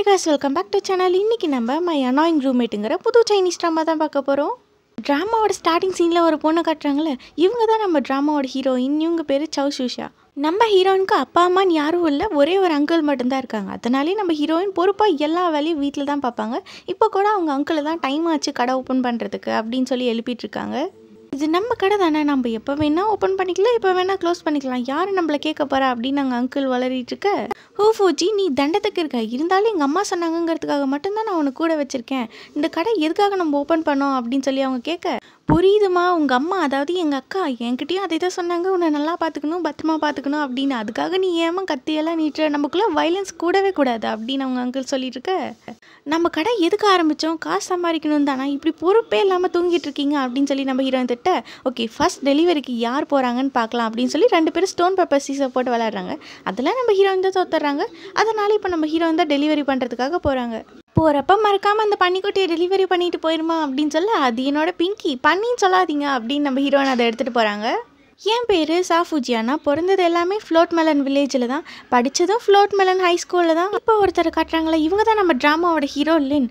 Hi guys, welcome back to channel. இன்னைக்கு நம்ம My Annoying Roommateங்கிற புது சைனீஸ் ட்ராமா தான் பார்க்க போகிறோம். ட்ராமாவோட ஸ்டார்டிங் சீனில் ஒரு பொண்ணை காட்டுறாங்களே, இவங்க தான் நம்ம ட்ராமாவோட ஹீரோயின். இவங்க பேர் சவ் ஷூஷா. நம்ம ஹீரோயினுக்கு அப்பா அம்மான்னு யாரும் இல்லை, ஒரே ஒரு அங்கிள் மட்டும்தான் இருக்காங்க. அதனாலே நம்ம ஹீரோயின் பொறுப்பாக எல்லா வேலையும் வீட்டில் தான் பார்ப்பாங்க. இப்போ கூட அவங்க அங்கிள் தான் டைம் ஆச்சு கடை ஓப்பன் பண்ணுறதுக்கு அப்படின்னு சொல்லி எழுப்பிட்டு இருக்காங்க. இது நம்ம கடை தானே, நம்ம எப்போ வேணால் ஓப்பன் பண்ணிக்கலாம், எப்போ வேணால் க்ளோஸ் பண்ணிக்கலாம், யார் நம்மளை கேட்க போகிறா அப்படின்னு நாங்கள் அங்கிள் வளரிட்டு இருக்க. ஓ ஃபோஜி, நீ தண்டத்துக்கு இருக்க, இருந்தாலும் எங்கள் அம்மா சொன்னாங்கிறதுக்காக மட்டும்தான் நான் உனக்கு கூட வச்சுருக்கேன். இந்த கடை எதுக்காக நம்ம ஓப்பன் பண்ணோம் அப்படின்னு சொல்லி அவங்க கேட்க, புரியுதுமா, உங்கள் அம்மா அதாவது எங்கள் அக்கா என்கிட்டயும் அதே தான் சொன்னாங்க, உன்னை நல்லா பார்த்துக்கணும், பத்திரமா பார்த்துக்கணும் அப்படின்னு. அதுக்காக நீ ஏமா கத்தியெல்லாம் நீட்டுற, நமக்குள்ளே வைலன்ஸ் கூடவே கூடாது அப்படின்னு அவங்க அங்கிள் சொல்லிட்டு இருக்க. நம்ம கடை எதுக்கு ஆரம்பித்தோம், காசு சம்பாதிக்கணும் தானே, இப்படி பொறுப்பே இல்லாமல் தூங்கிட்டு இருக்கீங்க அப்படின்னு சொல்லி நம்ம ஹீரோயின் திட்ட. ஓகே, ஃபர்ஸ்ட் டெலிவரிக்கு யார் போகிறாங்கன்னு பார்க்கலாம் அப்படின்னு சொல்லி 2 பேரும் ஸ்டோன் பேப்பர் சீசர் போட்டு விளையாடுறாங்க. அதில் நம்ம ஹீரோயின் தான் தோத்துறாங்க. அதனால இப்போ நம்ம ஹீரோயின் தான் டெலிவரி பண்ணுறதுக்காக போகிறாங்க. போகிறப்ப மறக்காமல் அந்த பன்னிக்குட்டியை டெலிவரி பண்ணிட்டு போயிருமா அப்படின்னு சொல்ல, அது என்னோட பிங்கி, பண்ணின்னு சொல்லாதீங்க அப்படின்னு நம்ம ஹீரோயின் அதை எடுத்துகிட்டு போகிறாங்க. என் பேர் சாஃபுஜியானா, பிறந்தது எல்லாமே ஃப்ளோட் மெலன் வில்லேஜில் தான், படித்ததும் ஃப்ளோட் மெலன் ஹை ஸ்கூலில் தான். இப்போ ஒருத்தர் காட்டுறாங்களே, இவங்க தான் நம்ம ட்ராமாவோட ஹீரோ லின்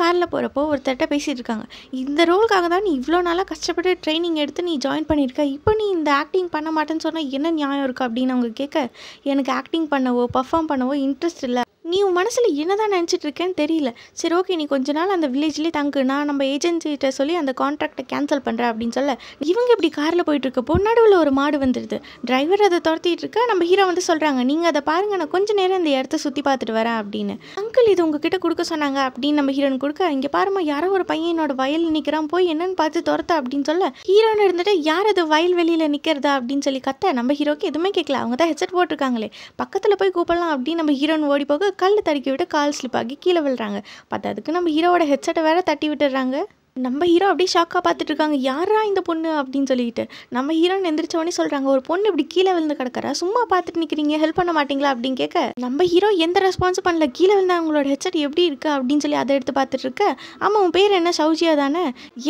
காரில் போகிறப்போ ஒருத்தர்கிட்ட பேசிகிட்டு இருக்காங்க. இந்த ரோலுக்காக தான் நீ இவ்வளோ நாளாக கஷ்டப்பட்டு ட்ரைனிங் எடுத்து நீ ஜாயின் பண்ணியிருக்க, இப்போ நீ இந்த ஆக்டிங் பண்ண மாட்டேன்னு சொன்னால் என்ன நியாயம் இருக்குது அப்படின்னு அவங்க கேட்க, எனக்கு ஆக்டிங் பண்ணவோ பர்ஃபார்ம் பண்ணவோ இன்ட்ரெஸ்ட் இல்லை, நீ உன் மனசில் என்ன தான் நினச்சிட்டு இருக்கேன்னு தெரியல. சரி ஓகே, நீ கொஞ்ச நாள் அந்த வில்லேஜ்லேயே தங்கு, நான் நம்ம ஏஜென்சிகிட்ட சொல்லி அந்த கான்ட்ராக்டை கேன்சல் பண்ணுறேன் அப்படின்னு சொல்ல, இவங்க இப்படி காரில் போயிட்டு இருக்கப்போ நடுவில் ஒரு மாடு வந்துடுது. டிரைவர் அதை துரத்திட்டு இருக்க. நம்ம ஹீரோ வந்து சொல்கிறாங்க, நீங்கள் அதை பாருங்கள், நான் கொஞ்சம் நேரம் இந்த இடத்த சுற்றி பார்த்துட்டு வரேன் அப்படின்னு. அங்கிள் இது உங்ககிட்ட கொடுக்க சொன்னாங்க அப்படின்னு நம்ம ஹீரோன் கொடுக்க, இங்கே பாருமா, யாரோ ஒரு பையன் என்னோட வயலில் நிற்கிறான், போய் என்னன்னு பார்த்து துரத்த அப்படின்னு சொல்ல, ஹீரோன்னு இருந்துட்டு யார் அது வயல் வெளியில் நிற்கிறதா அப்படின்னு சொல்லி கத்த. நம்ம ஹீரோக்கு எதுவுமே கேட்கல, அவங்க தான் ஹெட்செட் போட்டிருக்காங்களே, பக்கத்தில் போய் கூப்பிடலாம் அப்படின்னு நம்ம ஹீரோன் ஓடி போக கல் தடுக்கி விட்டு கால் ஸ்லிப் ஆகி கீழே விழுறாங்க. பார்த்ததுக்கு நம்ம ஹீரோவோட ஹெட்செட்டை வேற தட்டி விட்டுறாங்க. நம்ம ஹீரோ அப்படியே ஷாக்காக பார்த்துட்டு இருக்காங்க, யாரா இந்த பொண்ணு அப்படின்னு சொல்லிட்டு. நம்ம ஹீரோன்னு எந்திரிச்சவொடனே சொல்கிறாங்க, ஒரு பொண்ணு இப்படி கீழே விழுந்து கிடக்கிறா, சும்மா பார்த்துட்டு நிற்கிறீங்க, ஹெல்ப் பண்ண மாட்டீங்களா அப்படின்னு கேட்க, நம்ம ஹீரோ எந்த ரெஸ்பான்ஸும் பண்ணல. கீழே விழுந்தா அவங்களோட ஹெட்செட் எப்படி இருக்கு அப்படின்னு சொல்லி அதை எடுத்து பார்த்துட்டு இருக்க. ஆமாம், உன் பேர் என்ன, ஷவுஜியா தானே,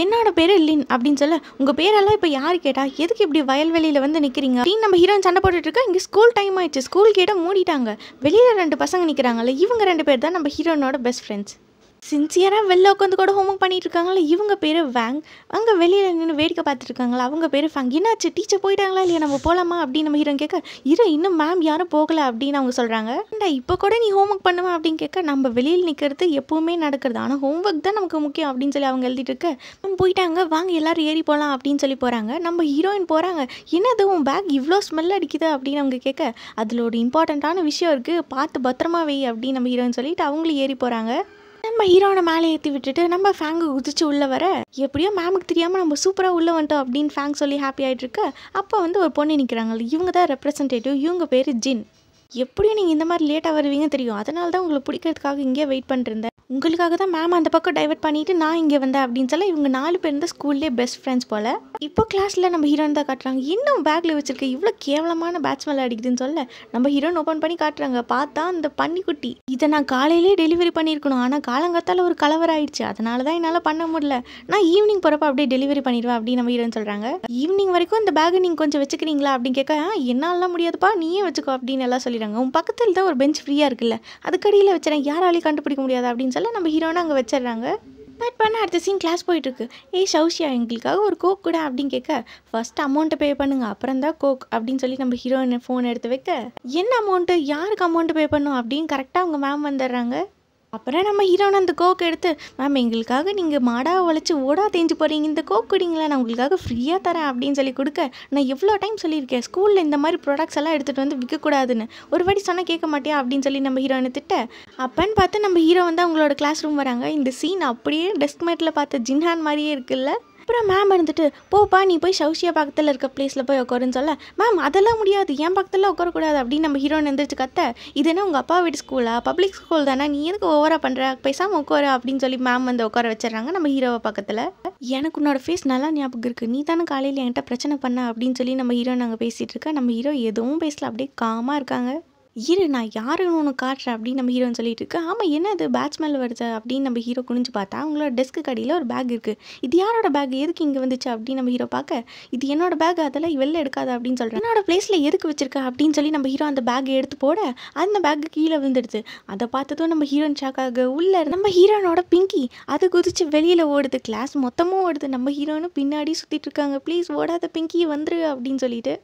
என்னோட பேர் லின் அப்படின்னு சொல்ல, உங்கள் பேரெல்லாம் இப்போ யார் கேட்டா, எதுக்கு இப்படி வயல்வெளியில் வந்து நிற்கிறீங்க அப்படின்னு நம்ம ஹீரோயின் சண்டை போட்டுட்டு இருக்கா. இங்கே ஸ்கூல் டைம் ஆயிடுச்சு, ஸ்கூல் கேட்ட மூடிட்டாங்க, வெளியில் 2 பசங்க நிற்கிறாங்கல்ல, இவங்க 2 பேர் தான் நம்ம ஹீரோனோட பெஸ்ட் ஃப்ரெண்ட்ஸ். சின்சியராக வெளில உட்காந்து கூட ஹோம்ஒர்க் பண்ணிட்டு இருக்காங்களா, இவங்க பேர் வேங். அங்கே வெளியில் நின்று வேடிக்கை பார்த்துட்டு இருக்காங்களா, அவங்க பேர் ஃபேங். என்னாச்சு, டீச்சர் போயிட்டாங்களா இல்லையா, நம்ம போகலாமா அப்படின்னு நம்ம ஹீரோன் கேட்க, இன்னும் மேம் யாரும் போகலை அப்படின்னு அவங்க சொல்கிறாங்க. இப்போ கூட நீ ஹோம்ஒர்க் பண்ணுவேன் அப்படின்னு கேட்க, நம்ம வெளியில் நிற்கிறது எப்பவுமே நடக்கிறது, ஆனால் ஹோம்ஒர்க் தான் நமக்கு முக்கியம் அப்படின்னு சொல்லி அவங்க எழுதிட்டு இருக்க. மேம் போயிட்டாங்க, வாங்க எல்லாரும் ஏறி போகலாம் அப்படின்னு சொல்லி போகிறாங்க. நம்ம ஹீரோயின் போகிறாங்க. என்னது உன் பேக் இவ்வளோ ஸ்மெல் அடிக்குது அப்படின்னு அவங்க கேட்க, அதில் ஒரு இம்பார்ட்டண்ட்டான விஷயம் இருக்குது, பார்த்து பத்திரமா வை அப்படின்னு நம்ம ஹீரோயின் சொல்லிட்டு அவங்களும் ஏறி போகிறாங்க. நம்ம ஹீரோனை மேலே ஏற்றி விட்டுட்டு நம்ம ஃபேங்கு குதிச்சு உள்ளே வர, எப்படியோ மேமுக்கு தெரியாமல் நம்ம சூப்பராக உள்ளே வந்துட்டோம் அப்படின்னு ஃபேங் சொல்லி ஹாப்பி ஆகிட்டு இருக்க. அப்போ வந்து ஒரு பொண்ணு நிற்கிறாங்க, இவங்க தான் ரெப்ரசன்டேட்டிவ், இவங்க பேர் ஜின். எப்படியும் நீங்கள் இந்த மாதிரி லேட்டாக வருவீங்க தெரியும், அதனால தான் உங்களை பிடிக்கிறதுக்காக இங்கே வெயிட் பண்ணிருந்தேன், உங்களுக்காக தான் மேம் அந்த பக்கம் டைவர்ட் பண்ணிவிட்டு நான் இங்கே வந்தேன் அப்படின்னு சொல்ல, இவங்க 4 பேர் இருந்தால் ஸ்கூல்லேயே பெஸ்ட் ஃப்ரெண்ட்ஸ் போல். இப்போ கிளாஸில் நம்ம ஹீரோன் தான் காட்டுறாங்க, இன்னும் பேக்கில் வச்சுருக்க இவ்வளோ கேவலமான பேட்ச் மேலே அடிக்குதுன்னு சொல்ல, நம்ம ஹீரோன் ஓப்பன் பண்ணி காட்டுறாங்க. பார்த்தா அந்த பன்னிக்குட்டி, இதை நான் காலையிலே டெலிவரி பண்ணியிருக்கணும், ஆனால் காலங்காத்தால் ஒரு கலவர் ஆயிடுச்சு, அதனால தான் என்னால் பண்ண முடியல, நான் ஈவினிங் போகிறப்ப அப்படியே டெலிவரி பண்ணிடுவேன் அப்படின்னு நம்ம ஹீரோன் சொல்கிறாங்க. ஈவினிங் வரைக்கும் இந்த பேக்கை நீங்கள் கொஞ்சம் வச்சுக்கிறீங்களா அப்படின்னு கேட்க, என்னாலாம் முடியாதுப்பா, நீயே வச்சுக்கோ அப்படின்னு எல்லாம் சொல்லிடுறாங்க. உன் பக்கத்தில் தான் ஒரு பெஞ்ச் ஃப்ரீயாக இருக்குல்ல, அதுக்கடியில் வச்சுறேன், யாராலையும் கண்டுபிடிக்க முடியாது அப்படின்னு சொல்ல நம்ம ஹீரோனை அங்கே வச்சிடுறாங்க. பட் பண்ண அடுத்த சீன் கிளாஸ் போயிட்டுருக்கு. ஏய் ஷவுஷியா, எங்களுக்காக ஒரு கோக் கூட அப்படின்னு கேட்க, ஃபர்ஸ்ட் அமௌண்ட்டை பே பண்ணுங்க, அப்புறம் தான் கோக் அப்படின்னு சொல்லி நம்ம ஹீரோயின் ஃபோன் எடுத்து வைக்க, என்ன அமௌண்ட்டு, யாருக்கு அமௌண்ட்டு பே பண்ணும் அப்படின்னு கரெக்டாக அவங்க மேம் வந்துடுறாங்க. அப்புறம் நம்ம ஹீரோனை அந்த கோக் எடுத்து, மேம் எங்களுக்காக நீங்கள் மாடாக உழைச்சி ஓடா தேஞ்சு போகிறீங்க, இந்த கோக் குடிங்களா, நான் உங்களுக்காக ஃப்ரீயாக தரேன் அப்படின்னு சொல்லி கொடுக்க, நான் எவ்வளோ டைம் சொல்லியிருக்கேன் ஸ்கூலில் இந்த மாதிரி ப்ராடக்ட்ஸ் எல்லாம் எடுத்துகிட்டு வந்து விற்கக்கூடாதுன்னு, ஒரு வாட்டி சொன்னால் கேட்க மாட்டியா அப்படின்னு சொல்லி நம்ம ஹீரோனை திட்ட. அப்பன்னு பார்த்து நம்ம ஹீரோ வந்து அவங்களோட கிளாஸ் ரூம் வராங்க. இந்த சீன் அப்படியே டெஸ்க் மேட்டில் பார்த்த ஜின்ஹான் மாதிரியே இருக்குல்ல. அப்புறம் மேம் இருந்துட்டு, போப்பா நீ போய் ஷவுஷியா பக்கத்தில் இருக்க பிளேஸில் போய் உட்காருன்னு சொல்ல, மேம் அதெல்லாம் முடியாது, என் பக்கத்தில் உட்காரக்கூடாது அப்படின்னு நம்ம ஹீரோன் எந்திரிச்சு கத்த, இது என்ன உங்கள் அப்பா வீட்டு ஸ்கூலா, பப்ளிக் ஸ்கூல் தானே, நீ எதுக்கு ஓவராக பண்ணுற, பேசாமல் உட்காரு அப்படின்னு சொல்லி மேம் வந்து உட்கார வச்சிடறாங்க நம்ம ஹீரோவை பக்கத்தில். எனக்கு உன்னோட ஃபேஸ் நல்லா ஞாபகம் இருக்குது, நீ தானே காலையில் என்கிட்ட பிரச்சனை பண்ண அப்படின்னு சொல்லி நம்ம ஹீரோ நாங்கள் பேசிகிட்டு இருக்கா. நம்ம ஹீரோ எதுவும் பேசல, அப்படியே காமாக இருக்காங்க. இரு நான் யாருன்னு உனக்கு காட்டுறேன் அப்படின்னு நம்ம ஹீரோன்னு சொல்லிட்டு இருக்கு. ஆமாம் என்ன அது பேட் ஸ்மெல் வருது அப்படின்னு நம்ம ஹீரோ குனிஞ்சு பார்த்தா அவங்களோட டெஸ்க்கு கடியில் ஒரு பேக் இருக்குது. இது யாரோட பேக், எதுக்கு இங்கே வந்துச்சு அப்படின்னு நம்ம ஹீரோ பார்க்க, இது என்னோட பேக், அதெல்லாம் வெளில எடுக்காத அப்படின்னு சொல்கிறேன். என்னோட பிளேஸில் எதுக்கு வச்சிருக்க அப்படின்னு சொல்லி நம்ம ஹீரோ அந்த பேக்கை எடுத்து போட அந்த பேக்கு கீழே விழுந்துடுது. அதை பார்த்ததும் நம்ம ஹீரோயின் ஷாக்காக உள்ள நம்ம ஹீரோனோட பிங்கி அது குதிச்சு வெளியில் ஓடுது. கிளாஸ் மொத்தமும் ஓடுது. நம்ம ஹீரோனும் பின்னாடி சுற்றிட்டு இருக்காங்க. ப்ளீஸ் ஓடாத பிங்கி வந்துரு அப்படின்னு சொல்லிட்டு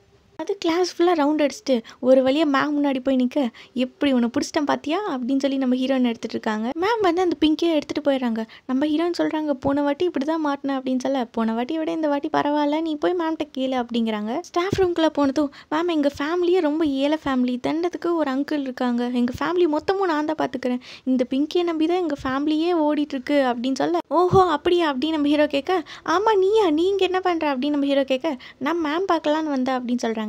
அது கிளாஸ் ஃபுல்லாக ரவுண்ட் அடிச்சுட்டு ஒரு வழியாக மேம் முன்னாடி போய் நிற்க, எப்படி உன்னை பிடிச்சிட்டேன் பார்த்தியா அப்படின்னு சொல்லி நம்ம ஹீரோயின் எடுத்துகிட்டு இருக்காங்க. மேம் வந்து அந்த பிங்கியை எடுத்துகிட்டு போயிடுறாங்க. நம்ம ஹீரோயின் சொல்கிறாங்க, போன வாட்டி இப்படி தான் மாட்டினேன் அப்படின்னு சொல்ல, போன வாட்டியை விட இந்த வாட்டி பரவாயில்ல, நீ போய் மேம்கிட்ட கேளு அப்படிங்கிறாங்க. ஸ்டாஃப் ரூம்குள்ளே போனதும், மேம் எங்கள் ஃபேமிலியே ரொம்ப ஏழை ஃபேமிலி, தண்டத்துக்கு ஒரு அங்கிள் இருக்காங்க, எங்கள் ஃபேமிலி மொத்தமும் நான் தான் பார்த்துக்கிறேன், இந்த பிங்கியை நம்பி தான் எங்கள் ஃபேமிலியே ஓடிட்டுருக்கு அப்படின்னு சொல்ல, ஓஹோ அப்படியா அப்படின்னு நம்ம ஹீரோ கேட்க, ஆமாம் நீயா, நீங்கள் என்ன பண்ணுற அப்படின்னு நம்ம ஹீரோ கேட்க, நான் மேம் பார்க்கலான்னு வந்தேன் அப்படின்னு சொல்கிறாங்க.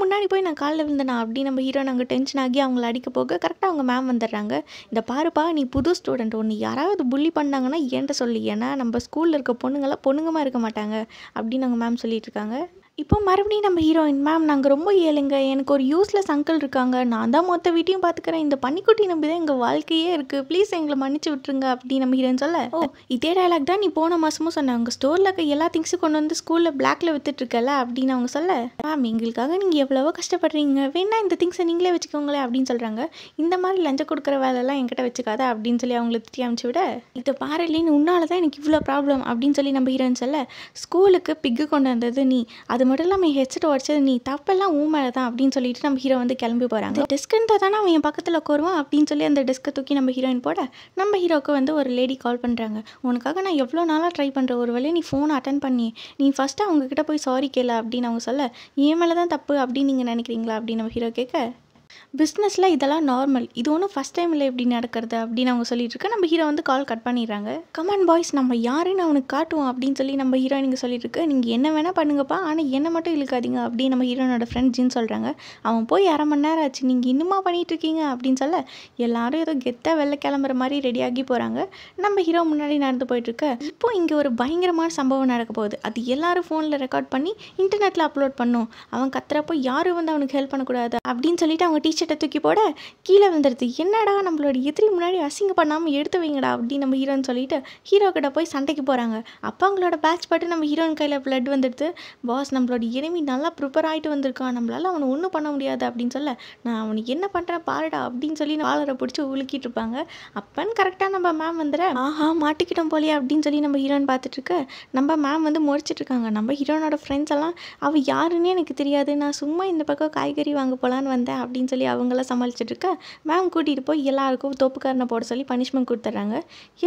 முன்னாடி போய் நான் காலில் விழுந்தேனா அப்படின்னு நம்ம ஹீரோ நாங்கள் டென்ஷன் ஆகி அவங்கள அடிக்க போக கரெக்டாக அவங்க மேம் வந்துடுறாங்க. இந்த பாருப்பா நீ புது ஸ்டூடெண்ட், ஒன்று யாராவது புள்ளி பண்ணாங்கன்னா என்கிட்ட சொல்லி, ஏன்னா நம்ம ஸ்கூலில் இருக்க பொண்ணுங்களாம் பொண்ணுங்கமாக இருக்க மாட்டாங்க அப்படின்னு அவங்க மேம் சொல்லிட்டு இருக்காங்க. இப்போ மறுபடியும் நம்ம ஹீரோயின், மேம் நாங்கள் ரொம்ப ஏழைங்க, எனக்கு ஒரு யூஸ்லெஸ் அங்கிள் இருக்காங்க, நான் தான் மொத்த வீட்டையும் பார்த்துக்கிறேன், இந்த பன்னிக்குட்டி நம்பி தான் எங்கள் வாழ்க்கையே இருக்குது, ப்ளீஸ் எங்களை மன்னிச்சு விட்டுருங்க அப்படின்னு நம்ம ஹீரோயின் சொல்ல, ஓ இதே டைலாக் தான் நீ போன மாதமும் சொன்னாங்க, உங்கள் ஸ்டோரில் இருக்க எல்லா திங்ஸும் கொண்டு வந்து ஸ்கூலில் பிளாக்ல வித்துட்ருக்கல அப்படின்னு அவங்க சொல்ல, மேம் எங்களுக்காக நீங்கள் எவ்வளவோ கஷ்டப்படுறீங்க, வேணா இந்த திங்ஸை நீங்களே வச்சுக்கோங்களேன் அப்படின்னு சொல்கிறாங்க. இந்த மாதிரி லஞ்சம் கொடுக்குற வேலையெல்லாம் என்கிட்ட வச்சுக்காத அப்படின்னு சொல்லி அவங்கள திட்டி அனுப்பிச்சு விட, இதை பாருலேன்னு உன்னால தான் எனக்கு இவ்வளோ ப்ராப்ளம் அப்படின்னு சொல்லி நம்ம ஹீரோயின் சொல்ல, ஸ்கூலுக்கு பிக்கு கொண்டு வந்தது நீ, அது மட்டும் இல்லாமல் ஹெட்செட் உடச்சது நீ, தப்பெல்லாம் ஊ மேலே தான் அப்படின்னு சொல்லிட்டு நம்ம ஹீரோ வந்து கிளம்பி போகிறாங்க. டெஸ்க்குன்றா தானே அவன் என் பக்கத்தில் உட்காருவான் அப்படின்னு சொல்லி அந்த டெஸ்க்கை தூக்கி நம்ம ஹீரோயின் போட, நம்ம ஹீரோக்கு வந்து ஒரு லேடி கால் பண்ணுறாங்க. உனக்காக நான் எவ்வளோ நாளாக ட்ரை பண்ணுறேன், ஒரு வேளையை நீ ஃபோனை அட்டன் பண்ணி நீ ஃபஸ்ட்டு அவங்கக்கிட்ட போய் சாரி கேளு அப்படின்னு அவங்க சொல்ல, என் மேலே தான் தப்பு அப்படின்னு நீங்கள் நினைக்கிறீங்களா அப்படின்னு நம்ம ஹீரோ கேட்க, பிஸ்னஸில் இதெல்லாம் நார்மல், இது ஒன்றும் ஃபஸ்ட் டைம் இல்லை இப்படி நடக்கிறது அப்படின்னு அவங்க சொல்லிட்டு இருக்க. நம்ம ஹீரோ வந்து கால் கட் பண்ணிடுறாங்க. கமான் பாய்ஸ் நம்ம யாருன்னு அவனுக்கு காட்டுவோம் அப்படின்னு சொல்லி நம்ம ஹீரோ நீங்கள் சொல்லிட்டு இருக்கு. நீங்கள் என்ன வேணால் பண்ணுங்கப்பா, ஆனால் என்னை மட்டும் இழுக்காதீங்க அப்படின்னு நம்ம ஹீரோனோட ஃப்ரெண்ட் ஜின்னு சொல்கிறாங்க. அவன் போய் 1/2 மணி நேரம் ஆச்சு, நீங்கள் இன்னுமா பண்ணிகிட்டு இருக்கீங்க அப்படின்னு சொல்ல, எல்லாரும் ஏதோ கெத்தாக வெளில கிளம்புற மாதிரி ரெடியாகி போகிறாங்க. நம்ம ஹீரோ முன்னாடி நடந்து போயிட்டுருக்க. இப்போ இங்கே ஒரு பயங்கரமான சம்பவம் நடக்க போகுது. அது எல்லாரும் ஃபோனில் ரெக்கார்ட் பண்ணி இன்டர்நெட்டில் அப்லோட் பண்ணும். அவன் கத்துறப்போ யாரும் வந்து அவனுக்கு ஹெல்ப் பண்ணக்கூடாது அப்படின்னு சொல்லிட்டு அவங்க டீச்சர்ட்டை தூக்கி போட கீழே வந்துடுது. என்னடா நம்மளோட எதிரி முன்னாடி அசிங்க பண்ணாமல் எடுத்து வைங்கடா அப்படின்னு நம்ம ஹீரோன்னு சொல்லிட்டு ஹீரோ கிட்ட போய் சண்டைக்கு போகிறாங்க. அப்போ அவங்களோட பேட்ச் பட்டு நம்ம ஹீரோயின் கையில் பிளட் வந்துடுது. பாஸ் நம்மளோட எனிமி நல்லா ப்ரிப்பேர் ஆகிட்டு வந்திருக்கான், நம்மளால அவனை ஒன்றும் பண்ண முடியாது அப்படின்னு சொல்ல, நான் அவனுக்கு என்ன பண்ணுறேன் பாருடா அப்படின்னு சொல்லி காலரை பிடிச்சி உலுக்கிட்டு இருப்பாங்க. அப்பன்னு கரெக்டாக நம்ம மேம் வந்துட, ஆஹா மாட்டிக்கிட்டோம் போலியே அப்படின்னு சொல்லி நம்ம ஹீரோயின் பார்த்துட்டு இருக்க. நம்ம மேம் வந்து முறைச்சிட்டு இருக்காங்க. நம்ம ஹீரோனோட ஃப்ரெண்ட்ஸ் எல்லாம் அவள் யாருன்னே எனக்கு தெரியாது, நான் சும்மா இந்த பக்கம் காய்கறி வாங்க போகலான்னு வந்தேன் அப்படின்னு சொல்லி அவங்கள சமாளிச்சுட்டு இருக்க. மேம் கூட்டிகிட்டு போய் எல்லாருக்கும் தோப்புக்காரனை போட சொல்லி பனிஷ்மெண்ட் கொடுத்துட்றாங்க.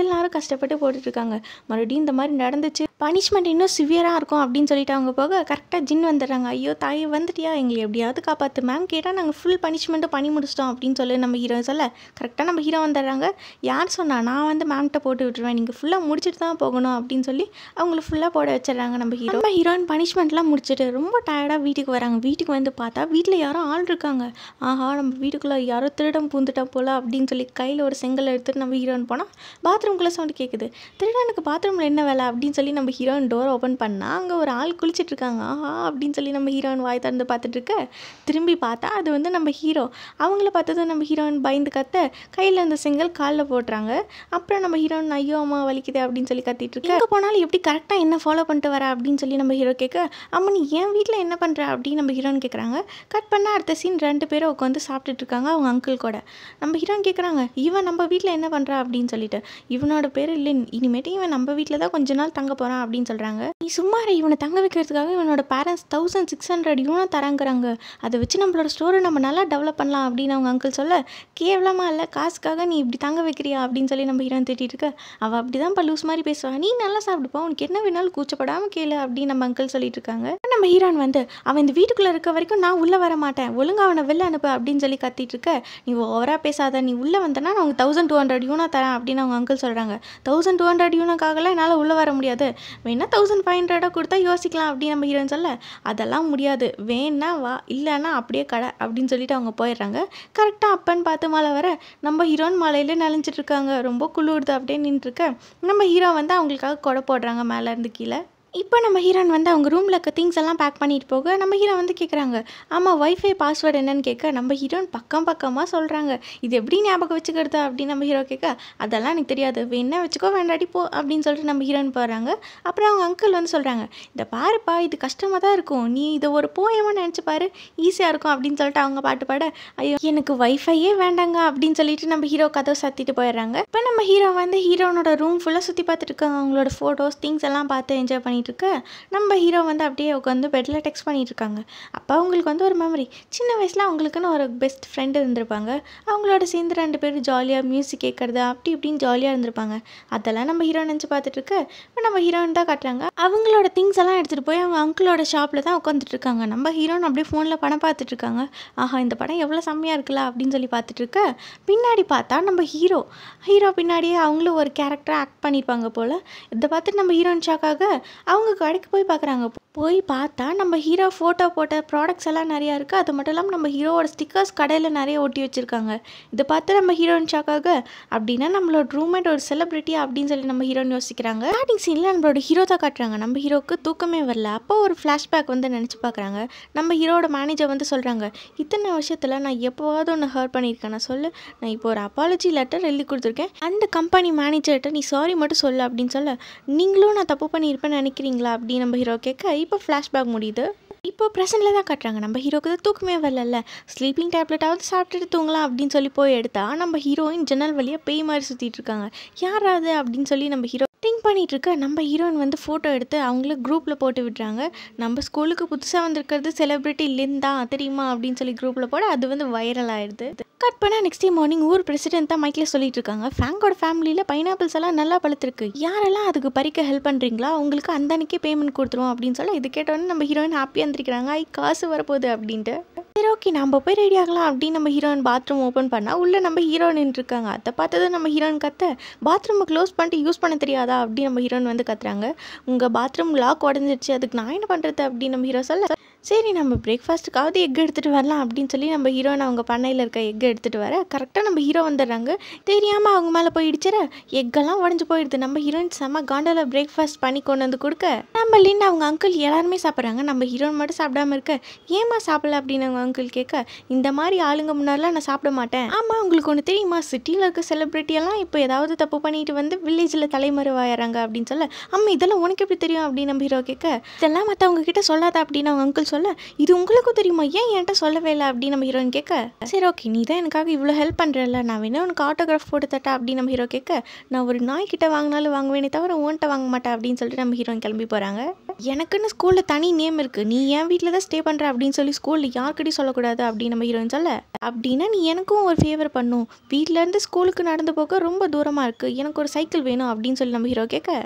எல்லாரும் கஷ்டப்பட்டு போட்டுட்ருக்காங்க. மறுபடியும் இந்த மாதிரி நடந்துச்சு, பனிஷ்மெண்ட் இன்னும் சிவியராக இருக்கும் அப்படின்னு சொல்லிட்டு அவங்க போக கரெக்டாக ஜின் வந்துடுறாங்க. ஐயோ தாயை வந்துட்டியா, எங்களை எப்படியாவது காப்பாற்று, மேம் கேட்டால் நாங்கள் ஃபுல் பனிஷ்மெண்ட்டும் பண்ணி முடிச்சிட்டோம் அப்படின்னு சொல்லி நம்ம ஹீரோ சொல்ல கரெக்டாக நம்ம ஹீரோ வந்துடுறாங்க. யார் சொன்னா, நான் வந்து மேம்கிட்ட போட்டு விட்டுருவேன், நீங்கள் ஃபுல்லாக முடிச்சுட்டு தான் போகணும் அப்படின்னு சொல்லி அவங்கள ஃபுல்லாக போட வச்சிடறாங்க. நம்ம ஹீரோயின் பனிஷ்மெண்ட்லாம் முடிச்சுட்டு ரொம்ப டயர்டாக வீட்டுக்கு வராங்க. வீட்டுக்கு வந்து பார்த்தா வீட்டில் யாரும் ஆள் இருக்காங்க. ஆஹா நம்ம வீட்டுக்குள்ளே யாரோ திருடம் பூந்துட்டா போல அப்படின்னு சொல்லி கையில் ஒரு செங்கல் எடுத்துட்டு நம்ம ஹீரோயின் போனால் பாத்ரூம்குள்ளே சவுண்ட் கேட்குது. திருடனுக்கு பாத்ரூமில் என்ன வேலை அப்படின்னு சொல்லி நம்ம ஹீரோயின் டோர் ஓப்பன் பண்ணால் அங்கே ஒரு ஆள் குளிச்சுட்டு இருக்காங்க. ஆஹா அப்படின்னு சொல்லி நம்ம ஹீரோயின் வாய் திறந்து பார்த்துட்டு இருக்க. திரும்பி பார்த்தா அது வந்து நம்ம ஹீரோ. அவங்கள பார்த்ததும் நம்ம ஹீரோயின் பயந்து கத்த கையில் அந்த செங்கல் காலில் போட்டுறாங்க. அப்புறம் நம்ம ஹீரோயின் ஐயோ அம்மா வலிக்குது அப்படின்னு சொல்லி கத்திட்டு இருக்கு. எங்கே போனாலும் எப்படி கரெக்டாக என்ன ஃபாலோ பண்ணிட்டு வர அப்படின்னு சொல்லி நம்ம ஹீரோ கேட்க, அம்மா நீ என் வீட்டில் என்ன பண்ணுற அப்படின்னு நம்ம ஹீரோயின் கேட்குறாங்க. கட் பண்ணால் அடுத்த சீன் 2 பேரும் உட்காந்து சாப்பிட்டுட்டு இருக்காங்க அவங்க அங்கிள் கூட. நம்ம ஹீரோயின் கேட்குறாங்க, இவன் நம்ம வீட்டில் என்ன பண்ணுறா அப்படின்னு சொல்லிட்டு. இவனோட பேர் இல்லை, இனிமேட்டு இவன் நம்ம வீட்டில் தான் கொஞ்ச நாள் தங்க போகிறான் அப்படின்னு சொல்கிறாங்க. நீ சும்மா இவனை தங்க வைக்கிறதுக்காக இவனோட பேரண்ட்ஸ் 1600 யூனிட் தராங்கிறாங்க, அதை வச்சு நம்மளோட ஸ்டோரை நம்ம நல்லா டெவலப் பண்ணலாம் அப்படின்னு அவங்க அங்கிள் சொல்ல, கேவலமாக இல்லை காசுக்காக நீ இப்படி தங்க வைக்கிறியா அப்படின்னு சொல்லி நம்ம ஹீரோயின் திட்டிட்டு இருக்க. அவள் அப்படி தான் லூஸ் மாதிரி பேசுவான், நீ நல்லா சாப்பிடுப்பா, உனக்கு என்ன வேணாலும் கூச்சப்படாமல் கேளு அப்படின்னு நம்ம அங்கிள் சொல்லிட்டு இருக்காங்க. நம்ம ஹீரோயின் வந்து அவன் இந்த வீட்டுக்குள்ளே இருக்க வரைக்கும் நான் உள்ளே வர மாட்டேன், ஒழுங்காக அவனை வெளில அனுப்பு அப்படின்னு சொல்லி கத்திட்டு இருக்க. நீ ஓவராக பேசாத, நீ உள்ளே வந்தனா நான் உனக்கு 1200 யூனா தரேன் அப்படின்னு அவங்க அங்கிள் சொல்கிறாங்க. 1200 யூனாக்காகலாம் என்னால் உள்ளே வர முடியாது, வேணா 1500 கொடுத்தா யோசிக்கலாம் அப்படின்னு நம்ம ஹீரோயின் சொல்ல, அதெல்லாம் முடியாது, வேணா வா இல்லைன்னா அப்படியே கடை அப்படின்னு சொல்லிட்டு அவங்க போயிடுறாங்க. கரெக்டாக அப்பன்னு பார்த்து மழை வர நம்ம ஹீரோயின் மலையில நனைஞ்சிட்டு இருக்காங்க. ரொம்ப குளிர்து அப்படியே நின்றுருக்க. நம்ம ஹீரோ வந்து அவங்களுக்காக கொடை போடுறாங்க மேலேருந்து கீழே. இப்போ நம்ம ஹீரோயின் வந்து அவங்க ரூமில் இருக்க திங்ஸ் எல்லாம் பேக் பண்ணிட்டு போக நம்ம ஹீரோ வந்து கேட்குறாங்க. ஆமாம், வைஃபை பாஸ்வேர்டு என்னன்னு கேட்க நம்ம ஹீரோயின் பக்கமாக சொல்கிறாங்க. இது எப்படி ஞாபகம் வச்சுக்கிறது அப்படின்னு நம்ம ஹீரோ கேட்க, அதெல்லாம் எனக்கு தெரியாது, வேணா வச்சுக்கோ வேண்டாடி போ அப்படின்னு சொல்லிட்டு நம்ம ஹீரோயின் போகிறாங்க. அப்புறம் அவங்க அங்கிள் வந்து சொல்கிறாங்க, இந்த பாருப்பா இது கஷ்டமாக தான் இருக்கும், நீ இதை ஒரு போயமாக நினச்சி பாரு, ஈஸியாக இருக்கும் அப்படின்னு சொல்லிட்டு அவங்க பாட்டு பாட, ஐயோ எனக்கு வைஃபையே வேண்டாங்க அப்படின்னு சொல்லிட்டு நம்ம ஹீரோ கதவை சாத்திட்டு போயிடுறாங்க. இப்போ நம்ம ஹீரோ வந்து ஹீரோனோட ரூம் ஃபுல்லாக சுற்றி பார்த்துட்டு இருக்காங்க. அவங்களோட ஃபோட்டோஸ் திங்ஸ் எல்லாம் பார்த்து என்ஜாய் பண்ணிட்டு இருக்க நம்ம ஹீரோ வந்து அப்படியே உட்காந்து பெட்டில் டெக்ஸ்ட் பண்ணிட்டு இருக்காங்க. அப்போ அவங்களுக்கு வந்து ஒரு மெமரி, சின்ன வயசில் அவங்களுக்குன்னு ஒரு பெஸ்ட் ஃப்ரெண்டு இருந்திருப்பாங்க. அவங்களோட சேர்ந்து 2 பேரும் ஜாலியாக மியூசிக் கேட்குறது அப்படி இப்படின்னு ஜாலியாக இருந்திருப்பாங்க. அதெல்லாம் நம்ம ஹீரோ நினச்சி பார்த்துட்டு இருக்க இப்போ நம்ம ஹீரோயின் தான் காட்டுறாங்க. அவங்களோட திங்ஸ் எல்லாம் எடுத்துகிட்டு போய் அவங்க அங்கிளோட ஷாப்பில் தான் உட்காந்துட்டு இருக்காங்க. நம்ம ஹீரோன் அப்படியே ஃபோனில் படம் பார்த்துட்டு இருக்காங்க. ஆஹா இந்த படம் எவ்வளோ செம்மையாக இருக்குல்ல அப்படின்னு சொல்லி பார்த்துட்டு இருக்க பின்னாடி பார்த்தா நம்ம ஹீரோ பின்னாடியே அவங்களும் ஒரு கேரக்டராக ஆக்ட் பண்ணியிருப்பாங்க போல். இதை பார்த்துட்டு நம்ம ஹீரோயின் ஷாக்காக அவங்க கடைக்கு போய் பார்க்குறாங்க. போய் பார்த்தா நம்ம ஹீரோ ஃபோட்டோ போட்ட ப்ராடக்ட்ஸ் எல்லாம் நிறையா இருக்குது. அது மட்டும் இல்லாமல் நம்ம ஹீரோவோட ஸ்டிக்கர்ஸ் கடையில் நிறைய ஒட்டி வச்சுருக்காங்க. இதை பார்த்து நம்ம ஹீரோயின் ஷாக்காக, அப்படின்னா நம்மளோட ரூம்மேட் ஒரு செலிப்ரிட்டியா அப்படின்னு சொல்லி நம்ம ஹீரோயின் யோசிக்கிறாங்க. ஸ்டார்டிங் சீனில் நம்மளோட ஹீரோ தான் காட்டுறாங்க. நம்ம ஹீரோக்கு தூக்கமே வரல. அப்போ ஒரு ஃப்ளாஷ்பேக் வந்து நினச்சி பார்க்குறாங்க. நம்ம ஹீரோட மேனேஜர் வந்து சொல்கிறாங்க, இத்தனை வருஷத்தில் நான் எப்போவாவது ஒன்று ஹர்ட் பண்ணியிருக்கேன், நான் சொல்லு, நான் இப்போ ஒரு அப்பாலஜி லெட்டர் எழுதி கொடுத்துருக்கேன், அந்த கம்பெனி மேனேஜர்கிட்ட நீ சாரி மட்டும் சொல்லு அப்படின்னு சொல்ல, நீங்களும் நான் தப்பு பண்ணியிருப்பேன்னு நினைக்கிறீங்களா அப்படின்னு நம்ம ஹீரோ கேட்க இப்போ ஃப்ளாஷ்பேக் முடியுது. இப்போ ப்ரெசென்ட்டில் தான் காட்டுறாங்க. நம்ம ஹீரோக்கு தான் தூக்கமே வரல, ஸ்லீப்பிங் டேப்லெட்டாவது சாப்பிட்டுட்டு தூங்கலாம் அப்படின்னு சொல்லி போய் எடுத்தா நம்ம ஹீரோயின் ஜன்னல் வழியாக பேய் மாதிரி சுற்றிட்டு இருக்காங்க. யாராவது அப்படின்னு சொல்லி நம்ம ஹீரோ திங்க் பண்ணிட்டு இருக்க நம்ம ஹீரோயின் வந்து ஃபோட்டோ எடுத்து அவங்கள குரூப்பில் போட்டு விடுறாங்க. நம்ம ஸ்கூலுக்கு புதுசாக வந்திருக்கிறது செலிப்ரிட்டி லிந்தா தெரியுமா அப்படின்னு சொல்லி குரூப்பில் போட அது வந்து வைரல் ஆயிடுது. கட் பண்ணால் நெக்ஸ்ட் டே மார்னிங் ஊர் பிரசிடென்ட் தான் மைக்கில் சொல்லிட்டு இருக்காங்க, ஃப்ராங்கோட ஃபேமிலியில் பைனாப்பிள்ஸ் எல்லாம் நல்லா பழுத்திருக்கு, யாரெல்லாம் அதுக்கு பறிக்க ஹெல்ப் பண்ணுறீங்களா உங்களுக்கு அந்த அன்னைக்கே பேமெண்ட் கொடுத்துருவோம் அப்படின்னு சொல்ல, இது கேட்டோன்னே நம்ம ஹீரோயின் ஹாப்பியாக இருந்திருக்கிறாங்க, காசு வரப்போகுது அப்படின்ட்டு. சரி ஓகே நம்ம போய் ரெடி ஆகலாம் அப்படின்னு நம்ம ஹீரோயின் பாத்ரூம் ஓப்பன் பண்ணால் உள்ளே நம்ம ஹீரோ நின்றுருக்காங்க. அதை பார்த்தது நம்ம ஹீரோயின் கத்த, பாத்ரூமை க்ளோஸ் பண்ணிட்டு யூஸ் பண்ண தெரியாதா அப்படின்னு நம்ம ஹீரோயின் வந்து கத்துறாங்க. உங்கள் பாத்ரூம் லாக் உடஞ்சிருச்சு, அதுக்கு நான் என்ன பண்ணுறது அப்படின்னு நம்ம ஹீரோ சொல்ல, சரி நம்ம பிரேக்ஃபாஸ்ட்டுக்காவது எக் எடுத்துகிட்டு வரலாம் அப்படின்னு சொல்லி நம்ம ஹீரோயின் அவங்க பண்ணையில் இருக்க எக் எடுத்துகிட்டு வர கரெக்டாக நம்ம ஹீரோ வந்துடுறாங்க. தெரியாமல் அவங்க மேலே போய் இடிச்சிட எக்கெல்லாம் உடஞ்சி போயிடுது. நம்ம ஹீரோயின் செம்ம காண்டாவில் பிரேக்ஃபாஸ்ட் பண்ணி கொண்டு வந்து கொடுக்க நம்ம லின் அவங்க அங்கிள் எல்லாருமே சாப்பிட்றாங்க. நம்ம ஹீரோயின் மட்டும் சாப்பிடாம இருக்க, ஏமா சாப்பிடல அப்படின்னு அவங்க அங்கிள் கேட்க, இந்த மாதிரி ஆளுங்க முன்னாடிலாம் நான் சாப்பிட மாட்டேன். ஆமாம் உங்களுக்கு ஒன்று தெரியுமா, சிட்டியில் இருக்க செலிப்ரிட்டியெல்லாம் இப்போ ஏதாவது தப்பு பண்ணிட்டு வந்து வில்லேஜில் தலைமறைவாயிறாங்க அப்படின்னு சொல்ல, அம்மா இதெல்லாம் உனக்கு எப்படி தெரியும் அப்படின்னு நம்ம ஹீரோ கேட்க, இதெல்லாம் மற்றவங்க கிட்ட சொல்லாத அப்படின்னு அவங்க அங்கிள் சொல்ல, இது உங்களுக்கும் தெரியுமா, ஏன் என்கிட்ட சொல்லவே இல்லை அப்படின்னு நம்ம ஹீரோயின் கேட்க, சரி ஓகே நீ தான் எனக்காக இவ்வளோ ஹெல்ப் பண்ணுறல, நான் வேணா உனக்கு ஆட்டோகிராஃப் போட்டு தட்டா அப்படின்னு நம்ம ஹீரோ கேட்க, நான் ஒரு நாய்கிட்ட வாங்கினாலும் வாங்குவேனே தவிர ஓன்ட்ட வாங்க மாட்டேன் அப்படின்னு சொல்லிட்டு நம்ம ஹீரோயின் கிளம்பி போகிறாங்க. எனக்குன்னு ஸ்கூலில் தனி நேம் இருக்குது, நீ என் வீட்டில் தான் ஸ்டே பண்ணுற அப்படின்னு சொல்லி ஸ்கூலில் யார்கிட்டையும் சொல்லக்கூடாது அப்படின்னு நம்ம ஹீரோயின் சொல்ல, அப்படின்னா நீ எனக்கும் ஒரு ஃபேவர் பண்ணும், வீட்டிலேருந்து ஸ்கூலுக்கு நடந்து போக ரொம்ப தூரமாக இருக்குது, எனக்கு ஒரு சைக்கிள் வேணும் அப்படின்னு சொல்லி நம்ம ஹீரோ கேட்க,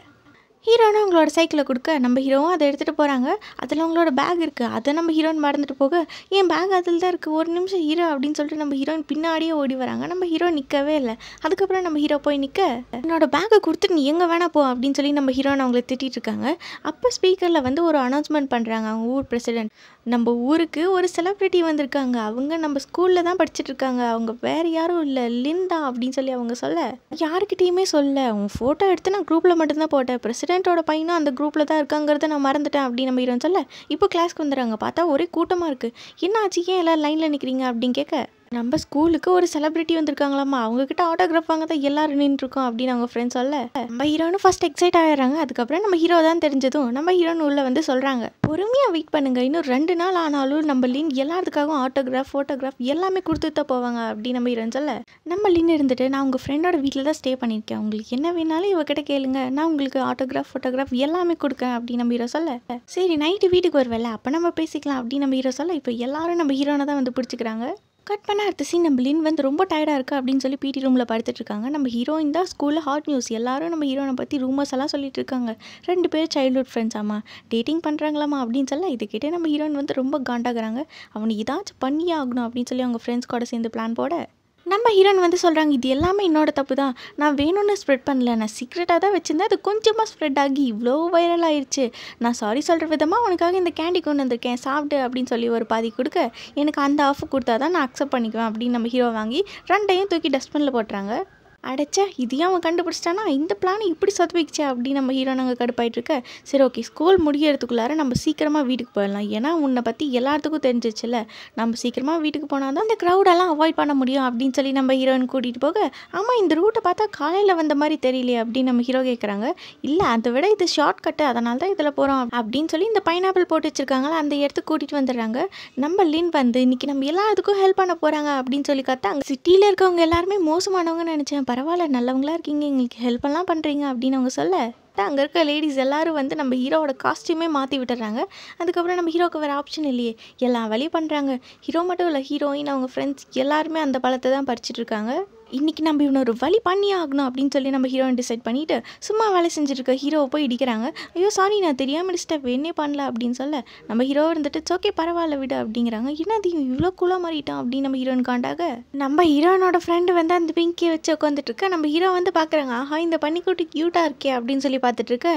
ஹீரோனும் அவங்களோட சைக்கிளை கொடுக்க நம்ம ஹீரோவும் அதை எடுத்துகிட்டு போகிறாங்க. அதில் அவங்களோட பேக் இருக்குது, அதை நம்ம ஹீரோயின் மறந்துட்டு போக, என் பேக் அதில் தான் இருக்குது, ஒரு நிமிஷம் ஹீரோ அப்படின்னு சொல்லிட்டு நம்ம ஹீரோயின் பின்னாடியே ஓடி வராங்க. நம்ம ஹீரோ நிற்கவே இல்லை. அதுக்கப்புறம் நம்ம ஹீரோ போய் நிற்க, என்னோட பேக்கை கொடுத்துட்டு நீ எங்கே வேணா போ அப்படின்னு சொல்லி நம்ம ஹீரோயின் அவங்கள திட்டிகிட்டு இருக்காங்க. அப்போ ஸ்பீக்கரில் வந்து ஒரு அனௌன்ஸ்மெண்ட் பண்ணுறாங்க அவங்க ஊர் பிரசிடென்ட், நம்ம ஊருக்கு ஒரு செலிப்ரிட்டி வந்திருக்காங்க, அவங்க நம்ம ஸ்கூலில் தான் படிச்சுட்டு இருக்காங்க, அவங்க வேறு யாரும் இல்லை லிந்தா அப்படின்னு சொல்லி அவங்க சொல்ல, யாருக்கிட்டேயுமே சொல்ல, அவங்க ஃபோட்டோ எடுத்து நான் குரூப்பில் மட்டும்தான் போட்டேன், பிரசிடென்ட்டோட பையனும் அந்த குரூப்பில் தான் இருக்காங்கிறத நான் மறந்துட்டேன் அப்படின்னு நம்ம ஹீரோன்னு சொல்ல, இப்போ கிளாஸ்க்கு வந்துடுறாங்க. பார்த்தா ஒரே கூட்டமாக இருக்குது, என்ன ஆச்சு ஏன் எல்லாம் லைனில் நிற்கிறீங்க அப்படின்னு கேட்க, நம்ம ஸ்கூலுக்கு ஒரு செலிப்ரிட்டி வந்திருக்காங்களாம்மா, அவங்கக்கிட்ட ஆட்டோகிராஃப் வாங்க தான் எல்லாரும் நின்றுருக்கோம் அப்படின்னு அவங்க ஃப்ரெண்ட்ஸ் சொல்ல, நம்ம ஹீரோனு ஃபர்ஸ்ட் எக்ஸைட் ஆகிடுறாங்க. அதுக்கப்புறம் நம்ம ஹீரோ தான் தெரிஞ்சதும் நம்ம ஹீரோன்னு உள்ளே வந்து சொல்கிறாங்க, பொறுமையாக வெயிட் பண்ணுங்க, இன்னும் 2 நாள் ஆனாலும் நம்ம லின் எல்லாத்துக்காகவும் ஆட்டோகிராஃப் ஃபோட்டோகிராஃப் எல்லாமே கொடுத்துட்டு தான் போவாங்க அப்படின்னு நம்ம ஹீரோன்னு சொல்ல, நம்ம லின் இருந்துட்டு நான் உங்கள் ஃப்ரெண்டோட வீட்டில் தான் ஸ்டே பண்ணியிருக்கேன், உங்களுக்கு என்ன வேணாலும் இவகிட்ட கேளுங்க, நான் உங்களுக்கு ஆட்டோகிராஃப் ஃபோட்டோகிராஃப் எல்லாமே கொடுக்கேன் அப்படின்னு நம்ம ஹீரோ சொல்ல, சரி நைட்டு வீட்டுக்கு வருவேல அப்போ நம்ம பேசிக்கலாம் அப்படின்னு நம்ம ஹீரோ சொல்ல, இப்போ எல்லாரும் நம்ம ஹீரோனை தான் வந்து பிடிச்சிக்கிறாங்க. கட் பண்ண அடுத்த சீன் நம்ம லின் வந்து ரொம்ப டயர்டாக இருக்குது அப்படின்னு சொல்லி பிடி ரூமில் படுத்துட்டு இருக்காங்க. நம்ம ஹீரோயின் தான் ஸ்கூலில் ஹாட் நியூஸ், எல்லாரும் நம்ம ஹீரோனை பற்றி ரூமர்ஸ் எல்லாம் சொல்லிட்டு இருக்காங்க. 2 பேர் சைல்ட்ஹுட் ஃப்ரெண்ட்ஸ் ஆமா டேட்டிங் பண்ணுறாங்களாமா அப்படின்னு சொல்ல, இதுக்கிட்டே நம்ம ஹீரோயின் வந்து ரொம்ப காண்டாகிறாங்க. அவனை ஏதாச்சும் பண்ணியே ஆகணும் அப்படின்னு சொல்லி அவங்க ஃப்ரெண்ட்ஸ் கூட சேர்ந்து பிளான் போட, நம்ம ஹீரோயின் வந்து சொல்கிறாங்க, இது எல்லாமே என்னோட தப்பு தான், நான் வேணும்னு ஸ்ப்ரெட் பண்ணல, நான் சீக்ரெட்டாக தான் வச்சுருந்தேன், அது கொஞ்சமாக ஸ்ப்ரெட் ஆகி இவ்வளோ வைரல் ஆயிடுச்சு, நான் சாரி சொல்கிற விதமாக உனக்காக இந்த கேண்டி கொண்டு வந்திருக்கேன் சாப்பிட்டு அப்படின்னு சொல்லி ஒரு பாதி கொடுக்க, எனக்கு அந்த ஆஃப் கொடுத்தா தான் நான் அக்செப்ட் பண்ணிக்குவேன் அப்படின்னு நம்ம ஹீரோ வாங்கி 2யும் தூக்கி டஸ்ட்பினில் போட்டுறாங்க. அடைச்சா இதையும் அவன் கண்டுபிடிச்சிட்டானா இந்த பிளானை இப்படி சொதப்பிச்சே அப்படின்னு நம்ம ஹீரோ நாங்கள் கடுப்பாயிட்டு இருக்க. சரி ஓகே, ஸ்கூல் முடியறதுக்குள்ளார நம்ம சீக்கிரமாக வீட்டுக்கு போயிடலாம், ஏன்னா உன்னை பற்றி எல்லாத்துக்கும் தெரிஞ்சிச்சுல, நம்ம சீக்கிரமாக வீட்டுக்கு போனால் தான் இந்த க்ரௌடெல்லாம் அவாய்ட் பண்ண முடியும் அப்படின்னு சொல்லி நம்ம ஹீரோயின் கூட்டிகிட்டு போக, ஆமாம் இந்த ரூட்டை பார்த்தா காலையில் வந்த மாதிரி தெரியலையே அப்படின்னு நம்ம ஹீரோ கேட்குறாங்க. இல்லை அதை விட இது ஷார்ட் கட்டு, அதனால தான் இதில் போகிறோம் அப்படின்னு சொல்லி இந்த பைனாப்பிள் போட்டு வச்சுருக்காங்களா அந்த இடத்துக்கு கூட்டிகிட்டு வந்துடுறாங்க. நம்ம லின் வந்து இன்னைக்கு நம்ம எல்லாத்துக்கும் ஹெல்ப் பண்ண போகிறாங்க அப்படின்னு சொல்லி கத்தா, அங்கே சிட்டியில் இருக்கவங்க எல்லாருமே மோசமானவங்கன்னு நினச்சேன், பரவாயில்ல நல்லவங்களா இருக்கீங்க, எங்களுக்கு ஹெல்ப் எல்லாம் பண்ணுறீங்க அப்படின்னு அவங்க சொல்ல, அங்கே இருக்க லேடிஸ் எல்லாரும் வந்து நம்ம ஹீரோவோட காஸ்ட்யூமே மாற்றி விட்டுறாங்க. அதுக்கப்புறம் நம்ம ஹீரோக்கு வேறு ஆப்ஷன் இல்லையே, எல்லா வேலையும் பண்ணுறாங்க. ஹீரோ மட்டும் இல்லை, ஹீரோயின் அவங்க ஃப்ரெண்ட்ஸ் எல்லாருமே அந்த பழத்தை தான் பறிச்சிட்டு இருக்காங்க. இன்றைக்கி நம்ம இவனை ஒரு வழி பண்ணி ஆகணும் அப்படின்னு சொல்லி நம்ம ஹீரோயின் டிசைட் பண்ணிவிட்டு சும்மா வேலை செஞ்சுருக்க ஹீரோவை போய் இடிக்கிறாங்க. ஐயோ சாரி நான் தெரியாமல் இடிச்சிட்டேன், வேணே பண்ணல அப்படின்னு சொல்ல, நம்ம ஹீரோ இருந்துட்டு ஓகே பரவாயில்ல விடு அப்படிங்கிறாங்க. என்னது இவ்வளோ கூலாக மாறிட்டான் அப்படின்னு நம்ம ஹீரோயின் காண்டாக, நம்ம ஹீரோனோட ஃப்ரெண்டு வந்து அந்த பிங்கியை வச்சு உட்காந்துட்டு இருக்க. நம்ம ஹீரோ வந்து பார்க்குறாங்க, ஆஹா இந்த பன்னிக்குட்டி க்யூட்டாக இருக்கே அப்படின்னு சொல்லி பார்த்துட்டு இருக்க.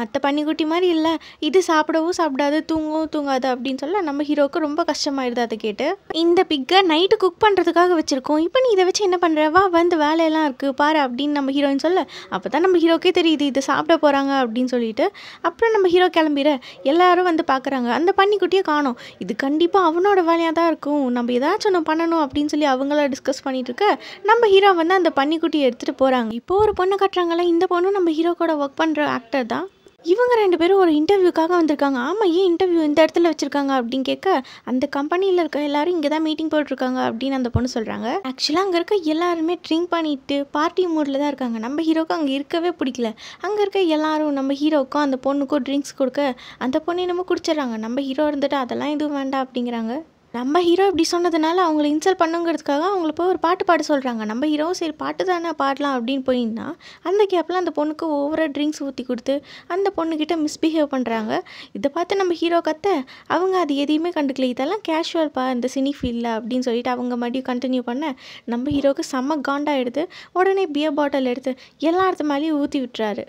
மற்ற பன்னிக்குட்டி மாதிரி இல்லை, இது சாப்பிடவும் சாப்பிடாது, தூங்கவும் தூங்காது அப்படின்னு சொல்ல நம்ம ஹீரோவுக்கு ரொம்ப கஷ்டமாயிடுது. அதை கேட்டு, இந்த பிக்கை நைட்டு குக் பண்ணுறதுக்காக வச்சுருக்கோம், இப்போ நீ இதை வச்சு என்ன பண்ணுற, வா வந்து வேலையெல்லாம் இருக்குது பாரு அப்படின்னு நம்ம ஹீரோயின் சொல்ல, அப்போ தான் நம்ம ஹீரோக்கே தெரியுது இது சாப்பிட போகிறாங்க அப்படின்னு சொல்லிட்டு. அப்புறம் நம்ம ஹீரோ கிளம்பிட எல்லாரும் வந்து பார்க்குறாங்க, அந்த பன்னிக்குட்டியை காணோம், இது கண்டிப்பாக அவனோட வேலையாக தான் இருக்கும், நம்ம ஏதாச்சும் ஒன்று பண்ணணும் அப்படின்னு சொல்லி அவங்கள டிஸ்கஸ் பண்ணிட்டு இருக்க. நம்ம ஹீரோ வந்து அந்த பன்னிக்குட்டியை எடுத்துகிட்டு போகிறாங்க. இப்போ ஒரு பொண்ணு கட்டுறாங்களே, இந்த பொண்ணு நம்ம ஹீரோ கூட ஒர்க் பண்ணுற ஆக்டர் தான். இவங்க 2 பேரும் ஒரு இன்டர்வியூக்காக வந்திருக்காங்க. ஆமாம் ஏன் இன்டர்வியூ இந்த இடத்துல வச்சுருக்காங்க அப்படின்னு கேட்க, அந்த கம்பெனியில் இருக்க எல்லாரும் இங்கே தான் மீட்டிங் போட்டிருக்காங்க அப்படின்னு அந்த பொண்ணு சொல்கிறாங்க. ஆக்சுவலாக அங்கே இருக்க எல்லாருமே ட்ரிங்க் பண்ணிட்டு பார்ட்டி மூடில் தான் இருக்காங்க. நம்ம ஹீரோக்கு அங்கே இருக்கவே பிடிக்கல. அங்கே இருக்க எல்லாரும் நம்ம ஹீரோக்கும் அந்த பொண்ணுக்கும் ட்ரிங்க்ஸ் கொடுக்க அந்த பொண்ணு என்னமோ குடிச்சிடறாங்க. நம்ம ஹீரோ இருந்துட்டு அதெல்லாம் எதுவும் வேண்டாம் அப்படிங்கிறாங்க. நம்ம ஹீரோ இப்படி சொன்னதுனால அவங்கள இன்சல்ட் பண்ணுங்கிறதுக்காக அவங்கள போய் ஒரு பாட்டு பாட சொல்கிறாங்க. நம்ம ஹீரோ சரி பாட்டு தானே பாடலாம் அப்படின்னு போயின்னா, அந்த கேப்பில் அந்த பொண்ணுக்கு ஓவராக ட்ரிங்க்ஸ் ஊற்றி கொடுத்து அந்த பொண்ணுக்கிட்ட மிஸ்பிஹேவ் பண்ணுறாங்க. இதை பார்த்து நம்ம ஹீரோ கத்த, அவங்க அது எதையுமே கண்டுக்கல, இதெல்லாம் கேஷுவல்ப்பா இந்த சினி ஃபீல்டில் அப்படின்னு சொல்லிட்டு அவங்க மறுபடியும் கண்டினியூ பண்ண, நம்ம ஹீரோவுக்கு செம்ம காண்டாயிடுது. உடனே பியர் பாட்டில் எடுத்து எல்லாத்து மேலேயும் ஊற்றி விட்டுறாரு.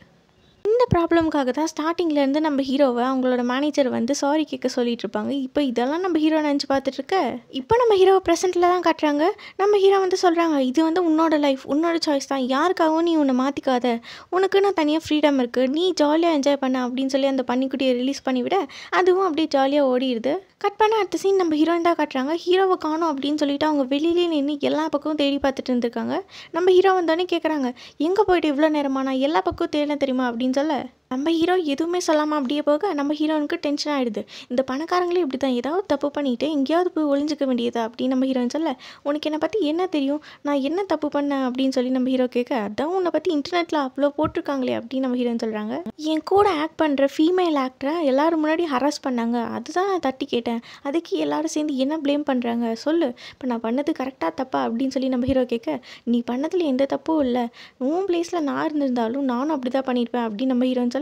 இந்த ப்ராப்ளம்காக தான் ஸ்டார்டிங்லேருந்து நம்ம ஹீரோவை அவங்களோட மேனேஜர் வந்து சாரி கேட்க சொல்லிட்டு இருப்பாங்க. இப்போ இதெல்லாம் நம்ம ஹீரோ நினச்சி பார்த்துட்ருக்க. இப்போ நம்ம ஹீரோவை ப்ரெசென்ட்டில் தான் காட்டுறாங்க. நம்ம ஹீரோ வந்து சொல்கிறாங்க, இது வந்து உன்னோட லைஃப், உன்னோட சாய்ஸ் தான், யாருக்காகவும் நீ உன்னை மாற்றிக்காத, உனக்கு நான் தனியாக ஃப்ரீடம் இருக்குது, நீ ஜாலியாக என்ஜாய் பண்ண அப்படின்னு சொல்லி அந்த பன்னிக்குட்டியை ரிலீஸ் பண்ணிவிட அதுவும் அப்படியே ஜாலியாக ஓடிடுது. கட் பண்ண அடுத்த சீன் நம்ம ஹீரோயின் தான் காட்டுறாங்க. ஹீரோவை காணோம் அப்படின்னு சொல்லிட்டு அவங்க வெளியிலே நின்று எல்லா பக்கமும் தேடி பார்த்துட்டு இருந்திருக்காங்க. நம்ம ஹீரோ வந்தோடனே கேட்குறாங்க, எங்கே போயிட்டு இவ்வளோ நேரமா, நான் எல்லா பக்கம் தேட தெரியுமா அப்படின்னு சொல்ல, நம்ம ஹீரோ எதுவுமே சொல்லாமல் அப்படியே போக நம்ம ஹீரோனுக்கு டென்ஷன் ஆகிடுது. இந்த பணக்காரங்களே இப்படி தான், ஏதாவது தப்பு பண்ணிவிட்டு எங்கேயாவது போய் ஒளிஞ்சிக்க வேண்டியதா அப்படின்னு நம்ம ஹீரோயின் சொல்ல, உனக்கு என்னை பற்றி என்ன தெரியும், நான் என்ன தப்பு பண்ணேன் அப்படின்னு சொல்லி நம்ம ஹீரோ கேட்க, அதான் உன்னை பற்றி இன்டர்நெட்டில் அவ்வளோ போட்டிருக்காங்களே அப்படின்னு நம்ம ஹீரோயின் சொல்கிறாங்க. என் கூட ஆக்ட் பண்ணுற ஃபீமேல் ஆக்டரை எல்லோரும் முன்னாடி ஹராஸ் பண்ணாங்க, அதுதான் நான் தட்டி கேட்டேன், அதுக்கு எல்லாரும் சேர்ந்து என்ன ப்ளேம் பண்ணுறாங்க சொல்லு, இப்போ நான் பண்ணது கரெக்டாக தப்பா அப்படின்னு சொல்லி நம்ம ஹீரோ கேட்க, நீ பண்ணதில் எந்த தப்பும் இல்லை, உன் பிளேஸில் நான் இருந்திருந்தாலும் நானும் அப்படி தான் பண்ணியிருப்பேன் அப்படின்னு நம்ம ஹீரோயின் சொல்ல,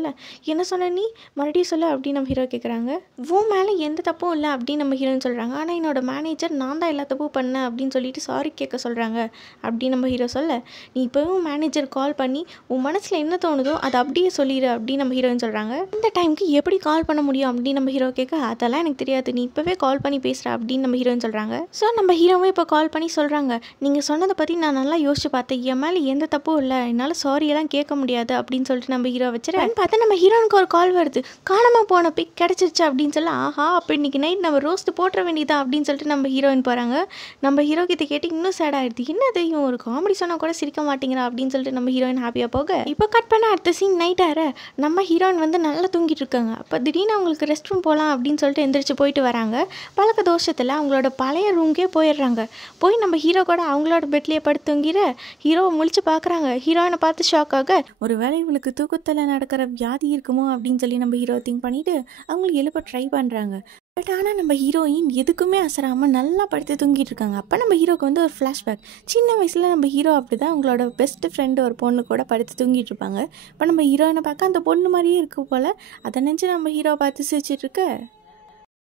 என்ன சொன்ன நீ மறுபடியும் சொல்ல அப்படின்னு நம்ம ஹீரோ கேட்குறாங்க. உன் மேலே எந்த தப்பும் இல்லை அப்படின்னு நம்ம ஹீரோன்னு சொல்கிறாங்க. ஆனால் என்னோட மேனேஜர் நான் தான் எல்லா தப்பும் பண்ணேன் அப்படின்னு சொல்லிட்டு சாரி கேட்க சொல்கிறாங்க அப்படின்னு நம்ம ஹீரோ சொல்ல, நீ இப்போவும் மேனேஜர் கால் பண்ணி உன் மனசில் என்ன தோணுதோ அதை அப்படியே சொல்லிடு அப்படின்னு நம்ம ஹீரோன்னு சொல்கிறாங்க. இந்த டைமுக்கு எப்படி கால் பண்ண முடியும் அப்படின்னு நம்ம ஹீரோ கேட்க, அதெல்லாம் எனக்கு தெரியாது, நீ இப்போவே கால் பண்ணி பேசுகிற அப்படின்னு நம்ம ஹீரோன்னு சொல்கிறாங்க. ஸோ நம்ம ஹீரோவும் இப்போ கால் பண்ணி சொல்கிறாங்க, நீங்கள் சொன்னதை பற்றி நான் நல்லா யோசிச்சு பார்த்தேன், என் மேலே எந்த தப்பும் இல்லை, என்னால் சாரியெல்லாம் கேட்க முடியாது அப்படின்னு சொல்லிட்டு நம்ம ஹீரோ வச்சுருக்கேன். பார்த்தா நம்ம ஹீரோனுக்கு ஒரு கால் வருது, காணாமல் போன பிக் கிடச்சிருச்சு அப்படின்னு சொல்ல, ஆஹா அப்போ இன்றைக்கி நைட் நம்ம ரோஸ்ட் போட்டுற வேண்டியதா அப்படின்னு சொல்லிட்டு நம்ம ஹீரோயின் போகிறாங்க. நம்ம ஹீரோ கிட்ட கேட்டு இன்னும் சேட் ஆகிடுது, என்னது இவன் ஒரு காமெடி சொன்னால் கூட சிரிக்க மாட்டேங்கிறா அப்படின்னு சொல்லிட்டு நம்ம ஹீரோயின் ஹாப்பியாக போக, இப்போ கட் பண்ண அடுத்த சீன் நைட் ஆற நம்ம ஹீரோயின் வந்து நல்லா தூங்கிட்டு இருக்காங்க. அப்போ திடீர்னு அவங்களுக்கு ரெஸ்ட் ரூம் போகலாம் அப்படின்னு சொல்லிட்டு எந்திரிச்சு போயிட்டு வராங்க. பழக்க தோஷத்தில் அவங்களோட பழைய ரூம்க்கே போயிடுறாங்க. போய் நம்ம ஹீரோ கூட அவங்களோட பெட்லேயே படுத்து தூங்கிற ஹீரோவை முழிச்சு பார்க்குறாங்க. ஹீரோயினை பார்த்து ஷாக் ஆக, ஒரு வேளை இவளுக்கு தூக்கத்தில் நடக்கிற வியாதி இருக்குமோ அப்படின்னு சொல்லி நம்ம ஹீரோ திங்க் பண்ணிவிட்டு அவங்களுக்கு எழுப்ப ட்ரை பண்ணுறாங்க. பட் ஆனால் நம்ம ஹீரோயின் எதுக்குமே அசராமல் நல்லா படுத்து தூங்கிட்டு இருக்காங்க. அப்போ நம்ம ஹீரோக்கு வந்து ஒரு ஃப்ளாஷ்பேக், சின்ன வயசில் நம்ம ஹீரோ அப்படி தான் அவங்களோட பெஸ்ட் ஃப்ரெண்டு ஒரு பொண்ணு கூட படுத்து தூங்கிட்டு இருப்பாங்க. இப்போ நம்ம ஹீரோயினை பார்க்க அந்த பொண்ணு மாதிரியே இருக்கு போல், அதை நினச்சி நம்ம ஹீரோ பார்த்து சிரிச்சிட்டு இருக்க.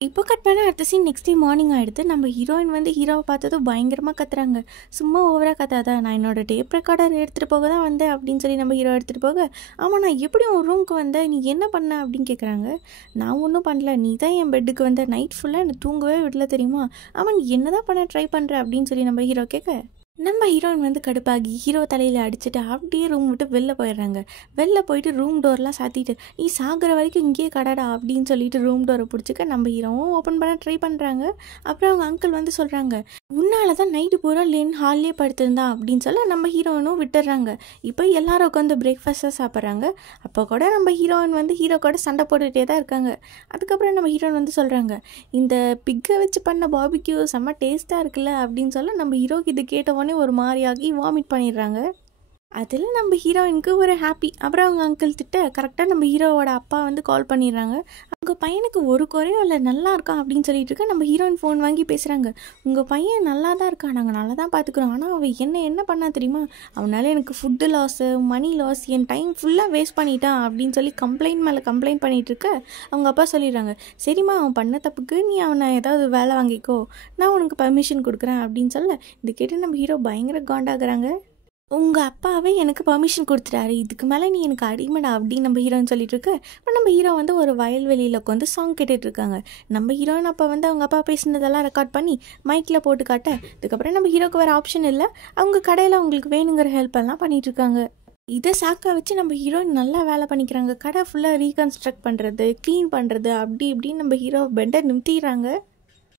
இப்போ கட் பண்ண அடுத்த சீன் நெக்ஸ்ட் டே மார்னிங் ஆகிடுது. நம்ம ஹீரோயின் வந்து ஹீரோவை பார்த்ததும் பயங்கரமாக கத்துறாங்க. சும்மா ஓவராக கத்தாதா, நான் என்னோட டேப் ரெக்கார்டர் எடுத்துகிட்டு போக தான் வந்தேன் அப்படின்னு சொல்லி நம்ம ஹீரோ எடுத்துகிட்டு போக, ஆமாம் நான் எப்படி உன் ரூமுக்கு வந்தேன், நீ என்ன பண்ண அப்படின்னு கேட்குறாங்க. நான் ஒன்றும் பண்ணல, நீ தான் என் பெட்டுக்கு வந்த, நைட் ஃபுல்லாக என்னை தூங்கவே விடல தெரியுமா, ஆமாம் நீ என்ன தான் பண்ண ட்ரை பண்ணுற அப்படின்னு சொல்லி நம்ம ஹீரோ கேட்க, நம்ம ஹீரோயின் வந்து கடுப்பாகி ஹீரோ தலையில் அடிச்சுட்டு அப்படியே ரூம் விட்டு வெளில போயிடுறாங்க. வெளில போயிட்டு ரூம் டோர்லாம் சாத்திட்டு நீ சாகிற வரைக்கும் இங்கேயே கடடா அப்படின்னு சொல்லிட்டு ரூம் டோரை பிடிச்சிக்க நம்ம ஹீரோவும் ஓப்பன் பண்ண ட்ரை பண்ணுறாங்க. அப்புறம் அவங்க அங்கிள் வந்து சொல்கிறாங்க, உன்னால தான் நைட்டு பூரா லேன் ஹால்லே படுத்திருந்தான் அப்படின்னு சொல்ல நம்ம ஹீரோயினும் விட்டுடுறாங்க. இப்போ எல்லாரும் உட்காந்து பிரேக்ஃபாஸ்ட்டாக சாப்பிட்றாங்க. அப்போ கூட நம்ம ஹீரோயின் வந்து ஹீரோ கூட சண்டை போட்டுகிட்டே தான் இருக்காங்க. அதுக்கப்புறம் நம்ம ஹீரோயின் வந்து சொல்கிறாங்க, இந்த பிக்கை வச்சு பண்ண பார்பிக்யூ செம்ம டேஸ்ட்டாக இருக்குல்ல அப்படின்னு சொல்ல நம்ம ஹீரோக்கு இது கேட்டவொடனே ஒரு மாதிரியாகி வாமிட் பண்ணிடுறாங்க. அதில் நம்ம ஹீரோயினுக்கு ஒரு ஹாப்பி. அப்புறம் அவங்க அங்கிள் திட்ட கரெக்டாக நம்ம ஹீரோவோட அப்பா வந்து கால் பண்ணிடுறாங்க. அவங்க பையனுக்கு ஒரு குறையும் இல்லை, நல்லா இருக்கான் அப்படின்னு சொல்லிட்டு இருக்க நம்ம ஹீரோயின் ஃபோன் வாங்கி பேசுகிறாங்க. உங்கள் பையன் நல்லா தான் இருக்கான், நாங்கள் நல்லா தான் பார்த்துக்குறோம். ஆனால் அவன் என்ன பண்ணா தெரியுமா, அவனால் எனக்கு ஃபுட்டு லாஸு, மணி லாஸ், என் டைம் ஃபுல்லாக வேஸ்ட் பண்ணிட்டான் அப்படின்னு சொல்லி கம்ப்ளைண்ட் மேலே கம்ப்ளைண்ட் பண்ணிகிட்டு இருக்க அவங்க அப்பா சொல்லிடுறாங்க, சரிம்மா அவன் பண்ண தப்புக்கு நீ அவனை ஏதாவது வேலை வாங்கிக்கோ, நான் உனக்கு பர்மிஷன் கொடுக்குறேன் அப்படின்னு சொல்ல இது கேட்டு நம்ம ஹீரோ பயங்கர காண்டாகிறாங்க. உங்கள் அப்பாவே எனக்கு பர்மிஷன் கொடுத்துட்டாரு, இதுக்கு மேலே நீ எனக்கு அடிமடா அப்படின்னு நம்ம ஹீரோன்னு சொல்லிட்டு இருக்க. இப்போ நம்ம ஹீரோ வந்து ஒரு வயல்வெளியில் உட்காந்து சாங் கேட்டுட்ருக்காங்க. நம்ம ஹீரோயின் அப்போ வந்து அவங்க அப்பா பேசுனதெல்லாம் ரெக்கார்ட் பண்ணி மைக்கில் போட்டு காட்ட, இதுக்கப்புறம் நம்ம ஹீரோக்கு வேறு ஆப்ஷன் இல்லை, அவங்க கடையில் அவங்களுக்கு வேணுங்கிற ஹெல்ப் எல்லாம் பண்ணிகிட்ருக்காங்க. இதை சாக்கா வச்சு நம்ம ஹீரோயின் நல்லா வேலை பண்ணிக்கிறாங்க. கடை ஃபுல்லாக ரீகன்ஸ்ட்ரக்ட் பண்ணுறது, க்ளீன் பண்ணுறது, அப்படி இப்படின்னு நம்ம ஹீரோ பெண்டை நிறுத்திடுறாங்க.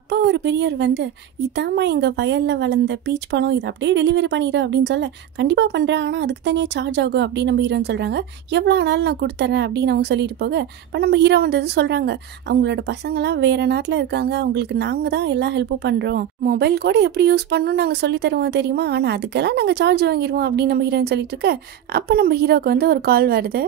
அப்போ ஒரு பெரியவர் வந்து, இதாம்மா எங்கள் வயலில் வளர்ந்த பீச் பழம், இதை அப்படியே டெலிவரி பண்ணிடு அப்படின்னு சொல்ல, கண்டிப்பாக பண்ணுறேன், ஆனால் அதுக்கு தனியாக சார்ஜ் ஆகும் அப்படின்னு நம்ம ஹீரோன்னு சொல்கிறாங்க. எவ்வளோ ஆனாலும் நான் கொடுத்துட்றேன் அப்படின்னு அவங்க சொல்லிட்டு போக, இப்போ நம்ம ஹீரோ வந்தது சொல்கிறாங்க, அவங்களோட பசங்களாம் வேறு நாட்டில் இருக்காங்க, அவங்களுக்கு நாங்கள் தான் எல்லா ஹெல்ப்பும் பண்ணுறோம், மொபைல் கூட எப்படி யூஸ் பண்ணணும்னு நாங்கள் சொல்லி தருவோம் தெரியுமா, ஆனால் அதுக்கெல்லாம் நாங்கள் சார்ஜ் வாங்கிடுவோம் அப்படின்னு நம்ம ஹீரோன்னு சொல்லிட்டு இருக்க. அப்போ நம்ம ஹீரோவுக்கு வந்து ஒரு கால் வருது.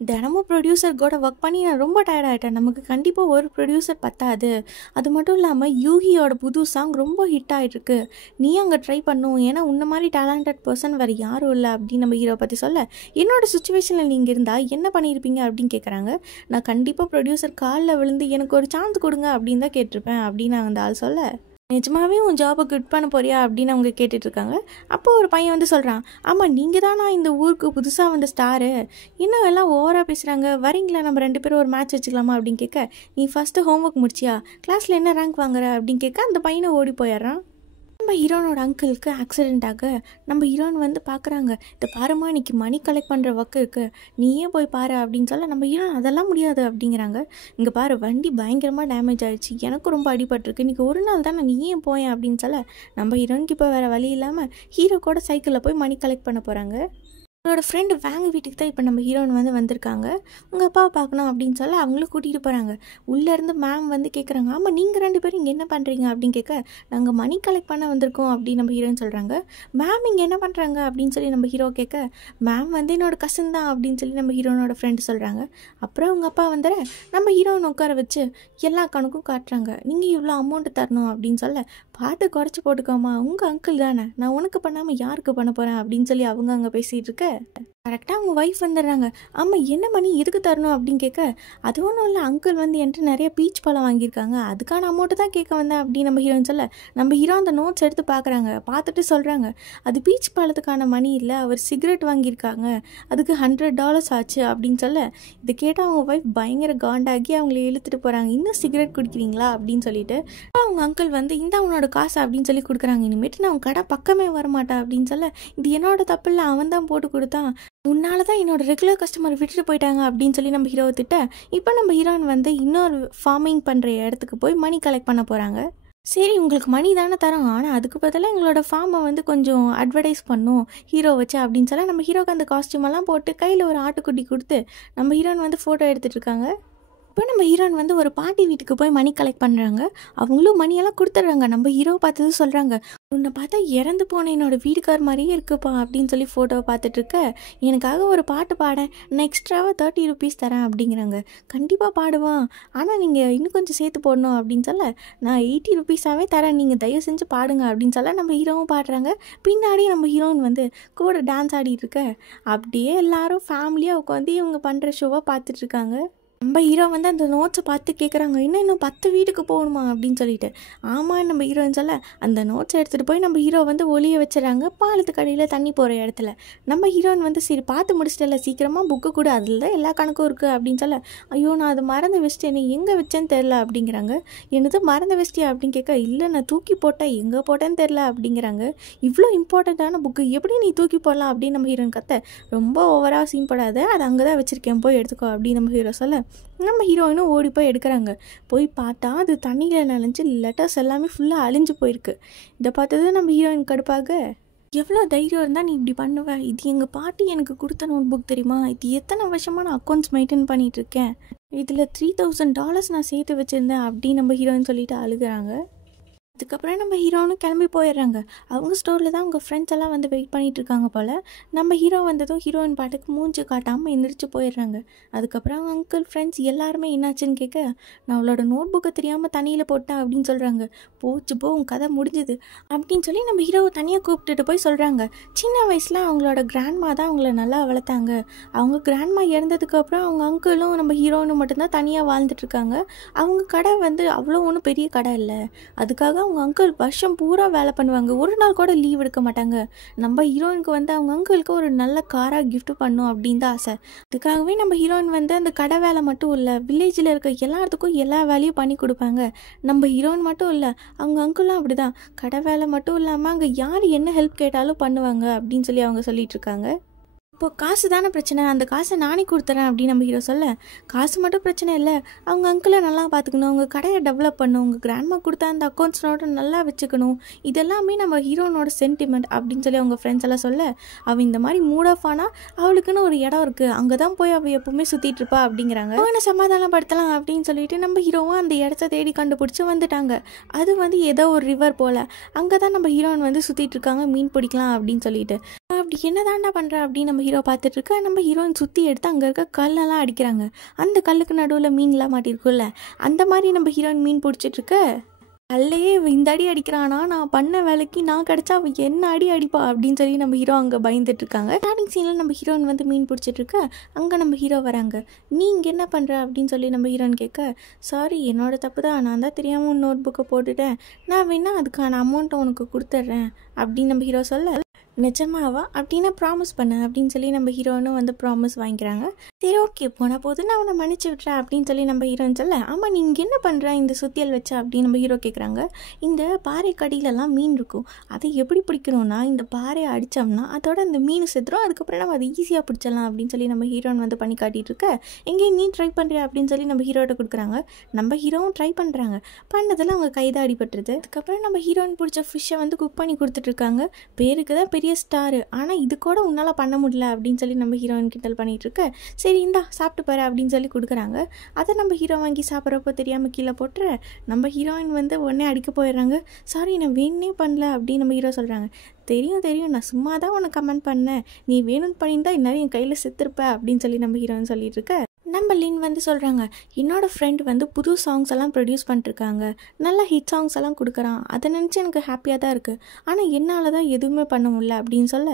தினமும் ப்ரொடியூசர் கூட ஒர்க் பண்ணி நான் ரொம்ப டயர்ட் ஆகிட்டேன், நமக்கு கண்டிப்பாக ஒரு ப்ரொடியூசர் பத்தாது, அது மட்டும் இல்லாமல் யூகியோட புது சாங் ரொம்ப ஹிட் ஆகிட்டுருக்கு, நீ அங்கே ட்ரை பண்ணும், ஏன்னா உன்ன மாதிரி டேலண்டட் பர்சன் வேறு யாரும் இல்லை அப்படின்னு நம்ம ஹீரோ பற்றி சொல்ல, என்னோடய சுச்சுவேஷனில் நீங்கள் இருந்தால் என்ன பண்ணியிருப்பீங்க அப்படின்னு கேட்குறாங்க. நான் கண்டிப்பாக ப்ரொடியூசர் காலில் விழுந்து எனக்கு ஒரு சான்ஸ் கொடுங்க அப்படின்னு தான் கேட்டிருப்பேன் அப்படின்னு அந்த ஆள் சொல்ல, நிஜமாவே உன் ஜாபை குட் பண்ண போறியா அப்படின்னு அவங்க கேட்டுட்ருக்காங்க. அப்போ ஒரு பையன் வந்து சொல்கிறான், ஆமாம் நீங்கள் தான் நான் இந்த ஊருக்கு புதுசாக வந்த ஸ்டாரு, இன்னும் எல்லாம் ஓவராக பேசுகிறாங்க, வரீங்களா நம்ம 2 பேரும் ஒரு மேட்ச் வச்சுக்கலாமா அப்படின்னு கேட்க, நீ ஃபஸ்ட்டு ஹோம்ஒர்க் முடிச்சியா, கிளாஸில் என்ன ரேங்க் வாங்குற அப்படின்னு கேட்க அந்த பையனை ஓடி போயிடுறான். நம்ம ஹீரோனோட அங்கிளுக்கு ஆக்சிடெண்ட் ஆக நம்ம ஹீரோன் வந்து பார்க்குறாங்க, இதை பாருமா இன்னைக்கு மணி கலெக்ட் பண்ணுற ஒர்க் இருக்குது, நீயே போய் பாரு அப்படின்னு சொல்ல நம்ம ஹீரோன் அதெல்லாம் முடியாது அப்படிங்கிறாங்க. இங்கே பாரு வண்டி பயங்கரமாக டேமேஜ் ஆகிடுச்சு, எனக்கும் ரொம்ப அடிபட்டிருக்கு, இன்றைக்கி ஒரு நாள் தானே நீயே போயேன் அப்படின்னு சொல்ல நம்ம ஹீரோனுக்கு இப்போ வேறு வழி இல்லாமல் ஹீரோ கூட சைக்கிளில் போய் மணி கலெக்ட் பண்ண போகிறாங்க. அவங்களோட ஃப்ரெண்டு வேங்க வீட்டுக்கு தான் இப்போ நம்ம ஹீரோயின் வந்து வந்திருக்காங்க. உங்கள் அப்பாவை பார்க்கணும் அப்படின்னு சொல்ல அவங்களும் கூட்டிகிட்டு போகிறாங்க. உள்ளேருந்து மேம் வந்து கேட்குறாங்க, ஆமாம் நீங்கள் 2 பேரும் இங்கே என்ன பண்ணுறீங்க அப்படின்னு கேட்க, நாங்கள் மணி கலெக்ட் பண்ண வந்திருக்கோம் அப்படின்னு நம்ம ஹீரோயின் சொல்கிறாங்க. மேம் இங்கே என்ன பண்ணுறாங்க அப்படின்னு சொல்லி நம்ம ஹீரோ கேட்க, மேம் வந்து என்னோட கசின் தான் அப்படின்னு சொல்லி நம்ம ஹீரோனோட ஃப்ரெண்டு சொல்கிறாங்க. அப்புறம் அவங்க அப்பா வந்துட நம்ம ஹீரோயின் உட்கார வச்சு எல்லா கணக்கும் காட்டுறாங்க. நீங்கள் இவ்வளோ அமௌண்ட்டு தரணும் அப்படின்னு சொல்ல, பார்த்து குறைச்சி போட்டுக்கோமா, உங்கள் அங்கிள் தானே, நான் உனக்கு பண்ணாமல் யாருக்கு பண்ண போகிறேன் அப்படின்னு சொல்லி அவங்க அங்கே பேசிகிட்டு இருக்க, கரெக்டாக அவங்க ஒய்ஃப் வந்துடுறாங்க. ஆமாம் என்ன மணி எதுக்கு தரணும் அப்படின்னு கேட்க, அது ஒன்றும் இல்லை அங்கிள் வந்து என்கிட்ட நிறைய பீச் பழம் வாங்கியிருக்காங்க, அதுக்கான அமௌண்ட்டு தான் கேட்க வந்தேன் அப்படின்னு நம்ம ஹீரோன்னு சொல்ல, நம்ம ஹீரோ அந்த நோட்ஸ் எடுத்து பார்க்குறாங்க. பார்த்துட்டு சொல்கிறாங்க, அது பீச் பழத்துக்கான மணி இல்லை, அவர் சிகரெட் வாங்கியிருக்காங்க, அதுக்கு $100 ஆச்சு அப்படின்னு சொல்ல, இதை கேட்டால் அவங்க ஒய்ஃப் பயங்கர காண்டாகி அவங்கள இழுத்துட்டு போகிறாங்க. இன்னும் சிகரெட் குடிக்கிறீங்களா அப்படின்னு சொல்லிட்டு அவங்க அங்கிள் வந்து இந்த அவனோட காசு அப்படின்னு சொல்லி கொடுக்குறாங்க. இனிமேட்டு நான் அவன் கடை பக்கமே வரமாட்டேன் அப்படின்னு சொல்ல, இது என்னோட தப்பு இல்லை, அவன் தான் போட்டு கொடுத்தான், உன்னால தான் என்னோட ரெகுலர் கஸ்டமர் விட்டுட்டு போயிட்டாங்க அப்படின்னு சொல்லி நம்ம ஹீரோவை திட்ட, இப்போ நம்ம ஹீரோயின் வந்து இன்னொரு ஃபார்மிங் பண்ணுற இடத்துக்கு போய் மணி கலெக்ட் பண்ண போகிறாங்க. சரி உங்களுக்கு மணி தானே தரோம், ஆனால் அதுக்கு பதிலாக எங்களோட ஃபார்மை வந்து கொஞ்சம் அட்வர்டைஸ் பண்ணும் ஹீரோ வச்சு அப்படின்னு சொல்ல நம்ம ஹீரோக்கு அந்த காஸ்டியூம் எல்லாம் போட்டு கையில் ஒரு ஆட்டுக்குட்டி கொடுத்து நம்ம ஹீரோயின் வந்து ஃபோட்டோ எடுத்துகிட்டு இருக்காங்க. இப்போ நம்ம ஹீரோயின் வந்து ஒரு பாட்டி வீட்டுக்கு போய் மணி கலெக்ட் பண்ணுறாங்க. அவங்களும் மணியெல்லாம் கொடுத்துட்றாங்க. நம்ம ஹீரோ பார்த்தது சொல்கிறாங்க, உன்னை பார்த்தா இறந்து போன என்னோட வீட்டுக்கார் மாதிரியே இருக்குப்பா அப்படின்னு சொல்லி ஃபோட்டோவை பார்த்துட்ருக்க, எனக்காக ஒரு பாட்டு பாடேன், நான் எக்ஸ்ட்ராவாக $30 தரேன் அப்படிங்கிறாங்க. கண்டிப்பாக பாடுவான், ஆனால் நீங்கள் இன்னும் கொஞ்சம் சேர்த்து போடணும் அப்படின்னு சொல்ல, நான் $80 தரேன், நீங்கள் தயவு செஞ்சு பாடுங்க அப்படின்னு சொல்ல நம்ம ஹீரோவும் பாடுறாங்க. பின்னாடி நம்ம ஹீரோயின் வந்து கூட டான்ஸ் ஆடிட்டு இருக்க, அப்படியே எல்லாரும் ஃபேமிலியாக உட்காந்து இவங்க பண்ணுற ஷோவை பார்த்துட்ருக்காங்க. நம்ம ஹீரோ வந்து அந்த நோட்ஸை பார்த்து கேட்குறாங்க, இன்னும் 10 வீட்டுக்கு போகணுமா அப்படின்னு சொல்லிட்டு. ஆமாம் நம்ம ஹீரோயின் சொல்ல, அந்த நோட்ஸை எடுத்துகிட்டு போய் நம்ம ஹீரோ வந்து ஒளிய வச்சுறாங்க பாலத்துக்கு அடியில் தண்ணி போகிற இடத்துல. நம்ம ஹீரோயின் வந்து சரி பார்த்து முடிச்சிட்டல, சீக்கிரமாக புக்கு கூட, அதில் தான் எல்லா கணக்கும் இருக்குது அப்படின்னு சொல்ல, ஐயோ நான் அதை மறந்து வச்சிட்டேன், எங்கே வச்சேன்னு தெரில அப்படிங்கிறாங்க. என்னது மறந்து வச்சிட்டியா அப்படின்னு கேட்க, இல்லை நான் தூக்கி போட்டேன், எங்கே போட்டேன்னு தெரில அப்படிங்கிறாங்க. இவ்வளோ இம்பார்ட்டண்ட்டான புக்கு எப்படி நீ தூக்கி போடலாம் அப்படின்னு நம்ம ஹீரோயின் கத்த, ரொம்ப ஓவராக சீன் படாத, அது அங்கே தான் வச்சுருக்கேன் போய் எடுத்துக்கோ அப்படின்னு நம்ம ஹீரோ சொல்ல, நம்ம ஹீரோயினும் ஓடி போய் எடுக்கிறாங்க. போய் பார்த்தா அது தண்ணியில் நனைஞ்சு லெட்டர்ஸ் எல்லாமே ஃபுல்லாக அழிஞ்சு போயிருக்கு. இதை பார்த்தது நம்ம ஹீரோயின் கடுப்பாக, எவ்வளோ தைரியம் இருந்தால் நீ இப்படி பண்ணுவேன், இது எங்கள் பாட்டி எனக்கு கொடுத்த நோட் புக் தெரியுமா, இது எத்தனை வருஷமாக நான் அக்கௌண்ட்ஸ் மெயின்டைன் பண்ணிகிட்ருக்கேன், இதில் $3000 நான் சேர்த்து வச்சுருந்தேன் அப்படின்னு நம்ம ஹீரோயின் சொல்லிட்டு அழுகிறாங்க. அதுக்கப்புறம் நம்ம ஹீரோனும் கிளம்பி போயிடுறாங்க. அவங்க ஸ்டோரில் தான் அவங்க ஃப்ரெண்ட்ஸ் எல்லாம் வந்து வெயிட் பண்ணிகிட்டு இருக்காங்க போல். நம்ம ஹீரோ வந்ததும் ஹீரோயின் பாட்டுக்கு மூஞ்சி காட்டாமல் எந்திரிச்சு போயிடுறாங்க. அதுக்கப்புறம் அவங்க அங்கிள் ஃப்ரெண்ட்ஸ் எல்லாருமே என்னாச்சுன்னு கேட்க, நான் அவளோட நோட் புக்கை தெரியாமல் தண்ணியில் போட்டேன் அப்படின்னு சொல்கிறாங்க. போச்சு போ உன் கதை முடிஞ்சுது அப்படின்னு சொல்லி நம்ம ஹீரோவை தனியாக கூப்பிட்டுட்டு போய் சொல்கிறாங்க. சின்ன வயசில் அவங்களோட கிராண்ட்மா தான் அவங்கள நல்லா வளர்த்தாங்க. அவங்க கிராண்ட்மா இறந்ததுக்கப்புறம் அவங்க அங்கிளும் நம்ம ஹீரோயினும் மட்டும்தான் தனியாக வாழ்ந்துட்டுருக்காங்க. அவங்க கடை வந்து அவ்வளோ ஒன்றும் பெரிய கடை இல்லை. அதுக்காக அவங்க அங்கிள் வருஷம் பூரா வேலை பண்ணுவாங்க, ஒரு நாள் கூட லீவ் எடுக்க மாட்டாங்க. நம்ம ஹீரோயினுக்கு வந்து அவங்க அங்கிளுக்கு ஒரு நல்ல காராக கிஃப்ட் பண்ணும் அப்படின்னு தான் ஆசை. அதுக்காகவே நம்ம ஹீரோயின் வந்து அந்த கடை வேலை மட்டும் இல்லை, வில்லேஜில் இருக்க எல்லாத்துக்கும் எல்லா வேலையும் பண்ணி கொடுப்பாங்க. நம்ம ஹீரோயின் மட்டும் இல்லை, அவங்க அங்கிளும் அப்படிதான், கடை வேலை மட்டும் இல்லாமல் அங்கே யார் என்ன ஹெல்ப் கேட்டாலும் பண்ணுவாங்க அப்படின்னு சொல்லி அவங்க சொல்லிட்டு இருக்காங்க. இப்போ காசு தானே பிரச்சனை, அந்த காசை நானே கொடுத்துறேன் அப்படின்னு நம்ம ஹீரோ சொல்ல, காசு மட்டும் பிரச்சனை இல்லை, அவங்க அங்கிளை நல்லா பார்த்துக்கணும், அவங்க கடையை டெவலப் பண்ணணும், உங்கள் கிராண்ட்மா கொடுத்த அந்த அக்கௌண்ட்ஸ் நோட்டை நல்லா வச்சுக்கணும், இதெல்லாமே நம்ம ஹீரோனோட சென்டிமெண்ட் அப்படின்னு சொல்லி அவங்க ஃப்ரெண்ட்ஸ் எல்லாம் சொல்ல, அவள் இந்த மாதிரி மூட் ஆஃப் ஆனால் அவளுக்குன்னு ஒரு இடம் இருக்குது, அங்கே தான் போய் அவள் எப்பவுமே சுற்றிட்டு இருப்பா அப்படிங்கிறாங்க. அவனை சமாதானப்படுத்தலாம் அப்படின்னு சொல்லிட்டு நம்ம ஹீரோவும் அந்த இடத்த தேடி கண்டுபிடிச்சி வந்துட்டாங்க. அது வந்து ஏதோ ஒரு ரிவர் போல், அங்கே தான் நம்ம ஹீரோயின் வந்து சுற்றிட்டு இருக்காங்க, மீன் பிடிக்கலாம் அப்படின்னு சொல்லிட்டு. அப்படி என்ன தாண்டா பண்ணுற அப்படின்னு நம்ம ஹீரோ பார்த்துட்டு இருக்க, நம்ம ஹீரோயின் சுற்றி எடுத்து அங்கே இருக்க கல்லெல்லாம் அடிக்கிறாங்க. அந்த கல்லுக்கு நடுவில் மீன்லாம் மாட்டிருக்குல்ல, அந்த மாதிரி நம்ம ஹீரோயின் மீன் பிடிச்சிட்ருக்க, கல்லையே இந்த அடி அடிக்கிறானா, நான் பண்ண வேலைக்கு நான் கிடச்சா அவள் என்ன அடி அடிப்பா அப்படின்னு சொல்லி நம்ம ஹீரோ அங்கே பயந்துட்டு இருக்காங்க. ஸ்டார்டிங் சீனில் நம்ம ஹீரோயின் வந்து மீன் பிடிச்சிட்ருக்க, அங்கே நம்ம ஹீரோ வராங்க. நீ இங்கே என்ன பண்ணுற அப்படின்னு சொல்லி நம்ம ஹீரோயின் கேட்க, சாரி என்னோட தப்பு தான், நான் தான் தெரியாமல் நோட் புக்கை போட்டுட்டேன், நான் வேணா அதுக்கான அமௌண்ட்டை உனக்கு கொடுத்துட்றேன் அப்படின்னு நம்ம ஹீரோ சொல்ல, நிஜமாவா அப்படின்னா ப்ராமிஸ் பண்ண அப்படின்னு சொல்லி நம்ம ஹீரோயினும் வந்து ப்ராமிஸ் வாங்கிக்கிறாங்க. சரி ஓகே போனால் போது நான் உன்னை மன்னிச்சு விட்டுறேன் அப்படின்னு சொல்லி நம்ம ஹீரோயின் சொல்ல, ஆமாம் நீங்கள் என்ன பண்ணுற இந்த சுத்தியல் வச்சா அப்படின்னு நம்ம ஹீரோ கேட்குறாங்க. இந்த பாறை கடியிலலாம் மீன் இருக்கும், அதை எப்படி பிடிக்கணும்னா இந்த பாறையை அடித்தோம்னா அதோட அந்த மீன் செத்துரும், அதுக்கப்புறம் நம்ம அதை ஈஸியாக பிடிச்சிடலாம் அப்படின்னு சொல்லி நம்ம ஹீரோயின் வந்து பண்ணி காட்டிகிட்டு இருக்க, எங்கேயும் நீ ட்ரை பண்ணுறியா அப்படின்னு சொல்லி நம்ம ஹீரோட்ட கொடுக்குறாங்க. நம்ம ஹீரோவும் ட்ரை பண்ணுறாங்க, பண்ணதில் அவங்க கைதான் அடிபட்டுருது. அதுக்கப்புறம் நம்ம ஹீரோயின் பிடிச்ச ஃபிஷ்ஷை வந்து குக் பண்ணி கொடுத்துட்ருக்காங்க. பேருக்கு தான் பெரிய ஸ்டாரு, ஆனால் இது கூட உன்னால் பண்ண முடியல அப்படின்னு சொல்லி நம்ம ஹீரோயின் கிண்டல் பண்ணிகிட்டு இருக்க, சரி இந்தா சாப்பிட்டு பாரு அப்படின்னு சொல்லி கொடுக்குறாங்க. அதை நம்ம ஹீரோ வாங்கி சாப்பிட்றப்போ தெரியாமல் கீழே போட்டுற, நம்ம ஹீரோயின் வந்து உடனே அடிக்க போயிடுறாங்க. சாரி நான் வேணுன்னே பண்ணல அப்படின்னு நம்ம ஹீரோ சொல்கிறாங்க. தெரியும் தெரியும், நான் சும்மா தான் உனக்கு கமெண்ட் பண்ணேன், நீ வேணும்னு பண்ணியிருந்தா இந்நேரம் என் கையில் செத்துருப்ப அப்படின்னு சொல்லி நம்ம ஹீரோயின் சொல்லிட்டு இருக்க. நம்ம லின் வந்து சொல்கிறாங்க, என்னோடய ஃப்ரெண்ட் வந்து புது சாங்ஸ் எல்லாம் ப்ரொடியூஸ் பண்ணிட்டுருக்காங்க, நல்ல ஹிட் சாங்ஸ் எல்லாம் கொடுக்குறான், அதை நினச்சி எனக்கு ஹாப்பியாக தான் இருக்குது, ஆனால் என்னால் தான் எதுவுமே பண்ண முடியல அப்படின்னு சொல்ல,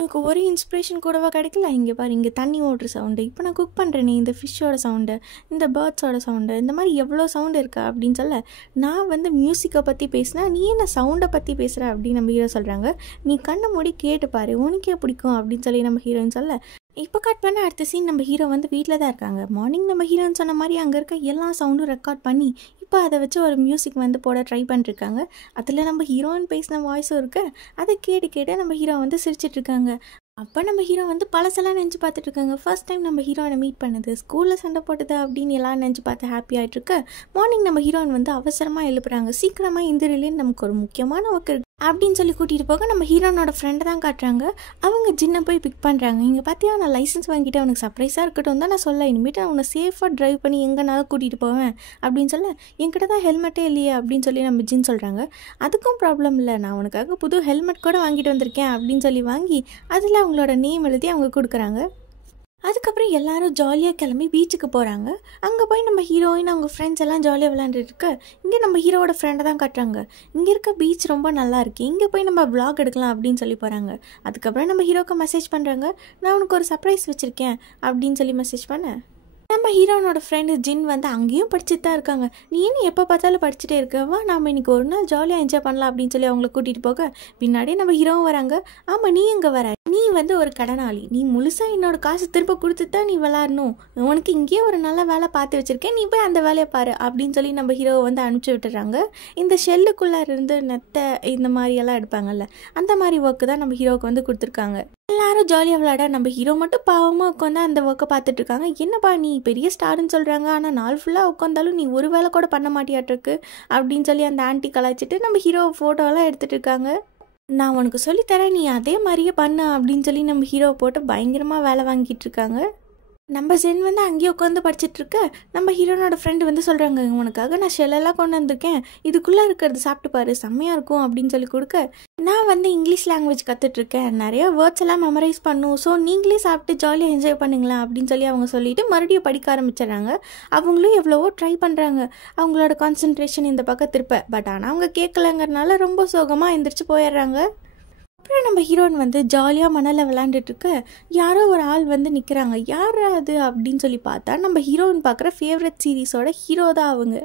எனக்கு ஒரு இன்ஸ்பிரேஷன் கூடவா கிடைக்கல, இங்கே பாரு இங்கே தண்ணி ஓடுற சவுண்டு, இப்போ நான் குக் பண்ணுறேனே இந்த ஃபிஷ்ஷோட சவுண்டு, இந்த பேர்ட்ஸோட சவுண்டு, இந்த மாதிரி எவ்வளோ சவுண்டு இருக்கா அப்படின்னு சொல்ல, நான் வந்து மியூசிக்கை பற்றி பேசினா நீ என்ன சவுண்டை பற்றி பேசுகிற அப்படின்னு நம்ம ஹீரோ சொல்கிறாங்க. நீ கண்ணை மூடி கேட்டு பாரு உனக்கே பிடிக்கும் அப்படின்னு சொல்லி நம்ம ஹீரோயின் சொல்ல, இப்போ கட் பண்ண அடுத்த சீன் நம்ம ஹீரோ வந்து வீட்டில் தான் இருக்காங்க. மார்னிங் நம்ம ஹீரோன்னு சொன்ன மாதிரி அங்கே இருக்க எல்லா சவுண்டும் ரெக்கார்ட் பண்ணி இப்போ அதை வச்சு ஒரு மியூசிக் வந்து போட ட்ரை பண்ணிருக்காங்க. அதில் நம்ம ஹீரோயின் பேசின வாய்ஸும் இருக்குது, அதை கேட்டு நம்ம ஹீரோ வந்து சிரிச்சிட்ருக்காங்க. அப்போ நம்ம ஹீரோ வந்து பழசெல்லாம் நினச்சி பார்த்துட்ருக்காங்க. ஃபர்ஸ்ட் டைம் நம்ம ஹீரோயினை மீட் பண்ணது, ஸ்கூலில் சண்டை போட்டது அப்படின்னு எல்லாம் நினச்சி பார்த்து ஹாப்பி ஆகிட்ருக்கு. மார்னிங் நம்ம ஹீரோயின் வந்து அவசரமாக எழுப்புறாங்க, சீக்கிரமாக எந்திரிலேன்னு நமக்கு ஒரு முக்கியமான ஒர்க் இருக்குது அப்படின்னு சொல்லி கூட்டிகிட்டு போக நம்ம ஹீரோனோட ஃப்ரெண்டை தான் காட்டுறாங்க. அவங்க ஜின்னை போய் பிக் பண்ணுறாங்க. இங்கே பார்த்தியா நான் லைசன்ஸ் வாங்கிட்டு அவனுக்கு சர்ப்ரைஸாக இருக்கட்டும் தான் நான் சொல்ல, இனிமேட்டு நான் உன்னை சேஃபாக ட்ரைவ் பண்ணி எங்கேனாலும் கூட்டிகிட்டு போவேன் அப்படின்னு சொல்ல, என்கிட்ட தான் ஹெல்மெட்டே இல்லையே அப்படின்னு சொல்லி நம்ம ஜின் சொல்கிறாங்க. அதுக்கும் ப்ராப்ளம் இல்லை, நான் உனக்காக புது ஹெல்மெட் கூட வாங்கிட்டு வந்திருக்கேன் அப்படின்னு சொல்லி வாங்கி அதில் அவங்களோட நேம் எழுதி அவங்க கொடுக்குறாங்க. அதுக்கப்புறம் எல்லாரும் ஜாலியாக கிளம்பி பீச்சுக்கு போகிறாங்க. அங்கே போய் நம்ம ஹீரோயின் அவங்க ஃப்ரெண்ட்ஸ் எல்லாம் ஜாலியாக விளையாண்டுருக்கு. இங்கே நம்ம ஹீரோவோட ஃப்ரெண்டை தான் காட்டுறாங்க. இங்கே இருக்க பீச் ரொம்ப நல்லா இருக்குது, இங்கே போய் நம்ம வ்ளாக் எடுக்கலாம் அப்படின்னு சொல்லி போகிறாங்க. அதுக்கப்புறம் நம்ம ஹீரோக்கு மெசேஜ் பண்ணுறாங்க, நான் உனக்கு ஒரு சர்ப்ரைஸ் வச்சுருக்கேன் அப்படின்னு சொல்லி மெசேஜ் பண்ண, நம்ம ஹீரோனோட ஃப்ரெண்டு ஜின் வந்து அங்கேயும் படிச்சுட்டு தான் இருக்காங்க. நீ என்ன எப்போ பார்த்தாலும் படிச்சுட்டே இருக்கவா, நாம் இன்னைக்கு ஒரு நாள் ஜாலியாக என்ஜாய் பண்ணலாம் அப்படின்னு சொல்லி அவங்கள கூட்டிகிட்டு போக பின்னாடியே நம்ம ஹீரோவும் வராங்க. ஆமாம், நீ எங்கே வர? நீ வந்து ஒரு கடனாளி, நீ முழுசாக என்னோட காசு திரும்ப கொடுத்துட்டு தான் நீ விளாடணும். உனக்கு இங்கேயே ஒரு நல்ல வேலை பார்த்து வச்சுருக்கேன், நீ போய் அந்த வேலையை பாரு அப்படின்னு சொல்லி நம்ம ஹீரோவை வந்து அனுப்பிச்சி விட்டுறாங்க. இந்த ஷெல்லுக்குள்ளே இருந்து நெத்தை இந்த மாதிரியெல்லாம் எடுப்பாங்கல்ல, அந்த மாதிரி ஒர்க்கு தான் நம்ம ஹீரோவுக்கு வந்து கொடுத்துருக்காங்க. எல்லாரும் ஜாலியாக விளையாட நம்ம ஹீரோ மட்டும் பாவமாக உட்காந்து அந்த ஒர்க்கை பார்த்துட்டு இருக்காங்க. என்னப்பா நீ பெரிய ஸ்டார்னு சொல்கிறாங்க, ஆனால் நாள் ஃபுல்லாக உட்காந்தாலும் நீ ஒரு வேலை கூட பண்ண மாட்டியாட்டிருக்கு அப்படின்னு சொல்லி அந்த ஆன்ட்டி கலாய்ச்சிட்டு நம்ம ஹீரோ ஃபோட்டோலாம் எடுத்துகிட்டு இருக்காங்க. நான் உனக்கு சொல்லித்தரேன், நீ அதே மாதிரியே பண்ண அப்படின்னு சொல்லி நம்ம ஹீரோவை போட்டு பயங்கரமாக வேலை வாங்கிட்டு இருக்காங்க. நம்ம ஜென் வந்து அங்கேயே உட்காந்து படிச்சுட்ருக்க நம்ம ஹீரோனோட ஃப்ரெண்டு வந்து சொல்கிறாங்க, உனக்காக நான் ஷெல்லெல்லாம் கொண்டு வந்திருக்கேன், இதுக்குள்ளே இருக்கிறது சாப்பிட்டு பாரு, செம்மையாக இருக்கும் அப்படின்னு சொல்லி கொடுக்க, நான் வந்து இங்கிலீஷ் லாங்குவேஜ் கற்றுட்ருக்கேன், நிறைய வேர்ட்ஸ் எல்லாம் மெமரைஸ் பண்ணும், ஸோ நீங்களே சாப்பிட்டு ஜாலியாக என்ஜாய் பண்ணுங்களேன் அப்படின்னு சொல்லி அவங்க சொல்லிவிட்டு மறுபடியும் படிக்க ஆரம்பிச்சிடுறாங்க. அவங்களும் எவ்வளவோ ட்ரை பண்ணுறாங்க அவங்களோட கான்சன்ட்ரேஷன் இந்த பக்கம் திருப்ப, பட் ஆனால் அவங்க கேட்கலங்கிறனால ரொம்ப சோகமாக எந்திரிச்சு போயிடுறாங்க. அப்புறம் நம்ம ஹீரோயின் வந்து ஜாலியாக மணலில் விளாண்டுட்டுருக்க யாரோ ஒரு ஆள் வந்து நிற்கிறாங்க. யார் அது அப்படின்னு சொல்லி பார்த்தா நம்ம ஹீரோயின் பார்க்குற ஃபேவரட் சீரீஸோட ஹீரோ தான் அவங்க.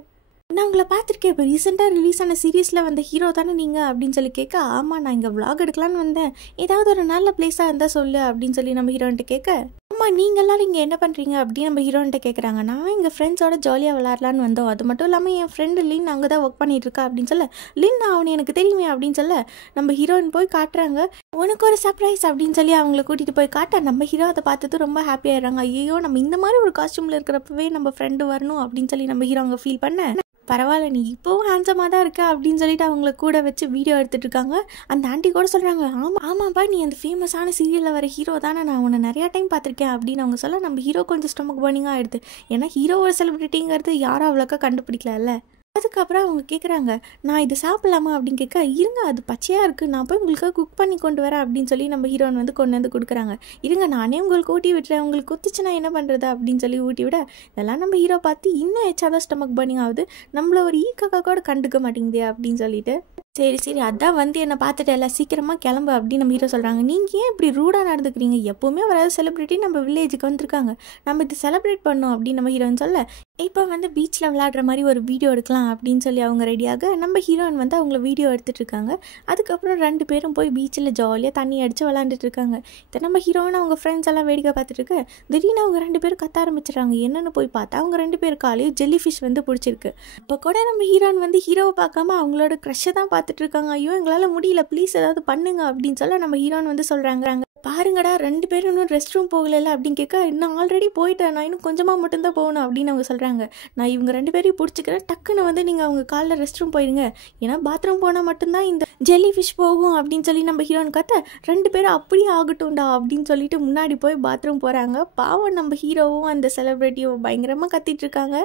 நான் உங்களை பார்த்துருக்கேன், இப்போ ரீசெண்டாக ரிலீஸ் ஆன சீரீஸில் வந்த ஹீரோ தானே நீங்கள் அப்படின்னு சொல்லி கேட்க, ஆமாம் நான் இங்கே விளாக் எடுக்கலான்னு வந்தேன், ஏதாவது ஒரு நல்ல பிளேஸாக இருந்தால் சொல்லு அப்படின்னு சொல்லி நம்ம ஹீரோயின்ட்ட கேட்க, ஆமாம் நீங்கள்லாம் இங்கே என்ன பண்ணுறீங்க அப்படின்னு நம்ம ஹீரோயின்ட்ட கேட்குறாங்க. நான் எங்கள் ஃப்ரெண்ட்ஸோட ஜாலியாக விளாட்லான்னு வந்தோம், அது மட்டும் இல்லாமல் என் ஃப்ரெண்டு லின் அங்கே தான் ஒர்க் பண்ணிகிட்ருக்கா அப்படின்னு சொல்ல, லின் அவனை எனக்கு தெரியுமே அப்படின்னு சொல்ல நம்ம ஹீரோயின் போய் காட்டுறாங்க. உனக்கு ஒரு சர்ப்ரைஸ் அப்படின்னு சொல்லி அவங்கள கூட்டிகிட்டு போய் காட்ட நம்ம ஹீரோ அதை பார்த்துட்டு ரொம்ப ஹாப்பியாகிடுறாங்க. ஐயோ நம்ம இந்த மாதிரி ஒரு காஸ்டியூமில் இருக்கிறப்பவே நம்ம ஃப்ரெண்டு வரணும் அப்படின்னு சொல்லி நம்ம ஹீரோ அங்கே ஃபீல் பண்ண, பரவாயில்ல நீ இப்போவும் ஹேண்ட்ஸமாக தான் இருக்க அப்படின்னு சொல்லிட்டு அவங்கள கூட வச்சு வீடியோ எடுத்துகிட்டு இருக்காங்க. அந்த ஆண்டி கூட சொல்கிறாங்க, ஆமாப்பா நீ அந்த ஃபேமஸான சீரியலில் வர ஹீரோ தானே, நான் உன்னை நிறையா டைம் பார்த்துருக்கேன் அப்படின்னு அவங்க சொல்ல நம்ம ஹீரோ கொஞ்சம் ஸ்டொமக் பர்னிங்காக ஆகிடுது. ஏன்னா ஹீரோ ஒரு செலிபிரிட்டிங்கிறது யாரும் அவ்வளோக்கா கண்டுபிடிக்கல. அதுக்கப்புறம் அவங்க கேட்குறாங்க, நான் இது சாப்பிட்லாமா அப்படின்னு கேட்க, இருங்க அது பச்சையாக இருக்குது, நான் போய் உங்களுக்கு குக் பண்ணி கொண்டு வரேன் அப்படின்னு சொல்லி நம்ம ஹீரோயின் வந்து கொண்டு வந்து கொடுக்குறாங்க. இருங்க நானே உங்களுக்கு ஊட்டி விட்டுறேன், உங்களுக்கு குத்துச்சுன்னா என்ன பண்ணுறது அப்படின்னு சொல்லி ஊட்டி விட, இதெல்லாம் நம்ம ஹீரோ பார்த்து இன்னும் எச்சாதான் ஸ்டொமக் பர்னிங் ஆகுது, நம்மள ஒரு ஈக்காக்கா கூட கண்டுக்க மாட்டேங்குதே அப்படின்னு சொல்லிட்டு, சரி அதான் வந்து என்னை பார்த்துட்டு எல்லாம் சீக்கிரமாக கிளம்பு அப்படின்னு நம்ம ஹீரோ சொல்கிறாங்க. நீங்கள் ஏன் இப்படி ரூடாக நடந்துக்கிறீங்க, எப்போவுமே வராது செலிப்ரிட்டி நம்ம வில்லேஜுக்கு வந்திருக்காங்க, நம்ம இது செலிப்ரேட் பண்ணோம் அப்படின்னு நம்ம ஹீரோன்னு சொல்ல, இப்போ வந்து பீச்சில் விளையாடுற மாதிரி ஒரு வீடியோ எடுக்கலாம் அப்படின்னு சொல்லி அவங்க ரெடியாக நம்ம ஹீரோயின் வந்து அவங்கள வீடியோ எடுத்துகிட்டு இருக்காங்க. அதுக்கப்புறம் 2 பேரும் போய் பீச்சில் ஜாலியாக தண்ணி அடித்து விளாண்டுட்டு இருக்காங்க. இதை நம்ம ஹீரோயின் அவங்க ஃப்ரெண்ட்ஸ் எல்லாம் வேடிக்கை பார்த்துட்டு இருக்க, திடீர்னு அவங்க 2 பேரும் கத்த ஆரம்பிச்சிடுறாங்க. என்னென்னு போய் பார்த்தா அவங்க 2 பேர் காலையும் ஜெல்லி ஃபிஷ் வந்து பிடிச்சிருக்கு. இப்போ கூட நம்ம ஹீரோயின் வந்து ஹீரோவை பார்க்காம அவங்களோட க்ரஷ்ஷை தான் பார்த்துட்டு இருக்காங்க. ஐயோ எங்களால் முடியல, ப்ளீஸ் ஏதாவது பண்ணுங்க அப்படின்னு சொல்ல நம்ம ஹீரோயின் வந்து சொல்கிறாங்க, பாருங்கடா 2 பேரும் இன்னும் ரெஸ்ட் ரூம் போகல அப்படின்னு கேட்க, இன்னும் ஆல்ரெடி போயிட்டேன், நான் இன்னும் கொஞ்சமாக மட்டும்தான் போகணும் அப்படின்னு அவங்க சொல்கிறாங்க. நான் இவங்க 2 பேரையும் பிடிச்சிக்கிறேன், டக்குன்னு வந்து நீங்கள் அவங்க காலில் ரெஸ்ட் ரூம் போயிடுங்க, ஏன்னா பாத்ரூம் போனால் மட்டும்தான் இந்த ஜெல்லி ஃபிஷ் போகும் அப்படின்னு சொல்லி நம்ம ஹீரோயின் கத்த, 2 பேரும் அப்படியே ஆகட்டும்டா அப்படின்னு சொல்லிட்டு முன்னாடி போய் பாத்ரூம் போகிறாங்க. பாவம் நம்ம ஹீரோவும் அந்த செலிப்ரிட்டியும் பயங்கரமாக கத்திட்டு இருக்காங்க.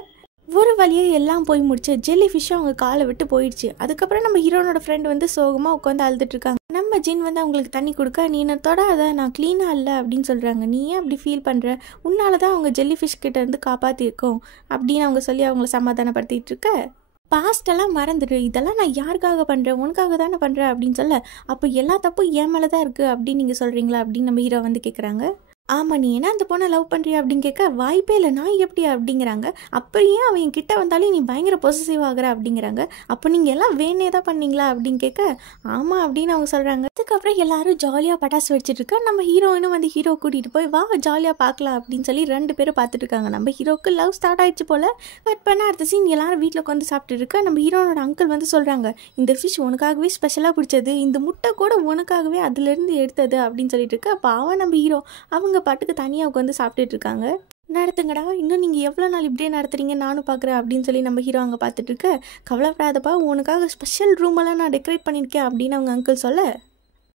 ஒரு வழியே எல்லாம் போய் முடிச்சு ஜெல்லி ஃபிஷ்ஷும் அவங்க காலை விட்டு போயிடுச்சு. அதுக்கப்புறம் நம்ம ஹீரோனோட ஃப்ரெண்டு வந்து சோகமாக உட்காந்து அழுதுட்டு இருக்காங்க. நம்ம ஜின் வந்து அவங்களுக்கு தண்ணி கொடுக்க, நீ நான் தொடாத, நான் க்ளீனாக இல்லை அப்படின்னு சொல்கிறாங்க. நீ ஏன் அப்படி ஃபீல் பண்ணுற, உன்னால தான் அவங்க ஜெல்லி ஃபிஷ் கிட்ட இருந்து காப்பாற்றிருக்கோம் அப்படின்னு அவங்க சொல்லி அவங்கள சமாதானப்படுத்திட்டு இருக்க, பாஸ்டெல்லாம் மறந்துடு, இதெல்லாம் நான் யாருக்காக பண்ணுறேன், உனக்காக தானே பண்ணுறேன் அப்படின்னு சொல்ல, அப்போ எல்லா தப்பும் என் மேலே தான் இருக்குது அப்படின்னு நீங்கள் சொல்கிறீங்களா அப்படின்னு நம்ம ஹீரோ வந்து கேட்குறாங்க. ஆமாம் நீ என்ன அந்த பொண்ணை லவ் பண்ணுறியா அப்படின்னு கேட்க, வாய்ப்பே இல்லை, நான் எப்படியா அப்படிங்கிறாங்க. அப்படியே அவன் என் கிட்ட வந்தாலே நீ பயங்கர பொசசிவ் ஆகிற அப்படிங்கிறாங்க. அப்போ நீங்கள் எல்லாம் வேணே தான் பண்ணீங்களா அப்படின்னு கேட்க, ஆமாம் அப்படின்னு அவங்க சொல்கிறாங்க. அதுக்கப்புறம் எல்லாரும் ஜாலியாக பட்டாசு வச்சுட்டு இருக்க, நம்ம ஹீரோயினும் வந்து ஹீரோ கூட்டிகிட்டு போய் வா ஜாலியாக பார்க்கலாம் அப்படின்னு சொல்லி 2 பேரும் பார்த்துட்டு இருக்காங்க. நம்ம ஹீரோக்கு லவ் ஸ்டார்ட் ஆயிடுச்சு போல். கட் பண்ண அடுத்த சீன் எல்லாரும் வீட்டில் உட்காந்து சாப்பிட்டு இருக்க, நம்ம ஹீரோனோட அங்கிள் வந்து சொல்கிறாங்க, இந்த ஃபிஷ் உனக்காகவே ஸ்பெஷலாக பிடிச்சது, இந்த முட்டை கூட உனக்காகவே அதுலேருந்து எடுத்தது அப்படின்னு சொல்லிட்டு இருக்க. பாவம் நம்ம ஹீரோ அவங்க பாட்டுக்கு தனியாக உட்காந்து சாப்பிட்டுட்டு இருக்காங்க. நடத்துங்கடா, இன்னும் நீங்கள் எவ்வளோ நாள் இப்படியே நடத்துறீங்க நானும் பார்க்குறேன் அப்படின்னு சொல்லி நம்ம ஹீரோ அங்கே பார்த்துட்டு இருக்க, கவலைப்படாதப்பா உனக்காக ஸ்பெஷல் ரூமெல்லாம் நான் டெக்கரேட் பண்ணியிருக்கேன் அப்படின்னு அவங்க அங்கிள் சொல்ல,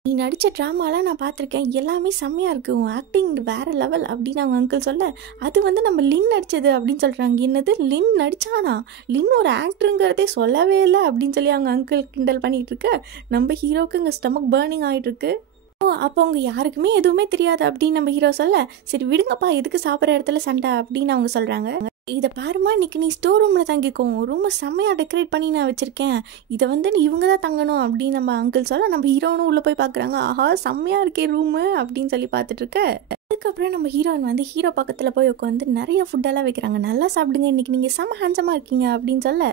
நீ நடித்த ட்ராமாலாம் நான் பார்த்துருக்கேன், எல்லாமே செம்மையாக இருக்குது, உன் ஆக்டிங் வேறு லெவல் அப்படின்னு அவங்க அங்கிள் சொல்ல, அது வந்து நம்ம லின் நடித்தது அப்படின்னு சொல்கிறாங்க. என்னது லின் நடித்தானா, லின் ஒரு ஆக்டருங்கிறதே சொல்லவே இல்லை அப்படின்னு சொல்லி அவங்க அங்கிள் கிண்டல் பண்ணிகிட்டு இருக்க, நம்ம ஹீரோக்கு இங்கே ஸ்டமக் பர்னிங் ஆகிட்டுருக்கு. ஓ! அப்போ அவங்க யாருக்குமே எதுவுமே தெரியாது அப்படின்னு நம்ம ஹீரோ சொல்ல, சரி விடுங்கப்பா எதுக்கு சாப்பிட்ற இடத்துல சண்டை அப்படின்னு அவங்க சொல்கிறாங்க. இதை பாருமா இன்னைக்கு நீ ஸ்டோர் ரூமில் தங்கிக்கோ, ரூமை செம்மையாக டெக்கரேட் பண்ணி நான் வச்சுருக்கேன், இதை வந்து இவங்க தான் தங்கணும் அப்படின்னு நம்ம அங்கிள் சொல்ல, நம்ம ஹீரோனும் உள்ளே போய் பார்க்குறாங்க. ஆஹா செம்மையாக இருக்கே ரூமு அப்படின்னு சொல்லி பார்த்துட்ருக்க. அதுக்கப்புறம் நம்ம ஹீரோயின் வந்து ஹீரோ பக்கத்தில் போய் உட்காந்து நிறைய ஃபுட்டெல்லாம் வைக்கிறாங்க. நல்லா சாப்பிடுங்க இன்னைக்கு நீங்கள் செம்ம ஹேண்ட்ஸமாக இருக்கீங்க அப்படின்னு சொல்ல,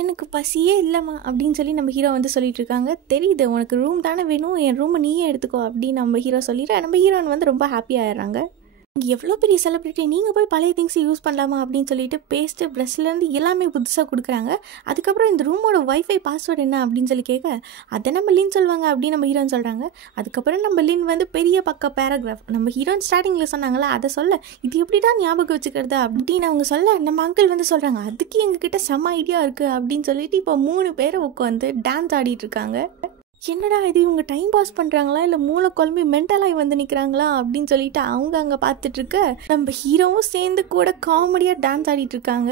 எனக்கு பசியே இல்லைம்மா அப்படின்னு சொல்லி நம்ம ஹீரோ வந்து சொல்லிட்டு இருக்காங்க. தெரியுது உனக்கு ரூம் தானே வேணும், என் ரூமை நீயே எடுத்துக்கோ அப்படின்னு நம்ம ஹீரோ சொல்லிடுற. நம்ம ஹீரோயின் வந்து ரொம்ப ஹாப்பி ஆயிடுறாங்க. எவ்வளோ பெரிய செலிப்ரிட்டி, நீங்கள் போய் பழைய திங்ஸ் யூஸ் பண்ணலாமா அப்படின்னு சொல்லிட்டு பேஸ்ட்டு ப்ரெஷ்லேருந்து எல்லாமே புதுசாக கொடுக்குறாங்க. அதுக்கப்புறம் இந்த ரூமோட வைஃபை பாஸ்வேர்டு என்ன அப்படின்னு சொல்லி கேட்க, அதை நம்ம லின் சொல்லுவாங்க அப்படின்னு நம்ம ஹீரோயின் சொல்கிறாங்க. அதுக்கப்புறம் நம்ம லின் வந்து பெரிய பக்க பேராகிராஃப் நம்ம ஹீரோயின் ஸ்டார்டிங்கில் சொன்னாங்களா அதை சொல்ல, இது எப்படி தான் ஞாபகம் வச்சுக்கிறது அப்படின்னு அவங்க சொல்ல, நம்ம அங்கிள் வந்து சொல்கிறாங்க அதுக்கு எங்ககிட்ட செம்ம ஐடியா இருக்குது அப்படின்னு சொல்லிட்டு இப்போ 3 பேரை உட்காந்து டான்ஸ் ஆடிட்டு இருக்காங்க. என்னடா இது இவங்க டைம் பாஸ் பண்ணுறாங்களா இல்லை மூளை குழம்பி மென்டலாகி வந்து நிற்கிறாங்களா அப்படின்னு சொல்லிட்டு அவங்க அங்கே பார்த்துட்ருக்க, நம்ம ஹீரோவும் சேர்ந்து கூட காமெடியாக டான்ஸ் ஆடிட்டு இருக்காங்க.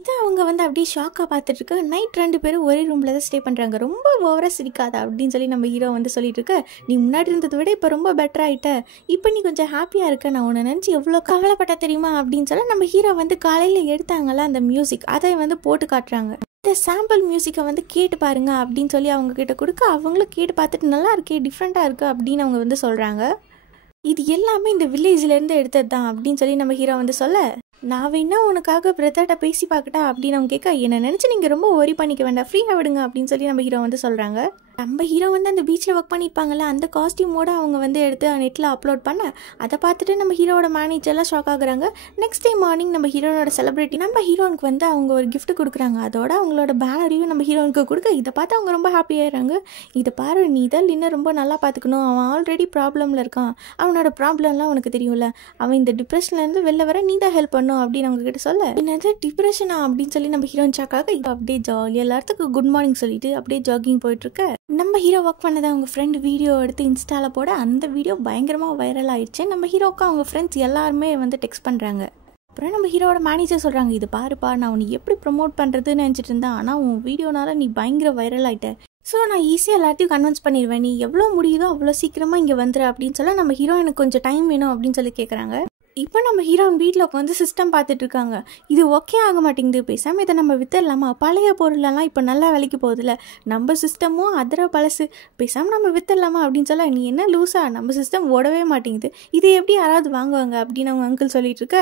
இதை அவங்க வந்து அப்படியே ஷாக்காக பார்த்துட்ருக்க. நைட் 2 பேரும் ஒரே ரூமில் தான் ஸ்டே பண்ணுறாங்க. ரொம்ப ஓவராக சிரிக்காத அப்படின்னு சொல்லி நம்ம ஹீரோ வந்து சொல்லிட்டு இருக்க, நீ முன்னாடி இருந்ததை விட இப்போ ரொம்ப பெட்டர் ஆகிட்ட, இப்போ நீ கொஞ்சம் ஹாப்பியாக இருக்க, நான் உன்னை நினச்சி எவ்வளோ கவலைப்பட்ட தெரியுமா அப்படின்னு சொல்ல, நம்ம ஹீரோ வந்து காலையில் எடுத்தாங்கல்ல அந்த மியூசிக் அதை வந்து போட்டு காட்டுறாங்க. இந்த சாம்பிள் மியூசிக்கை வந்து கேட்டு பாருங்க அப்படின்னு சொல்லி அவங்க கிட்ட கொடுக்க, அவங்களும் கேட்டு பார்த்துட்டு நல்லா இருக்கே டிஃப்ரெண்ட்டாக இருக்குது அப்படின்னு அவங்க வந்து சொல்கிறாங்க. இது எல்லாமே இந்த வில்லேஜ்லேருந்து எடுத்தது தான் அப்படின்னு சொல்லி நம்ம ஹீரோ வந்து சொல்ல, நான் வேணா உனக்காக பிரதர்கிட்ட பேசி பார்க்கட்டா அப்படின்னு அவங்க கேட்க, என்னை நினச்சி நீங்கள் ரொம்ப ஒரி பண்ணிக்க வேண்டாம், ஃப்ரீயாக விடுங்க அப்படின்னு சொல்லி நம்ம ஹீரோ வந்து சொல்கிறாங்க. நம்ம ஹீரோ வந்து அந்த பீச்சில் ஒர்க் பண்ணியிருப்பாங்கல்ல அந்த காஸ்டியூமோட அவங்க வந்து எடுத்து நெட்டில் அப்லோட் பண்ண, அதை பார்த்துட்டு நம்ம ஹீரோட மேனேஜர்லாம் ஷாக் ஆகுறாங்க. நெக்ஸ்ட் டே மார்னிங் நம்ம ஹீரோனோட செலிப்ரிட்டி நம்ம ஹீரோனுக்கு வந்து அவங்க ஒரு கிஃப்ட் கொடுக்குறாங்க. அதோட அவங்களோட பேனரையும் நம்ம ஹீரோனுக்கு கொடுக்க, இதை பார்த்து அவங்க ரொம்ப ஹாப்பி ஆயிடுறாங்க. இதை பாரு நீ தான் இன்னும் ரொம்ப நல்லா பார்த்துக்கணும், அவன் ஆல்ரெடி ப்ராப்ளமில் இருக்கான், அவனோட ப்ராப்ளம்லாம் உனக்கு தெரியும்ல, அவன் இந்த டிப்ரெஷன்லேருந்து வெளில வர நீ தான் ஹெல்ப் பண்ணும் அப்படின்னு அவங்க கிட்ட சொல்ல, என்னது டிப்ரெஷனா அப்படின்னு சொல்லி நம்ம ஹீரோயின் ஷாக்காக இப்போ அப்படியே ஜாலியாக எல்லாத்துக்கும் குட் மார்னிங் சொல்லிட்டு அப்படியே ஜாகிங் போயிட்டுருக்க. நம்ம ஹீரோ ஒர்க் பண்ணதை அவங்க ஃப்ரெண்ட் வீடியோ எடுத்து இன்ஸ்டாவில் போட, அந்த வீடியோ பயங்கரமாக வைரல் ஆயிடுச்சு. நம்ம ஹீரோவுக்கு அவங்க ஃப்ரெண்ட்ஸ் எல்லாருமே வந்து டெக்ஸ்ட் பண்ணுறாங்க. அப்புறம் நம்ம ஹீரோட மேனேஜர் சொல்கிறாங்க, இது பாருப்பா நான் உன்னை எப்படி ப்ரொமோட் பண்ணுறதுன்னு நினச்சிட்டு இருந்தேன், ஆனால் உன் வீடியோனால நீ பயங்கர வைரல் ஆகிட்ட, ஸோ நான் ஈஸியாக எல்லாத்தையும் கன்வின்ஸ் பண்ணிடுவேன், நீ எவ்வளோ முடியுதோ அவ்வளோ சீக்கிரமாக இங்கே வந்துரு அப்படின்னு சொல்ல, நம்ம ஹீரோ எனக்கு கொஞ்சம் டைம் வேணும் அப்படின்னு சொல்லி கேட்குறாங்க. இப்போ நம்ம ஹீரோயின் வீட்டில் உட்காந்து சிஸ்டம் பார்த்துட்டு இருக்காங்க. இது ஓகே ஆக மாட்டேங்குது, பேசாமல் இதை நம்ம வித்துடலாமா, பழைய பொருளெல்லாம் இப்போ நல்லா விலைக்கு போகுதுல, நம்ம சிஸ்டமும் அதிர பழசு, பேசாமல் நம்ம வித்துடலாமா அப்படின்னு சொல்ல, நீ என்ன லூஸா, நம்ம சிஸ்டம் ஓடவே மாட்டேங்குது, இது எப்படி யாராவது வாங்குவாங்க அப்படின்னு அவங்க அங்கிள் சொல்லிட்டு இருக்க,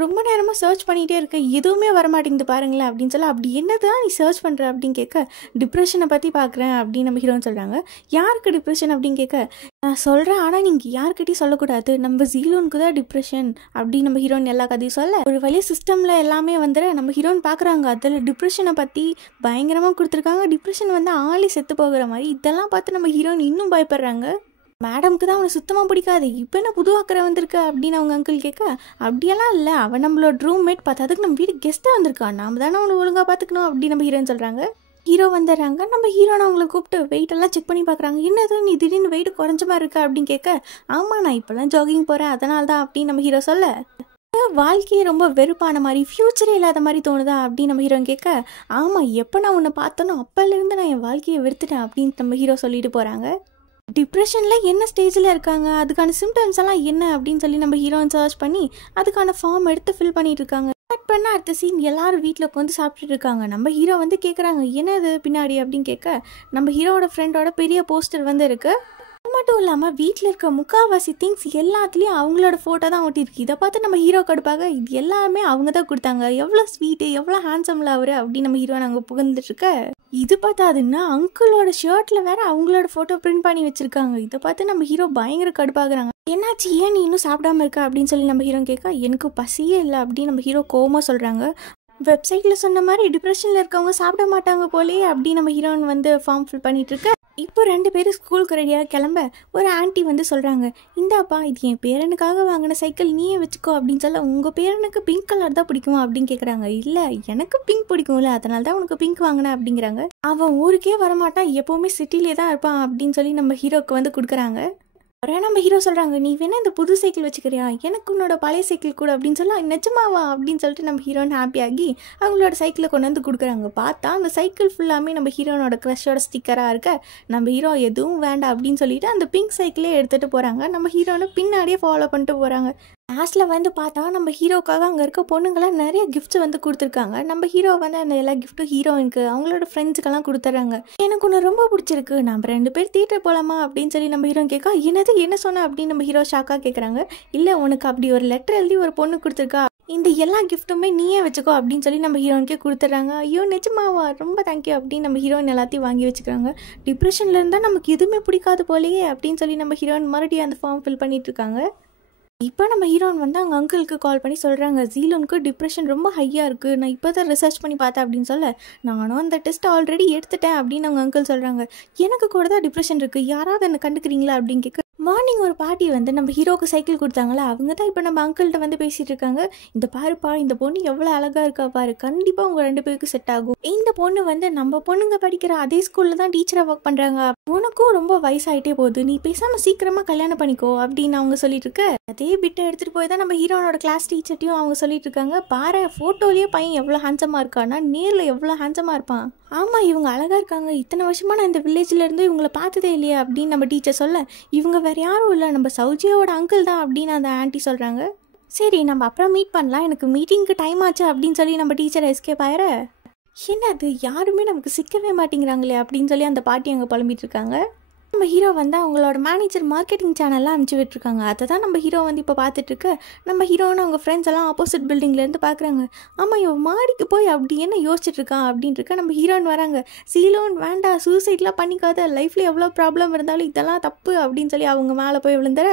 ரொம்ப நேரமாக சர்ச் பண்ணிகிட்டே இருக்க, எதுவுமே வரமாட்டேங்குது பாருங்களேன் அப்படின்னு சொல்ல, அப்படி என்னதான் நீ சர்ச் பண்ணுற அப்படின்னு கேட்க, டிப்ரெஷனை பற்றி பார்க்குறேன் அப்படின்னு நம்ம ஹீரோன்னு சொல்கிறாங்க. யாருக்கு டிப்ரெஷன் அப்படின்னு கேட்க, நான் சொல்கிறேன் ஆனால் நீங்கள் யார்கிட்டையும் சொல்லக்கூடாது, நம்ம ஜீலோனுக்கு தான் டிப்ரெஷன் அப்படின்னு நம்ம ஹீரோயின் எல்லா கதையும் சொல்ல, ஒரு வழிய சிஸ்டமில் எல்லாமே வந்துட நம்ம ஹீரோயின் பார்க்குறாங்க. அதில் டிப்ரெஷனை பற்றி பயங்கரமாக கொடுத்துருக்காங்க. டிப்ரெஷன் வந்து ஆளி செத்து போகிற மாதிரி, இதெல்லாம் பார்த்து நம்ம ஹீரோயின் இன்னும் பயப்படுறாங்க. மேடம்க்கு தான் அவனை சுத்தமாக பிடிக்காது, இப்போ என்ன புது அக்கறை வந்திருக்க அப்படின்னு அவங்க அங்கிள் கேட்க, அப்படியெல்லாம் இல்லை, அவன் நம்மளோட ரூம்மேட் பார்த்து, அதுக்கு நம்ம வீடு கெஸ்ட்டாக வந்திருக்கான், நாம தானே அவனை ஒழுங்காக பார்த்துக்கணும் அப்படின்னு நம்ம ஹீரோன்னு சொல்கிறாங்க. ஹீரோ வந்துடுறாங்க. நம்ம ஹீரோனை அவங்கள கூப்பிட்டு வெயிட்டெல்லாம் செக் பண்ணி பார்க்குறாங்க. என்னது நீ திடீர்னு வெயிட் குறைஞ்ச மாதிரி இருக்கா அப்படின்னு கேட்க, ஆமாம் நான் இப்போல்லாம் ஜாகிங் போகிறேன் அதனால தான் அப்படின்னு நம்ம ஹீரோ சொல்ல, வாழ்க்கையே ரொம்ப வெறுப்பான மாதிரி ஃப்யூச்சரே இல்லாத மாதிரி தோணுதா அப்படின்னு நம்ம ஹீரோன் கேட்க, ஆமாம் எப்போ நான் உன்னை பார்த்தோன்னோ அப்போலேருந்து நான் என் வாழ்க்கையை வெறுத்துட்டேன் அப்படின்னு நம்ம ஹீரோ சொல்லிட்டு போகிறாங்க. டிப்ரெஷனில் என்ன ஸ்டேஜில் இருக்காங்க, அதுக்கான சிம்டம்ஸ் எல்லாம் என்ன அப்படின்னு சொல்லி நம்ம ஹீரோயின் சர்ச் பண்ணி அதுக்கான ஃபார்ம் எடுத்து ஃபில் பண்ணிட்டு இருக்காங்க. கட் பண்ண அடுத்த சீன் எல்லாரும் வீட்டில் உட்காந்து சாப்பிட்டுட்டு இருக்காங்க. நம்ம ஹீரோ வந்து கேட்குறாங்க என்னது பின்னாடி அப்படின்னு கேட்க, நம்ம ஹீரோட ஃப்ரெண்டோட பெரிய போஸ்டர் வந்து இருக்கு. அது மட்டும் இல்லாமல் வீட்டில் இருக்க முக்கால்வாசி திங்ஸ் எல்லாத்துலேயும் அவங்களோட ஃபோட்டோ தான் ஒட்டிருக்கு. இதை பார்த்து நம்ம ஹீரோ கடுப்பாக, இது எல்லாமே அவங்க தான் கொடுத்தாங்க, எவ்வளோ ஸ்வீட்டு எவ்வளோ ஹேண்ட்ஸம்ல அவர் அப்படின்னு நம்ம ஹீரோ நாங்கள் புகழ்ந்துட்டுருக்க. இது பார்த்தாதுன்னா அங்கிளோட ஷர்ட்டில் வேற அவங்களோட ஃபோட்டோ பிரிண்ட் பண்ணி வச்சுருக்காங்க. இதை பார்த்து நம்ம ஹீரோ பயங்கர கடுப்பாகிறாங்க. என்னாச்சு ஏன் நீ இன்னும் சாப்பிடாம இருக்க அப்படின்னு சொல்லி நம்ம ஹீரோ கேட்க, எனக்கு பசியே இல்லை அப்படின்னு நம்ம ஹீரோ கோவமாக சொல்கிறாங்க. வெப்சைட்டில் சொன்ன மாதிரி டிப்ரெஷனில் இருக்கவங்க சாப்பிட மாட்டாங்க போலே அப்படின்னு நம்ம ஹீரோயின் வந்து ஃபார்ம் ஃபில் பண்ணிட்டு இருக்க. இப்போ 2 பேரும் ஸ்கூலுக்கு ரெடியாக கிளம்ப ஒரு ஆன்ட்டி வந்து சொல்கிறாங்க, இந்தாப்பா இது என் பேரனுக்காக வாங்கின சைக்கிள் நீயே வச்சுக்கோ அப்படின்னு சொல்ல, உங்கள் பேரனுக்கு பிங்க் கலர் தான் பிடிக்குமா அப்படின்னு கேட்குறாங்க. இல்லை எனக்கு பிங்க் பிடிக்கும்ல அதனால தான் உனக்கு பிங்க் வாங்கினேன் அப்படிங்கிறாங்க. அவன் ஊருக்கே வரமாட்டான், எப்போவுமே சிட்டிலே தான் இருப்பான் அப்படின்னு சொல்லி நம்ம ஹீரோக்கு வந்து கொடுக்குறாங்க. அப்புறம் நம்ம ஹீரோ சொல்கிறாங்க, நீ வேணா இந்த புது சைக்கிள் வச்சுக்கிறியா, எனக்கு உன்னோட பழைய சைக்கிள் கூட அப்படின்னு சொல்ல, நிஜமாவா அப்படின்னு சொல்லிட்டு நம்ம ஹீரோயின் ஹாப்பியாகி அவங்களோட சைக்கிளை கொண்டு வந்து கொடுக்குறாங்க. பார்த்தா அந்த சைக்கிள் ஃபுல்லாமே நம்ம ஹீரோனோட க்ரஷோட ஸ்டிக்கராக இருக்க, நம்ம ஹீரோ எதுவும் வேண்டாம் அப்படின்னு சொல்லிட்டு அந்த பிங்க் சைக்கிளே எடுத்துகிட்டு போகிறாங்க. நம்ம ஹீரோனை பின்னாடியே ஃபாலோ பண்ணிட்டு போகிறாங்க. லாஸ்ட்டில் வந்து பார்த்தா நம்ம ஹீரோக்காக அங்கே இருக்க பொண்ணுங்களாம் நிறைய கிஃப்ட்ஸ் வந்து கொடுத்துருக்காங்க. நம்ம ஹீரோ வந்து அந்த எல்லா கிஃப்ட்டும் ஹீரோயினுக்கு அவங்களோட ஃப்ரெண்ட்ஸுக்கெல்லாம் கொடுத்துட்றாங்க. எனக்கு ஒன்று ரொம்ப பிடிச்சிருக்கு, நம்ம 2 பேர் தியேட்டர் போகலாமா அப்படின்னு சொல்லி நம்ம ஹீரோயின் கேட்கா, என்னது என்ன சொன்ன அப்படின்னு நம்ம ஹீரோ ஷாக்காக கேட்குறாங்க. இல்லை, உனக்கு அப்படி ஒரு லெட்டர் எழுதி ஒரு பொண்ணு கொடுத்துருக்கா, இந்த எல்லா கிஃப்ட்டுமே நீயே வச்சுக்கோ அப்படின்னு சொல்லி நம்ம ஹீரோயினுக்கே கொடுத்துட்றாங்க. ஐயோ நிஜமாவா, ரொம்ப தேங்க்யூ அப்படின்னு நம்ம ஹீரோயின் எல்லாத்தையும் வாங்கி வச்சுக்கிறாங்க. டிப்ரெஷனில் இருந்தால் நமக்கு எதுவுமே பிடிக்காது போலேயே அப்படின்னு சொல்லி நம்ம ஹீரோயின் மறுபடியும் அந்த ஃபார்ம் ஃபில் பண்ணிட்டு இருக்காங்க. இப்போ நம்ம ஹீரோயின் வந்து அவங்க அங்கிளுக்கு கால் பண்ணி சொல்கிறாங்க, ஜீலோனுக்கு டிப்ரெஷன் ரொம்ப ஹையாக இருக்குது, நான் இப்போ தான் ரிசர்ச் பண்ணி பார்த்தேன் அப்படின்னு சொல்ல, நானும் அந்த டெஸ்ட் ஆல்ரெடி எடுத்துட்டேன் அப்படின்னு அவங்க அங்கிள் சொல்கிறாங்க. எனக்கு கூட தான் டிப்ரெஷன் இருக்குது, யாராவது என்னை கண்டுக்கிறீங்களா அப்படின்னு கேட்க, மார்னிங் ஒரு பாட்டி வந்து நம்ம ஹீரோக்கு சைக்கிள் கொடுத்தாங்களா, அவங்க தான் இப்போ நம்ம அங்கிள்கிட்ட வந்து பேசிகிட்டு இருக்காங்க. இந்த பாருப்பா, இந்த பொண்ணு எவ்வளோ அழகாக இருக்கா பாரு, கண்டிப்பாக உங்கள் 2 பேருக்கு செட் ஆகும். இந்த பொண்ணு வந்து நம்ம பொண்ணுங்க படிக்கிற அதே ஸ்கூலில் தான் டீச்சராக ஒர்க் பண்ணுறாங்க, உனக்கும் ரொம்ப வயசாகிட்டே போகுது, நீ பேசாமல் சீக்கிரமாக கல்யாணம் பண்ணிக்கோ அப்படின்னு அவங்க சொல்லிட்டு இருக்க. அதே பிட்டை எடுத்துகிட்டு போய் தான் நம்ம ஹீரோனோட கிளாஸ் டீச்சர்ட்டையும் அவங்க சொல்லிட்டு இருக்காங்க. பாரு, ஃபோட்டோலேயே பையன் எவ்வளோ ஹேண்ட்ஸமாக இருக்கான்னா நேரில் எவ்வளோ ஹேண்ட்ஸமாக இருப்பான். ஆமாம், இவங்க அழகாக இருக்காங்க, இத்தனை வருஷமாக நான் இந்த வில்லேஜ்லேருந்து இவங்களை பார்த்ததே இல்லையா அப்படின்னு நம்ம டீச்சர் சொல்ல, இவங்க வேறு யாரும் இல்லை, நம்ம சௌஜியோட அங்கிள் தான் அப்படின்னு அந்த ஆன்ட்டி சொல்கிறாங்க. சரி, நம்ம அப்புறம் மீட் பண்ணலாம், எனக்கு மீட்டிங்க்கு டைம் ஆச்சு அப்படின்னு சொல்லி நம்ம டீச்சர் எஸ்கேப் ஆயிர. என்னது, யாருமே நமக்கு சிக்கவே மாட்டேங்கிறாங்களே அப்படின்னு சொல்லி அந்த பாட்டி அங்கே புலம்பிட்டு இருக்காங்க. நம்ம ஹீரோ வந்து அவங்களோட மேனேஜர் மார்க்கெட்டிங் சேனல்லாம் அனுப்பிச்சி விட்டுருக்காங்க. அதை தான் நம்ம ஹீரோ வந்து இப்போ பார்த்துட்ருக்க. நம்ம ஹீரோன்னு அவங்க ஃப்ரெண்ட்ஸ் எல்லாம் ஆப்போசிட் பில்டிங்லேருந்து பார்க்குறாங்க. ஆமாம், இவன் மாடிக்கு போய் அப்படி என்ன யோசிச்சுட்டு இருக்கான் அப்படின்ட்டு நம்ம ஹீரோயின் வராங்க. சீலோன் வேண்டாம், சூசைட்லாம் பண்ணிக்காத, லைஃப்பில் எவ்வளோ ப்ராப்ளம் இருந்தாலும் இதெல்லாம் தப்பு அப்படின்னு சொல்லி அவங்க மேலே போய் விழுந்துற.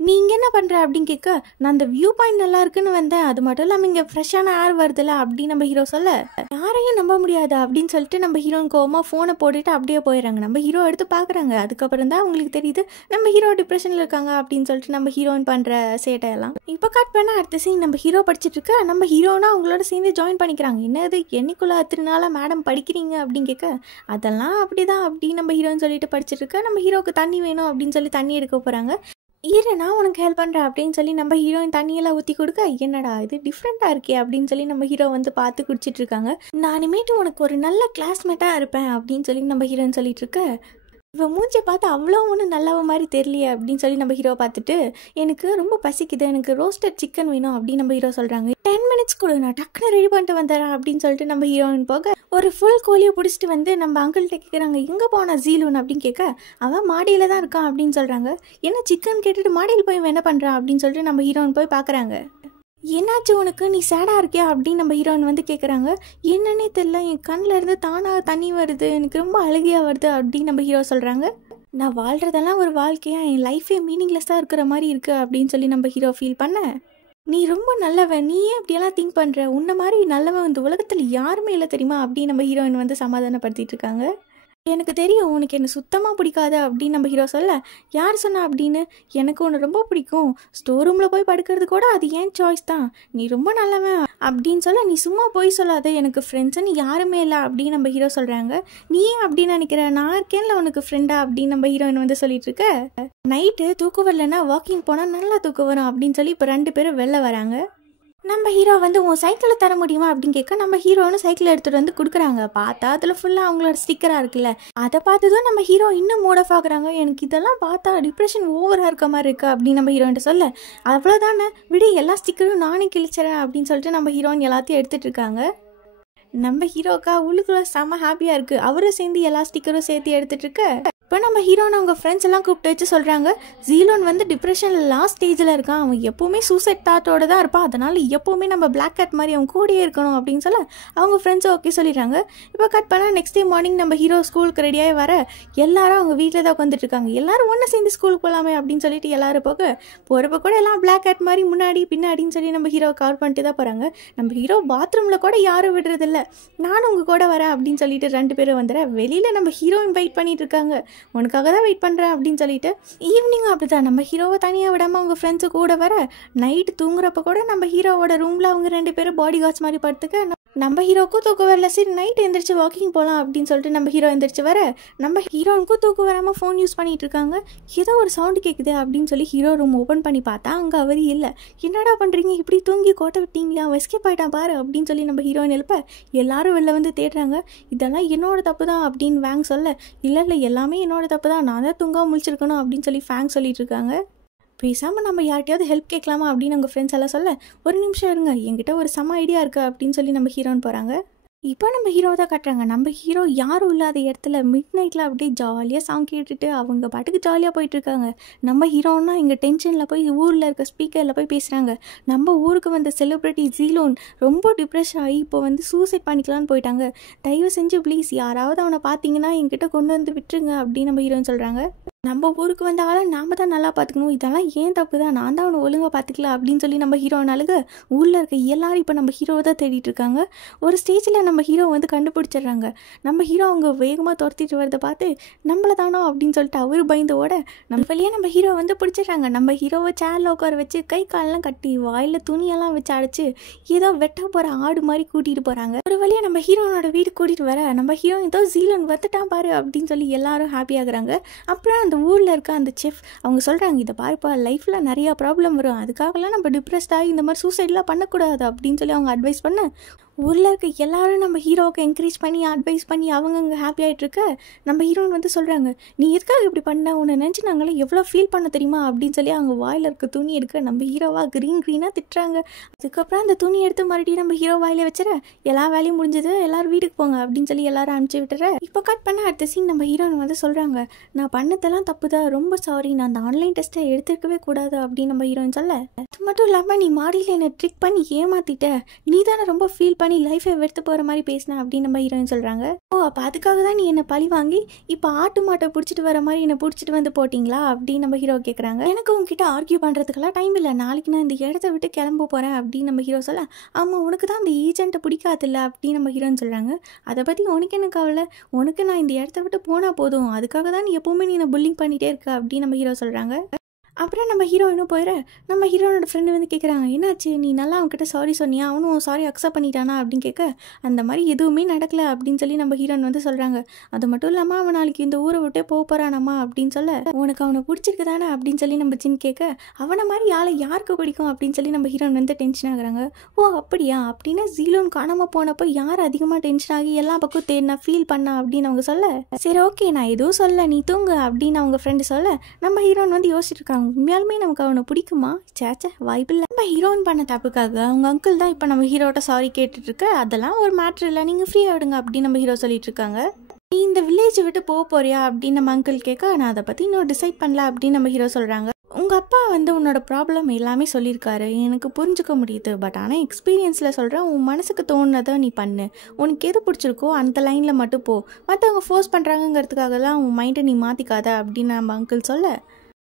நீங்கள் என்ன பண்ணுற அப்படின்னு கேட்க, நான் அந்த வியூ பாயிண்ட் நல்லா இருக்குன்னு வந்தேன், அது மட்டும் இல்லாமல் இங்கே ஃப்ரெஷ்ஷான ஏர் வருதுல்ல அப்படின்னு நம்ம ஹீரோ சொல்ல, யாரையும் நம்ப முடியாது அப்படின்னு சொல்லிட்டு நம்ம ஹீரோயின் கோவமாக ஃபோனை போட்டுட்டு அப்படியே போயிடறாங்க. நம்ம ஹீரோ எடுத்து பார்க்குறாங்க. அதுக்கப்புறம் தான் அவங்களுக்கு தெரியுது நம்ம ஹீரோ டிப்ரெஷனில் இருக்காங்க அப்படின்னு சொல்லிட்டு நம்ம ஹீரோயின் பண்ணுற சேட்டையெல்லாம். இப்போ கட் பண்ண அடுத்த சீன் நம்ம ஹீரோ படிச்சுட்டு இருக்க, நம்ம ஹீரோனா அவங்களோட சேர்ந்து ஜாயின் பண்ணிக்கிறாங்க. என்னது, என்னைக்குள்ள 3 நாளாக மேடம் படிக்கிறீங்க அப்படின்னு கேட்க, அதெல்லாம் அப்படிதான் அப்படின்னு நம்ம ஹீரோன்னு சொல்லிட்டு படிச்சுட்டு இருக்க. நம்ம ஹீரோக்கு தண்ணி வேணும் அப்படின்னு சொல்லி தண்ணி எடுக்க போகிறாங்க. நான் உனக்கு ஹெல்ப் பண்ணுறேன் அப்படின்னு சொல்லி நம்ம ஹீரோயின் தண்ணியெல்லாம் ஊற்றி கொடுக்க, என்னடா இது டிஃப்ரெண்ட்டாக இருக்கே அப்படின்னு சொல்லி நம்ம ஹீரோ வந்து பார்த்து குடிச்சிட்டு இருக்காங்க. நானுமேட்டு உனக்கு ஒரு நல்ல கிளாஸ்மேட்டாக இருப்பேன் அப்படின்னு சொல்லி நம்ம ஹீரோயின் சொல்லிட்டு இருக்க, இவன் மூஞ்சை பார்த்து அவ்வளோ ஒன்றும் நல்லவ மாதிரி தெரியலையே அப்படின்னு சொல்லி நம்ம ஹீரோ பார்த்துட்டு, எனக்கு ரொம்ப பசிக்குது, எனக்கு ரோஸ்டட் சிக்கன் வேணும் அப்படின்னு நம்ம ஹீரோ சொல்கிறாங்க. 10 மினிட்ஸ் கொடு, நான் டக்குன்னு ரெடி பண்ணிட்டு வந்துடுறேன் அப்படின்னு சொல்லிட்டு நம்ம ஹீரோயின் போக, ஒரு ஃபுல் கோழியை பிடிச்சிட்டு வந்து நம்ம அங்கிள்கிட்ட கேட்குறாங்க, எங்கே போனா ஜீலூன் அப்படின்னு கேட்க, அவன் மாடியில் தான் இருக்கான் அப்படின்னு சொல்கிறாங்க. என்ன சிக்கன் கேட்டுட்டு மாடியில் போய் என்ன பண்ணுறான் அப்படின்னு சொல்லிட்டு நம்ம ஹீரோயின் போய் பார்க்குறாங்க. என்னாச்சு உனக்கு, நீ சேடாக இருக்கியா அப்படின்னு நம்ம ஹீரோயின் வந்து கேட்குறாங்க. என்னன்னே தெரியல, என் கண்ணில் இருந்து தானாக தண்ணி வருது, எனக்கு ரொம்ப அழுகையாக வருது அப்படின்னு நம்ம ஹீரோ சொல்கிறாங்க. நான் வாழ்கிறதெல்லாம் ஒரு வாழ்க்கையா, என் லைஃபே மீனிங்லெஸ்ஸாக இருக்கிற மாதிரி இருக்குது அப்படின்னு சொல்லி நம்ம ஹீரோ ஃபீல் பண்ண, நீ ரொம்ப நல்லவன், நீயே அப்படியெல்லாம் திங்க் பண்ணுற, உன்ன மாதிரி நல்லவன் இந்த உலகத்தில் யாருமே இல்லை தெரியுமா அப்படின்னு நம்ம ஹீரோயின் வந்து சமாதானப்படுத்திட்டு இருக்காங்க. எனக்கு தெரியும் உனக்கு என்ன சுத்தமாக பிடிக்காது அப்படின்னு நம்ம ஹீரோ சொல்ல, யார் சொன்னா அப்படின்னு, எனக்கு ஒன்று ரொம்ப பிடிக்கும், ஸ்டோர் ரூமில் போய் படுக்கிறது கூட அது ஏன் சாய்ஸ் தான், நீ ரொம்ப நல்லவன் அப்படின்னு சொல்ல, நீ சும்மா போய் சொல்லாத, எனக்கு ஃப்ரெண்ட்ஸுன்னு யாருமே இல்லை அப்படின்னு நம்ம ஹீரோ சொல்கிறாங்க. நீ அப்படின்னு நினைக்கிற, நான் இருக்கேன்ல உனக்கு ஃப்ரெண்டா அப்படின்னு நம்ம ஹீரோயின் வந்து சொல்லிட்டு இருக்க. நைட்டு தூக்கம் வரலன்னா வாக்கிங் போனால் நல்லா தூக்கம் வரும் அப்படின்னு சொல்லி இப்போ 2 பேரும் வெளில வராங்க. நம்ம ஹீரோ வந்து உன் சைக்கிளை தர முடியுமா அப்படின்னு கேட்க, நம்ம ஹீரோன்னு சைக்கிள் எடுத்துகிட்டு வந்து கொடுக்குறாங்க. பார்த்தா அதில் ஃபுல்லாக அவங்களோட ஸ்டிக்கராக இருக்குல்ல, அதை பார்த்ததும் நம்ம ஹீரோ இன்னும் மூட் ஆஃப் ஆகுறாங்க. எனக்கு இதெல்லாம் பார்த்தா டிப்ரெஷன் ஓவராக இருக்க மாதிரி இருக்குது அப்படின்னு நம்ம ஹீரோன்ட்டு சொல்ல, அவ்வளோதானே விடு, எல்லா ஸ்டிக்கரும் நானே கிழிச்சிறேன் அப்படின்னு சொல்லிட்டு நம்ம ஹீரோயின் எல்லாத்தையும் எடுத்துகிட்டு இருக்காங்க. நம்ம ஹீரோக்கா உள்ளுக்குள்ள செம்ம ஹாப்பியாக இருக்குது. அவரும் சேர்ந்து எல்லா ஸ்டிக்கரும் சேர்த்து எடுத்துகிட்டு இருக்க. இப்போ நம்ம ஹீரோனை அவங்க ஃப்ரெண்ட்ஸ் எல்லாம் கூப்பிட்டு வச்சு சொல்கிறாங்க, ஜீலோன் வந்து டிப்ரெஷனில் லாஸ்ட் ஸ்டேஜில் இருக்கான், அவன் எப்போவுமே சூசைட் தாட்டோடு தான் இருப்பான், அதனால் எப்போவுமே நம்ம பிளாக் கேட் மாதிரி அவன் கூடயே இருக்கணும் அப்படின்னு சொல்ல அவங்க ஃப்ரெண்ட்ஸும் ஓகே சொல்லிடுறாங்க. இப்போ கட் பண்ணால் நெக்ஸ்ட் டே மார்னிங் நம்ம ஹீரோ ஸ்கூலுக்கு ரெடியாகி வர, எல்லாரும் அவங்க வீட்டில் தான் உட்காந்துட்டு இருக்காங்க. எல்லாரும் ஒன்று சேர்ந்து ஸ்கூலுக்கு போகலாமே அப்படின்னு சொல்லிட்டு எல்லாரும் போகிறப்ப கூட எல்லாம் பிளாக் கேட் மாதிரி முன்னாடி பின்னாடின்னு சொல்லி நம்ம ஹீரோ கவர் பண்ணிட்டு தான் போகிறாங்க. நம்ம ஹீரோ பாத்ரூமில் கூட யாரும் விடுறதில்ல, நானும் உங்கள் கூட வரேன் அப்படின்னு சொல்லிட்டு 2 பேரும் வந்துடுறேன். வெளியில் நம்ம ஹீரோயின் வெயிட் பண்ணிட்டு இருக்காங்க, உனக்காக தான் வெயிட் பண்ணுறேன் அப்படின்னு சொல்லிட்டு. ஈவினிங் அப்படிதான் நம்ம ஹீரோவை தனியாக விடாமல் அவங்க ஃப்ரெண்ட்ஸு கூட வர, நைட்டு தூங்குறப்ப கூட நம்ம ஹீரோவோட ரூமில் அவங்க 2 பேரும் பாடி கார்ட்ஸ் மாதிரி படுத்துக்க, நம்ம ஹீரோக்கும் தூக்கம் வரல, சரி நைட் எந்திரிச்சு வாக்கிங் போகலாம் அப்படின்னு சொல்லிட்டு நம்ம ஹீரோ எந்திரிச்சு வர, நம்ம ஹீரோனுக்கும் தூக்கம் வராமல் ஃபோன் யூஸ் பண்ணிட்டு இருக்காங்க. ஏதோ ஒரு சவுண்டு கேட்குது அப்படின்னு சொல்லி ஹீரோ ரூம் ஓப்பன் பண்ணி பார்த்தா அங்கே அவர் இல்லை. என்னடா பண்ணுறீங்க, இப்படி தூங்கி கோட்டை விட்டீங்களா, அவன் எஸ்கேப் ஆகிட்டான் பாரு அப்படின்னு சொல்லி நம்ம ஹீரோயின் எழுப்ப எல்லாரும் வெளில வந்து தேடுறாங்க. இதெல்லாம் என்னோட தப்பு தான் அப்படின்னு வேங் சொல்ல, இல்லை எல்லாமே என்னோட தப்பு தான், நான் தான் தூங்காமல் முழிச்சிருக்கணும் அப்படின்னு சொல்லி ஃபேங் சொல்லிட்டு இருக்காங்க. பேசாமல் நம்ம யார்கிட்டயாவது ஹெல்ப் கேட்கலாமா அப்படின்னு அவங்க ஃப்ரெண்ட்ஸ் எல்லாம் சொல்ல, ஒரு நிமிஷம் இருங்க, என்கிட்ட ஒரு செம ஐடியா இருக்குது அப்படின்னு சொல்லி நம்ம ஹீரோன்னு போகிறாங்க. இப்போ நம்ம ஹீரோ தான் காட்டுறாங்க. நம்ம ஹீரோ யாரும் இல்லாத இடத்துல மிட் நைட்டில் அப்படியே ஜாலியாக சாங் கேட்டுட்டு அவங்க பாட்டுக்கு ஜாலியாக போயிட்டுருக்காங்க. நம்ம ஹீரோன்னா இங்கே டென்ஷனில் போய் ஊரில் இருக்க ஸ்பீக்கரில் போய் பேசுகிறாங்க. நம்ம ஊருக்கு வந்த செலிப்ரிட்டி ஜீலோன் ரொம்ப டிப்ரெஸ் ஆகி இப்போ வந்து சூசைட் பண்ணிக்கலான்னு போயிட்டாங்க. தயவு செஞ்சு ப்ளீஸ் யாராவது அவனை பார்த்தீங்கன்னா என்கிட்ட கொண்டு வந்து விட்டுருங்க அப்படின்னு நம்ம ஹீரோன்னு சொல்கிறாங்க. நம்ம ஊருக்கு வந்த ஆளை நாம் தான் நல்லா பார்த்துக்கணும், இதெல்லாம் ஏன் தப்பு தான், நான் தான் அவனை ஒழுங்காக பார்த்துக்கலாம் அப்படின்னு சொல்லி நம்ம ஹீரோனாலுங்க ஊரில் இருக்க எல்லாரும் இப்போ நம்ம ஹீரோவை தான் தேடிட்டு இருக்காங்க. ஒரு ஸ்டேஜில் நம்ம ஹீரோ வந்து கண்டுபிடிச்சிடுறாங்க. நம்ம ஹீரோ அவங்க வேகமாக துரத்திட்டு வரதை பார்த்து நம்மளை தானோ அப்படின்னு சொல்லிட்டு அவர் பயந்து ஓட நம்ம வழியாக நம்ம ஹீரோ வந்து பிடிச்சிடுறாங்க. நம்ம ஹீரோவை சேரில் உட்கார வச்சு கை காலெல்லாம் கட்டி வாயில் துணியெல்லாம் வச்சு அடைச்சி ஏதோ வெட்ட போகிற ஆடு மாதிரி கூட்டிகிட்டு போகிறாங்க. ஒரு வழியாக நம்ம ஹீரோனோட வீடு கூட்டிகிட்டு வர நம்ம ஹீரோ ஏதோ ஜீலன் வந்துட்டான் பாரு அப்படின்னு சொல்லி எல்லாரும் ஹாப்பியாகிறாங்க. அப்புறம் அந்த ஊரில் இருக்க அந்த செஃப் அவங்க சொல்கிறாங்க, இதை பாருப்பா லைஃப்பில் நிறையா ப்ராப்ளம் வரும், அதுக்காகலாம் நம்ம டிப்ரெஸ்டாகி இந்த மாதிரி சூசைட்லாம் பண்ணக்கூடாது அப்படின்னு சொல்லி அவங்க அட்வைஸ் பண்ண ஊரில் இருக்க எல்லாரும் நம்ம ஹீரோவுக்கு என்கரேஜ் பண்ணி அட்வைஸ் பண்ணி அவங்க அங்கே ஹாப்பி ஆகிட்டு இருக்க நம்ம ஹீரோன்னு வந்து சொல்கிறாங்க, நீ எதுக்காக இப்படி பண்ண, உன்னை நினச்சி நாங்களாம் எவ்வளோ ஃபீல் பண்ண தெரியுமா அப்படின்னு சொல்லி அவங்க வாயில் இருக்க துணி எடுக்க நம்ம ஹீரோவாக க்ரீனாக திட்டுறாங்க. அதுக்கப்புறம் அந்த துணி எடுத்து மறுபடியும் நம்ம ஹீரோ வாயில வச்சுற எல்லா வேலையும் முடிஞ்சது, எல்லாரும் வீட்டுக்கு போங்க அப்படின்னு சொல்லி எல்லாரும் அனுப்பிச்சி விட்டுற. இப்போ கட் பண்ண அடுத்த சீன் நம்ம ஹீரோன்னு வந்து சொல்கிறாங்க, நான் பண்ணதெல்லாம் தப்பு தான், ரொம்ப சாரி, நான் அந்த ஆன்லைன் டெஸ்ட்டை எடுத்துக்கவே கூடாது அப்படின்னு நம்ம ஹீரோன்னு சொல்ல, அது மட்டும் இல்லாமல் நீ மாடியில் என்னை ட்ரிக் பண்ணி ஏமாத்திட்ட, நீ தானே ரொம்ப ஃபீல் பண்ணி லைஃபை வெறுத்து போகிற மாதிரி பேசினேன் அப்படின்னு நம்ம ஹீரோயின் சொல்கிறாங்க. ஓ அப்போ அதுக்காக தான் நீ என்னை பழி வாங்கி இப்போ ஆட்டு மாட்டை பிடிச்சிட்டு வர மாதிரி என்னை பிடிச்சிட்டு வந்து போட்டிங்களா அப்படின்னு நம்ம ஹீரோ கேட்குறாங்க. எனக்கு உங்ககிட்ட ஆர்கியூ பண்ணுறதுக்கெல்லாம் டைம் இல்லை, நாளைக்கு நான் இந்த இடத்த விட்டு கிளம்ப போகிறேன் அப்படின்னு நம்ம ஹீரோ சொல்ல, ஆமாம் உனக்கு தான் அந்த ஏஜென்ட்டை பிடிக்காதில்ல அப்படின்னு நம்ம ஹீரோன்னு சொல்கிறாங்க. அதை பற்றி உனக்கு என்ன கவலை, உனக்கு நான் இந்த இடத்த விட்டு போனால் போதும், அதுக்காக தான் நீ எப்போவுமே நீ என்னை புல்லிங் பண்ணிகிட்டே இருக்க அப்படின்னு நம்ம ஹீரோ சொல்கிறாங்க. அப்புறம் நம்ம ஹீரோயினும் போயிட நம்ம ஹீரோனோட ஃப்ரெண்டு வந்து கேட்குறாங்க, என்னாச்சு நீ நல்லா அவன்கிட்ட சாரி சொன்னியா, அவனும் சாரி அக்செப்ட் பண்ணிட்டானா அப்படின்னு கேட்க, அந்த மாதிரி எதுவுமே நடக்கலை அப்படின்னு சொல்லி நம்ம ஹீரோயின் வந்து சொல்கிறாங்க. அது மட்டும் இல்லாமல் அவன் நாளைக்கு இந்த ஊரை விட்டே போக போகிறானாமா அப்படின்னு சொல்ல, உனக்கு அவனை பிடிச்சிருக்கு தானே அப்படின்னு சொல்லி நம்ம சின்ன கேட்க, அவனை மாதிரி ஆளை யாருக்கு பிடிக்கும் அப்படின்னு சொல்லி நம்ம ஹீரோயின் வந்து டென்ஷன் ஆகுறாங்க. ஓ அப்படியா, அப்படின்னா ஜீலோன் காணாமல் போனப்போ யார் அதிகமாக டென்ஷன் ஆகி எல்லா பக்கம் தேடினா ஃபீல் பண்ணா அப்படின்னு அவங்க சொல்ல, சரி ஓகே நான் எதுவும் சொல்ல நீ தூங்கு அப்படின்னு அவங்க ஃப்ரெண்டு சொல்ல, நம்ம ஹீரோயின் வந்து யோசிச்சுட்டு இருக்காங்க, உண்மையாலுமே நமக்கு அவனை பிடிக்குமா, சேச்சே வாய்ப்பில்லை, நம்ம ஹீரோயின் பண்ண தப்புக்காக அவங்க அங்கிள் தான் இப்போ நம்ம ஹீரோட்ட சாரி கேட்டுட்டு இருக்க, அதெல்லாம் ஒரு மேட்ரு இல்லை, நீங்கள் ஃப்ரீ ஆகிடுங்க அப்படின்னு நம்ம ஹீரோ சொல்லிட்டு இருக்காங்க. நீ இந்த வில்லேஜை விட்டு போக போறியா அப்படின்னு நம்ம அங்கிள் கேட்க, நான் அதை பற்றி இன்னும் டிசைட் பண்ணல அப்படின்னு நம்ம ஹீரோ சொல்கிறாங்க. உங்கள் அப்பா வந்து உன்னோட ப்ராப்ளம் எல்லாமே சொல்லியிருக்காரு, எனக்கு புரிஞ்சுக்க முடியுது, பட் ஆனால் எக்ஸ்பீரியன்ஸில் சொல்கிறேன், உன் மனசுக்கு தோணுனதை நீ பண்ணு, உனக்கு எது பிடிச்சிருக்கோ அந்த லைனில் மட்டும் போ, மற்றவங்க ஃபோர்ஸ் பண்ணுறாங்கங்கிறதுக்காகலாம் உன் மைண்டை நீ மாற்றிக்காத அப்படின்னு நம்ம அங்கிள் சொல்ல,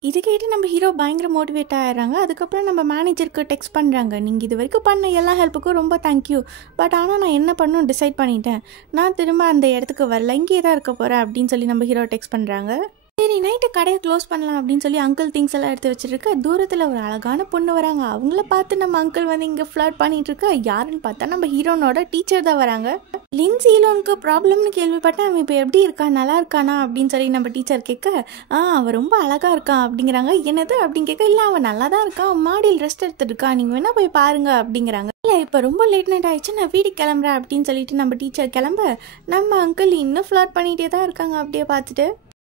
இது கேட்டு நம்ம ஹீரோ பயங்கர மோட்டிவேட் ஆகிடுறாங்க. அதுக்கப்புறம் நம்ம மேனேஜருக்கு டெக்ஸ்ட் பண்ணுறாங்க, நீங்கள் இது வரைக்கும் பண்ண எல்லா ஹெல்ப்புக்கும் ரொம்ப தேங்க்யூ, பட் ஆனால் நான் என்ன பண்ணணும் டிசைட் பண்ணிட்டேன், நான் திரும்ப அந்த இடத்துக்கு வரல, இங்கே தான் இருக்க போகிறேன் அப்படின்னு சொல்லி நம்ம ஹீரோ டெக்ஸ்ட் பண்ணுறாங்க. சரி நைட்டு கடையை க்ளோஸ் பண்ணலாம் அப்படின்னு சொல்லி அங்கிள் திங்ஸ் எல்லாம் எடுத்து வச்சுருக்க, தூரத்தில் ஒரு அழகான பொண்ணு வராங்க. அவங்கள பார்த்து நம்ம அங்கிள் வந்து இங்கே ஃப்ளர்ட் பண்ணிட்டு இருக்க, யாருன்னு பார்த்தா நம்ம ஹீரோனோட டீச்சர் தான் வராங்க. லின்சி ஈலோனுக்கு ப்ராப்ளம்னு கேள்விப்பட்டேன், அவன் இப்போ எப்படி இருக்கா, நல்லா இருக்கானா அப்படின்னு சொல்லி நம்ம டீச்சர் கேட்க, அவன் ரொம்ப அழகாக இருக்கான் அப்படிங்கிறாங்க. என்னது அப்படின்னு கேட்க, இல்லை அவன் நல்லா தான் இருக்கான், மாடியில் ரெஸ்ட் எடுத்துட்டு இருக்கான், நீங்கள் வேணா போய் பாருங்க அப்படிங்கிறாங்க. இல்லை இப்போ ரொம்ப லேட் நைட் ஆயிடுச்சு, நான் வீட்டுக்கு கிளம்புறேன் அப்படின்னு சொல்லிட்டு நம்ம டீச்சர் கிளம்ப, நம்ம அங்கிள் இன்னும் ஃப்ளர்ட் பண்ணிகிட்டே தான் இருக்காங்க. அப்படியே பார்த்துட்டு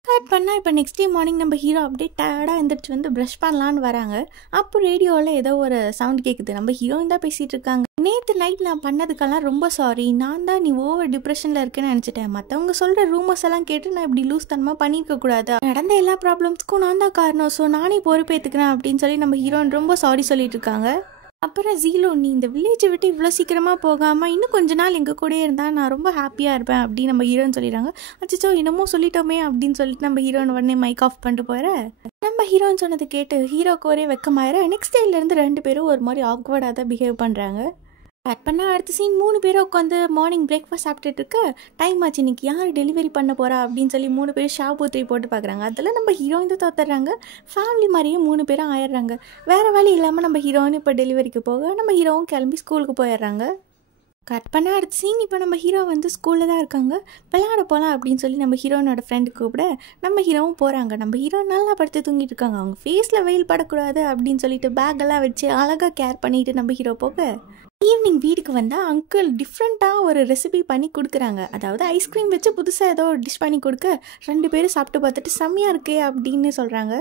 கட் பண்ணால் இப்போ நெக்ஸ்ட் டே மார்னிங் நம்ம ஹீரோ அப்படியே டயர்டாக எழுந்திரிச்சு வந்து ப்ரஷ் பண்ணலான்னு வராங்க. அப்போ ரேடியோவில் ஏதோ ஒரு சவுண்ட் கேட்குது, நம்ம ஹீரோயின் தான் பேசிகிட்டு இருக்காங்க. நேற்று நைட் நான் பண்ணதுக்கெல்லாம் ரொம்ப சாரி, நான் தான் நீ ஓவர் டிப்ரெஷனில் இருக்குன்னு நினச்சிட்டேன், மற்றவங்க சொல்கிற ரூமர்ஸ் எல்லாம் கேட்டு நான் இப்படி லூஸ் தனமாக பண்ணியிருக்க கூடாது, நடந்த எல்லா ப்ராப்ளம்ஸ்க்கும் நான் தான் காரணம், ஸோ நானே பொறுப்பேற்றுக்கிறேன் அப்படின்னு சொல்லி நம்ம ஹீரோயின் ரொம்ப சாரி சொல்லிட்டு இருக்காங்க. அப்புறம் ஜீலோ, நீ இந்த வில்லேஜை விட்டு இவ்வளோ சீக்கிரமாக போகாமல் இன்னும் கொஞ்ச நாள் எங்கள் கூட இருந்தால் நான் ரொம்ப ஹாப்பியாக இருப்பேன் அப்படின்னு நம்ம ஹீரோன்னு சொல்லிடுறாங்க. அச்சோ என்னமோ சொல்லிட்டோமே அப்படின்னு சொல்லிட்டு நம்ம ஹீரோயின் உடனே மைக் ஆஃப் பண்ணிட்டு போகிற, நம்ம ஹீரோன்னு சொன்னது கேட்டு ஹீரோக்கு ஒரே வெக்கமாயிர. நெக்ஸ்ட் டேலேருந்து 2 பேரும் ஒரு மாதிரி ஆக்வர்டாக தான் பிஹேவ் பண்ணுறாங்க. கட் பண்ணால் அடுத்த சீன் 3 பேரும் உட்காந்து மார்னிங் பிரேக்ஃபாஸ்ட் சாப்பிட்டுட்டு இருக்க, டைம் ஆச்சு, இன்னைக்கு யார் டெலிவரி பண்ண போகிறா அப்படின்னு சொல்லி 3 பேர் ஷாபூத்திரி போட்டு பார்க்குறாங்க. அதில் நம்ம ஹீரோயின் தான் தோத்துறாங்க. ஃபேமிலி மாதிரியே 3 பேரும் ஆயிடுறாங்க. வேறு வேலை இல்லாமல் நம்ம ஹீரோயின் இப்போ டெலிவரிக்கு போக நம்ம ஹீரோவும் கிளம்பி ஸ்கூலுக்கு போயிடுறாங்க. கட் பண்ண அடுத்த சீன் இப்போ நம்ம ஹீரோ வந்து ஸ்கூலில் தான் இருக்காங்க. விளையாட போகலாம் அப்படின்னு சொல்லி நம்ம ஹீரோனோட ஃப்ரெண்டு கூப்பிட நம்ம ஹீரோவும் போகிறாங்க. நம்ம ஹீரோ நல்லா படுத்து தூங்கிட்டு இருக்காங்க. அவங்க ஃபேஸில் வெயில் படக்கூடாது அப்படின்னு சொல்லிட்டு பேக்கெல்லாம் வச்சு அழகாக கேர் பண்ணிட்டு நம்ம ஹீரோ போக ஈவினிங் வீட்டுக்கு வந்தால் அங்கிள் டிஃப்ரெண்ட்டாக ஒரு ரெசிபி பண்ணி கொடுக்குறாங்க. அதாவது ஐஸ்கிரீம் வச்சு புதுசாக ஏதோ டிஷ் பண்ணி கொடுக்க 2 பேரும் சாப்பிட்டு பார்த்துட்டு செம்மையாக இருக்கே அப்படின்னு சொல்கிறாங்க.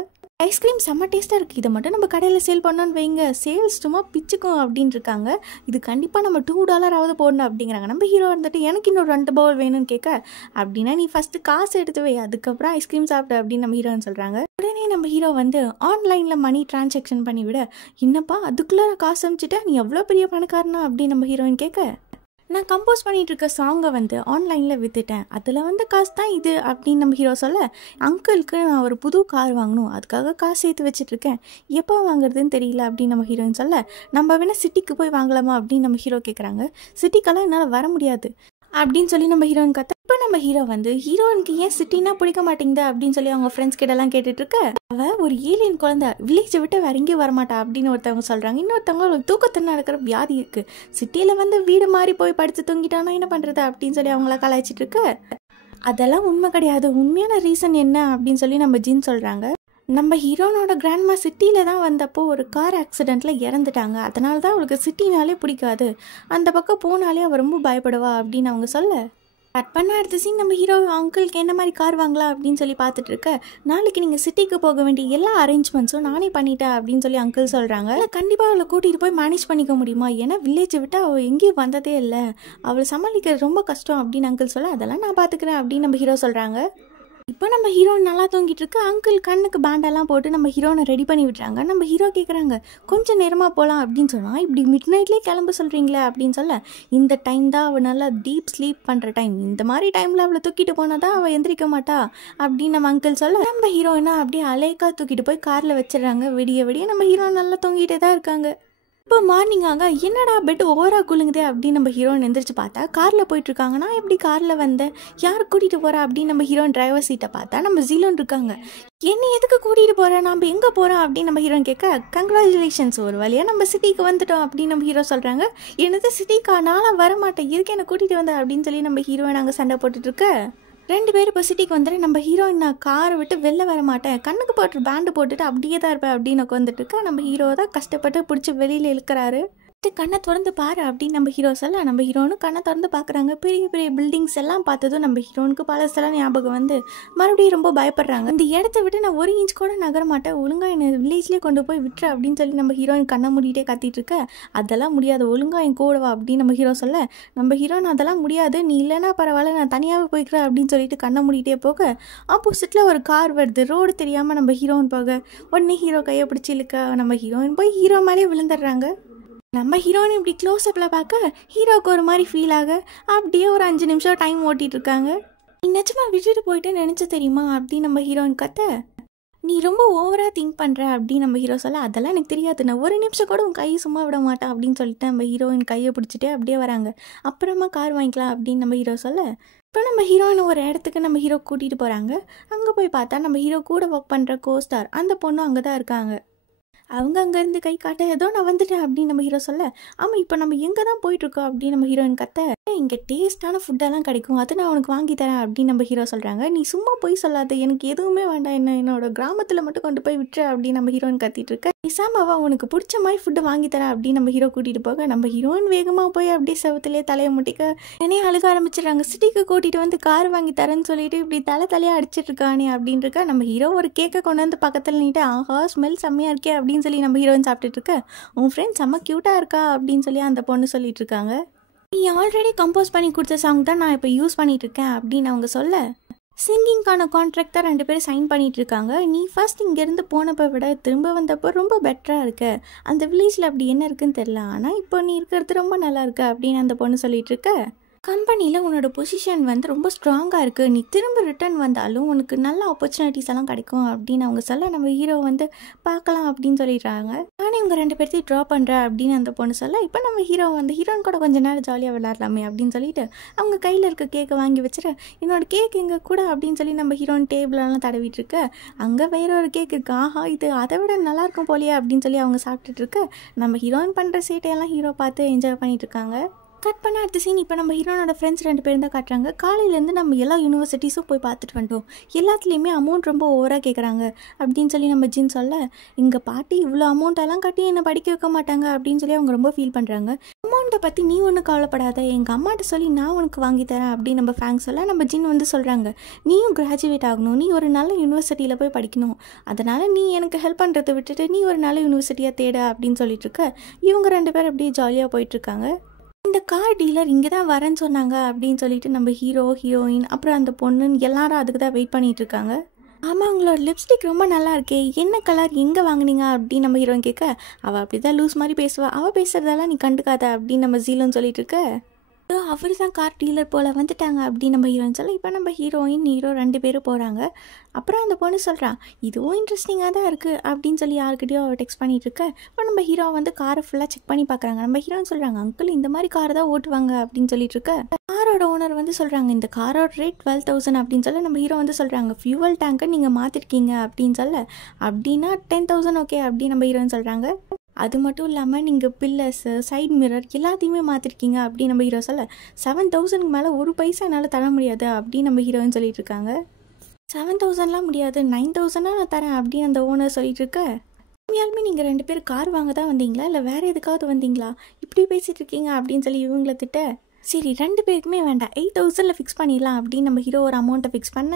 ஐஸ்கிரீம் செம்ம டேஸ்ட்டாக இருக்குது, இதை மட்டும் நம்ம கடையில் சேல் பண்ணோன்னு வைங்க, சேல்ஸ் சும்மா பிச்சுக்கும் அப்படின்னு இருக்காங்க. இது கண்டிப்பாக நம்ம $2 போடணும் அப்படிங்கிறாங்க. நம்ம ஹீரோ வந்துட்டு எனக்கு இன்னொரு 2 பவுல் வேணும்னு கேட்க, அப்படின்னா நீ ஃபஸ்ட்டு காசு எடுத்து வை, அதுக்கப்புறம் ஐஸ்கிரீம் சாப்பிட்டு அப்படின்னு நம்ம ஹீரோன்னு சொல்கிறாங்க. உடனே நம்ம ஹீரோ வந்து ஆன்லைனில் மணி டிரான்சாக்ஷன் பண்ணி விட, என்னப்பா அதுக்குள்ளே காசு அனுப்பிச்சிட்டா நீ எவ்வளோ பெரிய பணக்காரனா அப்படின்னு நம்ம ஹீரோயின் கேட்க, நான் கம்போஸ் பண்ணிகிட்டு இருக்க சாங்கை வந்து ஆன்லைனில் விற்றுட்டேன், அதில் வந்து காசு தான் இது அப்படின்னு நம்ம ஹீரோ சொல்ல, அங்கிளுக்கு நான் ஒரு புது கார் வாங்கணும், அதுக்காக காசு சேர்த்து வச்சிட்ருக்கேன், எப்போ வாங்குறதுன்னு தெரியல அப்படின்னு நம்ம ஹீரோயின் சொல்ல, நம்ம வேணால் சிட்டிக்கு போய் வாங்கலாமா அப்படின்னு நம்ம ஹீரோ கேட்குறாங்க. சிட்டிக்கெல்லாம் என்னால் வர முடியாது அப்படின்னு சொல்லி நம்ம ஹீரோயின் கத்த, இப்போ நம்ம ஹீரோ வந்து ஹீரோயினுக்கு ஏன் சிட்டினா பிடிக்க மாட்டேங்குது அப்படின்னு சொல்லி அவங்க ஃப்ரெண்ட்ஸ் கிட்டலாம் கேட்டுட்டு இருக்க, அவள் ஒரு ஏலியன் குழந்தை, வில்லேஜை விட்டு வேற எங்கேயும் வரமாட்டா அப்படின்னு ஒருத்தவங்க சொல்கிறாங்க. இன்னொருத்தவங்க ஒரு தூக்கத்தில் நடக்கிற வியாதி இருக்குது, சிட்டியில் வந்து வீடு மாறி போய் படித்து தூங்கிட்டானா என்ன பண்ணுறது அப்படின்னு சொல்லி அவங்கள கலாய்ச்சிட்டு இருக்க, அதெல்லாம் உண்மை கிடையாது, உண்மையான ரீசன் என்ன அப்படின்னு சொல்லி நம்ம ஜின் சொல்கிறாங்க. நம்ம ஹீரோனோட கிராண்ட்மா சிட்டியில் தான் வந்தப்போ ஒரு கார் ஆக்சிடெண்ட்டில் இறந்துட்டாங்க, அதனால தான் அவளுக்கு சிட்டினாலே பிடிக்காது, அந்த பக்கம் போனாலே அவள் ரொம்ப பயப்படுவா அப்படின்னு அவங்க சொல்ல, கட் பண்ண அடுத்த சீன் நம்ம ஹீரோ அங்கிளுக்கு என்ன மாதிரி கார் வாங்கலாம் அப்படின்னு சொல்லி பார்த்துட்டு இருக்க, நாளைக்கு நீங்கள் சிட்டிக்கு போக வேண்டிய எல்லா அரேஞ்ச்மெண்ட்ஸும் நானே பண்ணிட்டேன் அப்படின்னு சொல்லி அங்கிள் சொல்கிறாங்க. கண்டிப்பாக அவளை கூட்டிகிட்டு போய் மேனேஜ் பண்ணிக்க முடியுமா, ஏன்னா வில்லேஜை விட்டு அவள் எங்கேயும் வந்ததே இல்லை, அவளை சமாளிக்கிறது ரொம்ப கஷ்டம் அப்படின்னு அங்கிள் சொல்ல, அதெல்லாம் நான் பார்த்துக்கிறேன் அப்படின்னு நம்ம ஹீரோ சொல்கிறாங்க. இப்போ நம்ம ஹீரோயின் நல்லா தூங்கிட்டு இருக்கு, அங்கிள் கண்ணுக்கு பேண்டெல்லாம் போட்டு நம்ம ஹீரோனை ரெடி பண்ணி விட்டுறாங்க. நம்ம ஹீரோ கேட்குறாங்க, கொஞ்சம் நேரமாக போகலாம் அப்படின்னு சொன்னால், இப்படி மிட் நைட்லேயே கிளம்ப சொல்கிறீங்களே அப்படின்னு சொல்ல, இந்த டைம் தான் அவள் நல்லா டீப் ஸ்லீப் பண்ணுற டைம், இந்த மாதிரி டைமில் அவளை தூக்கிட்டு போனால் தான் அவள் எந்திரிக்க மாட்டா அப்படின்னு நம்ம அங்கிள் சொல்ல, நம்ம ஹீரோயினா அப்படியே அலைக்கா தூக்கிட்டு போய் காரில் வச்சிடறாங்க. விடிய விடிய நம்ம ஹீரோ நல்லா தூங்கிட்டே தான் இருக்காங்க. இப்போ மார்னிங் ஆக என்னடா பெட் ஓவராக குலுங்குதே அப்படின்னு நம்ம ஹீரோயின் எந்திரிச்சு பார்த்தா காரில் போயிட்டுருக்காங்க. நான் எப்படி காரில் வந்தேன், யார் கூட்டிகிட்டு போகிறா அப்படின்னு நம்ம ஹீரோயின் டிரைவர் சீட்டை பார்த்தா நம்ம ஜீலோன் இருக்காங்க. என்ன எதுக்கு கூட்டிகிட்டு போகிறேன், நம்ம எங்கே போகிறோம் அப்படின்னு நம்ம ஹீரோயின் கேட்க, கங்க்ராச்சுலேஷன்ஸ் ஒரு வழியாக நம்ம சிட்டிக்கு வந்துட்டோம் அப்படின்னு நம்ம ஹீரோ சொல்கிறாங்க. என்னது சிட்டிக்கா, நானும் வரமாட்டேன், இதுக்கு என்ன கூட்டிகிட்டு வந்தேன் அப்படின்னு சொல்லி நம்ம ஹீரோயின் அங்கே சண்டை போட்டுட்ருக்க, 2 பேர் இப்போ சிட்டிக்கு வந்துட்டு நம்ம ஹீரோயின் நான் காரை விட்டு வெளில வர மாட்டேன், கண்ணுக்கு போட்டு பேண்டு போட்டுட்டு அப்படியே தான் இருப்பேன் அப்படின்னு உட்காந்துட்டு இருக்கா. நம்ம ஹீரோ தான் கஷ்டப்பட்டு பிடிச்சி வெளியில் இழுக்கிறாரு. கண்ணை திறந்து பாரு அப்படின்னு நம்ம ஹீரோ சொல்ல, நம்ம ஹீரோனும் கண்ணை திறந்து பார்க்குறாங்க. பெரிய பெரிய பில்டிங்ஸ் எல்லாம் பார்த்ததும் நம்ம ஹீரோனுக்கு பழசெல்லாம் ஞாபகம் வந்து மறுபடியும் ரொம்ப பயப்படுறாங்க. இந்த இடத்த விட்டு நான் 1 இன்ச் கூட நகர மாட்டேன், ஒழுங்காக என்னை வில்லேஜ்லேயே கொண்டு போய் விட்டுரு அப்படின்னு சொல்லி நம்ம ஹீரோயின் கண்ணை மூடிட்டே கத்திட்டு இருக்க, அதெல்லாம் முடியாது, ஒழுங்காக என் கூடவா அப்படின்னு நம்ம ஹீரோ சொல்ல, நம்ம ஹீரோன் அதெல்லாம் முடியாது, நீ இல்லைன்னா பரவாயில்ல நான் தனியாகவே போய்க்கிறேன் அப்படின்னு சொல்லிட்டு கண்ணை மூடிட்டே போக, ஆப்போசிட்டில் ஒரு கார் வருது. ரோடு தெரியாமல் நம்ம ஹீரோயின் போக உடனே ஹீரோ கையை பிடிச்சி இழுக்க, நம்ம ஹீரோயின் போய் ஹீரோ மேலே விழுந்துடுறாங்க. நம்ம ஹீரோயின் இப்படி க்ளோஸ்அப்பில் பார்க்க ஹீரோவுக்கு ஒரு மாதிரி ஃபீல் ஆக அப்படியே ஒரு 5 நிமிஷம் டைம் ஓட்டிகிட்டு இருக்காங்க. நீ நிஜமாக விட்டுட்டு போயிட்டு நினச்ச தெரியுமா அப்படின்னு நம்ம ஹீரோயின் கத்த, நீ ரொம்ப ஓவராக திங்க் பண்ணுற அப்படின்னு நம்ம ஹீரோ சொல்ல, அதெல்லாம் எனக்கு தெரியாது, நான் 1 நிமிஷம் கூட உன் கையை சும்மா விட மாட்டேன் அப்படின்னு சொல்லிட்டு நம்ம ஹீரோயின் கையை பிடிச்சிட்டே அப்படியே வராங்க. அப்புறமா கார் வாங்கிக்கலாம் அப்படின்னு நம்ம ஹீரோ சொல்ல, இப்போ நம்ம ஹீரோயின் ஒரு இடத்துக்கு நம்ம ஹீரோ கூட்டிகிட்டு போகிறாங்க. அங்கே போய் பார்த்தா நம்ம ஹீரோ கூட ஒர்க் பண்ணுற கோஸ்டார் அந்த பொண்ணு அங்கே தான் இருக்காங்க. அவங்க அங்கேருந்து கை காட்ட, ஏதோ நான் வந்துட்டேன் அப்படின்னு நம்ம ஹீரோ சொல்ல, ஆமாம் இப்போ நம்ம எங்கே தான் போயிட்டுருக்கோம் அப்படின்னு நம்ம ஹீரோயின் கத்த, இங்கே டேஸ்ட்டான ஃபுட்டெல்லாம் கிடைக்கும், அது நான் உனக்கு வாங்கி தரேன் அப்படின்னு நம்ம ஹீரோ சொல்கிறாங்க. நீ சும்மா போய் சொல்லாத, எனக்கு எதுவுமே வேண்டாம், என்னோட கிராமத்தில் மட்டும் கொண்டு போய் விட்டுற அப்படின்னு நம்ம ஹீரோயின் கத்திட்டு இருக்க, நிசாமாவா உனக்கு பிடிச்ச மாதிரி ஃபுட்டு வாங்கி தரேன் அப்படின்னு நம்ம ஹீரோ கூட்டிகிட்டு போக, நம்ம ஹீரோயின் வேகமாக போய் அப்படியே செவத்துலேயே தலையை முட்டிக்க என்னையே அழுக ஆரம்பிச்சிடுறாங்க. சிட்டிக்கு கூட்டிகிட்டு வந்து கார் வாங்கி தரேன்னு சொல்லிட்டு இப்படி தலையாக அடிச்சிட்டு இருக்கானே அப்படின்னு இருக்கா. நம்ம ஹீரோ ஒரு கேக்கை கொண்டு வந்து பக்கத்தில் நீட்டு, ஆஹா ஸ்மெல் செம்மையாக இருக்கே அப்படின்னு சொல்லி நம்ம ஹீரோயின் சாப்பிட்டுட்டு இருக்க, உன் ஃப்ரெண்ட் செம்ம க்யூட்டாக இருக்கா அப்படின்னு சொல்லி அந்த பொண்ணு சொல்லிட்டு இருக்காங்க. நீ ஆல்ரெடி கம்போஸ் பண்ணி கொடுத்த சாங் தான் நான் இப்போ யூஸ் பண்ணிட்டு இருக்கேன் அப்படின்னு அவங்க சொல்ல, சிங்கிங்கான கான்ட்ராக்ட் தான் 2 பேரும் சைன் பண்ணிட்டு இருக்காங்க. நீ ஃபர்ஸ்ட் இங்கேருந்து போனப்போ விட திரும்ப வந்தப்போ ரொம்ப பெட்டராக இருக்க, அந்த வில்லேஜில் அப்படி என்ன இருக்குன்னு தெரியல, ஆனால் இப்போ நீ இருக்கிறது ரொம்ப நல்லா இருக்கு அப்படின்னு அந்த பொண்ணு சொல்லிட்டு இருக்க, கம்பெனியில் உன்னோட பொசிஷன் வந்து ரொம்ப ஸ்ட்ராங்காக இருக்குது, நீ திரும்ப ரிட்டர்ன் வந்தாலும் உனக்கு நல்ல ஆப்பர்ச்சுனிட்டிஸ் எல்லாம் கிடைக்கும் அப்படின்னு அவங்க சொல்ல, நம்ம ஹீரோ வந்து பார்க்கலாம் அப்படின்னு சொல்லிடுறாங்க. நானே இவங்க 2 பேர்த்தையும் ட்ரா பண்ணுறேன் அப்படின்னு அந்த பொண்ணு சொல்ல, இப்போ நம்ம ஹீரோ வந்து ஹீரோயின் கூட கொஞ்சம் நேரம் ஜாலியாக விளையாடலாமே அப்படின்னு சொல்லிட்டு அவங்க கையில் இருக்க கேக்கை வாங்கி வச்சுட்டு, என்னோட கேக் எங்கே கூட அப்படின்னு சொல்லி நம்ம ஹீரோயின் டேபிளெல்லாம் தடவிட்டு இருக்க, அங்கே வேற ஒரு கேக் இருக்கு, ஆஹா இது அதை விட நல்லாயிருக்கும் போலியா அப்படின்னு சொல்லி அவங்க சாப்பிட்டுட்டு இருக்க, நம்ம ஹீரோயின் பண்ணுற சீட்டையெல்லாம் ஹீரோ பார்த்து என்ஜாய் பண்ணிட்டு இருக்காங்க. கட் பண்ண அடுத்த சீன் இப்போ நம்ம ஹீரோனோட ஃப்ரெண்ட்ஸ் 2 பேரும் தான் காட்டுறாங்க. காலையிலேருந்து நம்ம எல்லா யூனிவர்சிட்டிஸும் போய் பார்த்துட்டு வந்துட்டோம். எல்லாத்துலேயுமே அமௌண்ட் ரொம்ப ஓவராக கேட்குறாங்க அப்படின்னு சொல்லி நம்ம ஜின் சொல்ல, எங்கள் பாட்டி இவ்வளோ அமௌண்ட்டெல்லாம் கட்டி என்னை படிக்க வைக்க மாட்டாங்க அப்படின்னு சொல்லி அவங்க ரொம்ப ஃபீல் பண்ணுறாங்க. அமௌண்ட்டை பற்றி நீ ஒன்றும் கவலைப்படாத, எங்கள் அம்மாட்ட சொல்லி நான் உனக்கு வாங்கி தரேன் அப்படின்னு நம்ம ஃபேங்க் சொல்ல, நம்ம ஜின் வந்து சொல்கிறாங்க, நீயும் கிராஜுவேட் ஆகணும், நீ ஒரு நல்ல யூனிவர்சிட்டியில் போய் படிக்கணும், அதனால் நீ எனக்கு ஹெல்ப் பண்ணுறதை விட்டுட்டு நீ ஒரு நல்ல யூனிவர்சிட்டியாக தேட அப்படின்னு சொல்லிட்டு இருக்க. இவங்க 2 பேர் அப்படியே ஜாலியாக போயிட்டுருக்காங்க. இந்த கார் டீலர் இங்கே தான் வரேன்னு சொன்னாங்க அப்படின்னு சொல்லிட்டு நம்ம ஹீரோ, ஹீரோயின், அப்புறம் அந்த பொண்ணுன்னு எல்லாரும் அதுக்கு தான் வெயிட் பண்ணிட்டு இருக்காங்க. ஆமாம், உங்களோட லிப்ஸ்டிக் ரொம்ப நல்லா இருக்கே, என்ன கலர், எங்கே வாங்கினீங்க அப்படின்னு நம்ம ஹீரோயின் கேட்க, அவள் அப்படி தான் லூஸ் மாதிரி பேசுவா, அவள் பேசுறதெல்லாம் நீ கண்டுக்காத அப்படின்னு நம்ம ஜீலோன்னு சொல்லிட்டு இருக்க. அவர் தான் கார் டீலர் போல் வந்துட்டாங்க அப்படின்னு நம்ம ஹீரோயின் சொல்ல, இப்போ நம்ம ஹீரோயின் ஹீரோ 2 பேரும் போகிறாங்க. அப்புறம் அந்த பொண்ணு சொல்கிறான், இதுவும் இன்ட்ரெஸ்டிங்காக தான் இருக்குது அப்படின்னு சொல்லி யாருக்கிட்டையோ அவள் டெக்ஸ்ட் பண்ணிட்டு இருக்க. இப்போ நம்ம ஹீரோ வந்து காரை ஃபுல்லாக செக் பண்ணி பார்க்குறாங்க. நம்ம ஹீரோன்னு சொல்கிறாங்க, அங்கிள் இந்த மாதிரி கார் தான் ஓட்டுவாங்க அப்படின்னு சொல்லிட்டு இருக்க. காரோட ஓனர் வந்து சொல்கிறாங்க, இந்த காரோட ரேட் 12,000 அப்படின்னு சொல்ல, நம்ம ஹீரோ வந்து சொல்கிறாங்க, ஃபியூவல் டேங்கை நீங்கள் மாற்றிருக்கீங்க அப்படின்னு சொல்ல, அப்படின்னா 10,000 ஓகே அப்படின்னு நம்ம ஹீரோன்னு சொல்கிறாங்க. அது மட்டும் இல்லாமல் நீங்கள் பில்லர்ஸு, சைட் மிரர் எல்லாத்தையுமே மாற்றிருக்கீங்க அப்படின்னு நம்ம ஹீரோ சொல்ல, 7,000க்கு மேலே ஒரு பைசா என்னால் தர முடியாது அப்படின்னு நம்ம ஹீரோன்னு சொல்லிட்டு இருக்காங்க. 7,000லாம் முடியாது, 9,000 நான் தரேன் அப்படின்னு அந்த ஓனர் சொல்லிட்டு இருக்க. உண்மையாலுமே நீங்கள் 2 பேர் கார் வாங்க தான் வந்தீங்களா இல்லை வேறு எதுக்காவது வந்தீங்களா, இப்படி பேசிகிட்டு இருக்கீங்க அப்படின்னு சொல்லி இவங்கள திட்ட. சரி 2 பேருக்குமே வேண்டாம், 8,000ல் ஃபிக்ஸ் பண்ணிடலாம் அப்படின்னு நம்ம ஹீரோ ஒரு அமௌண்ட்டை ஃபிக்ஸ் பண்ண,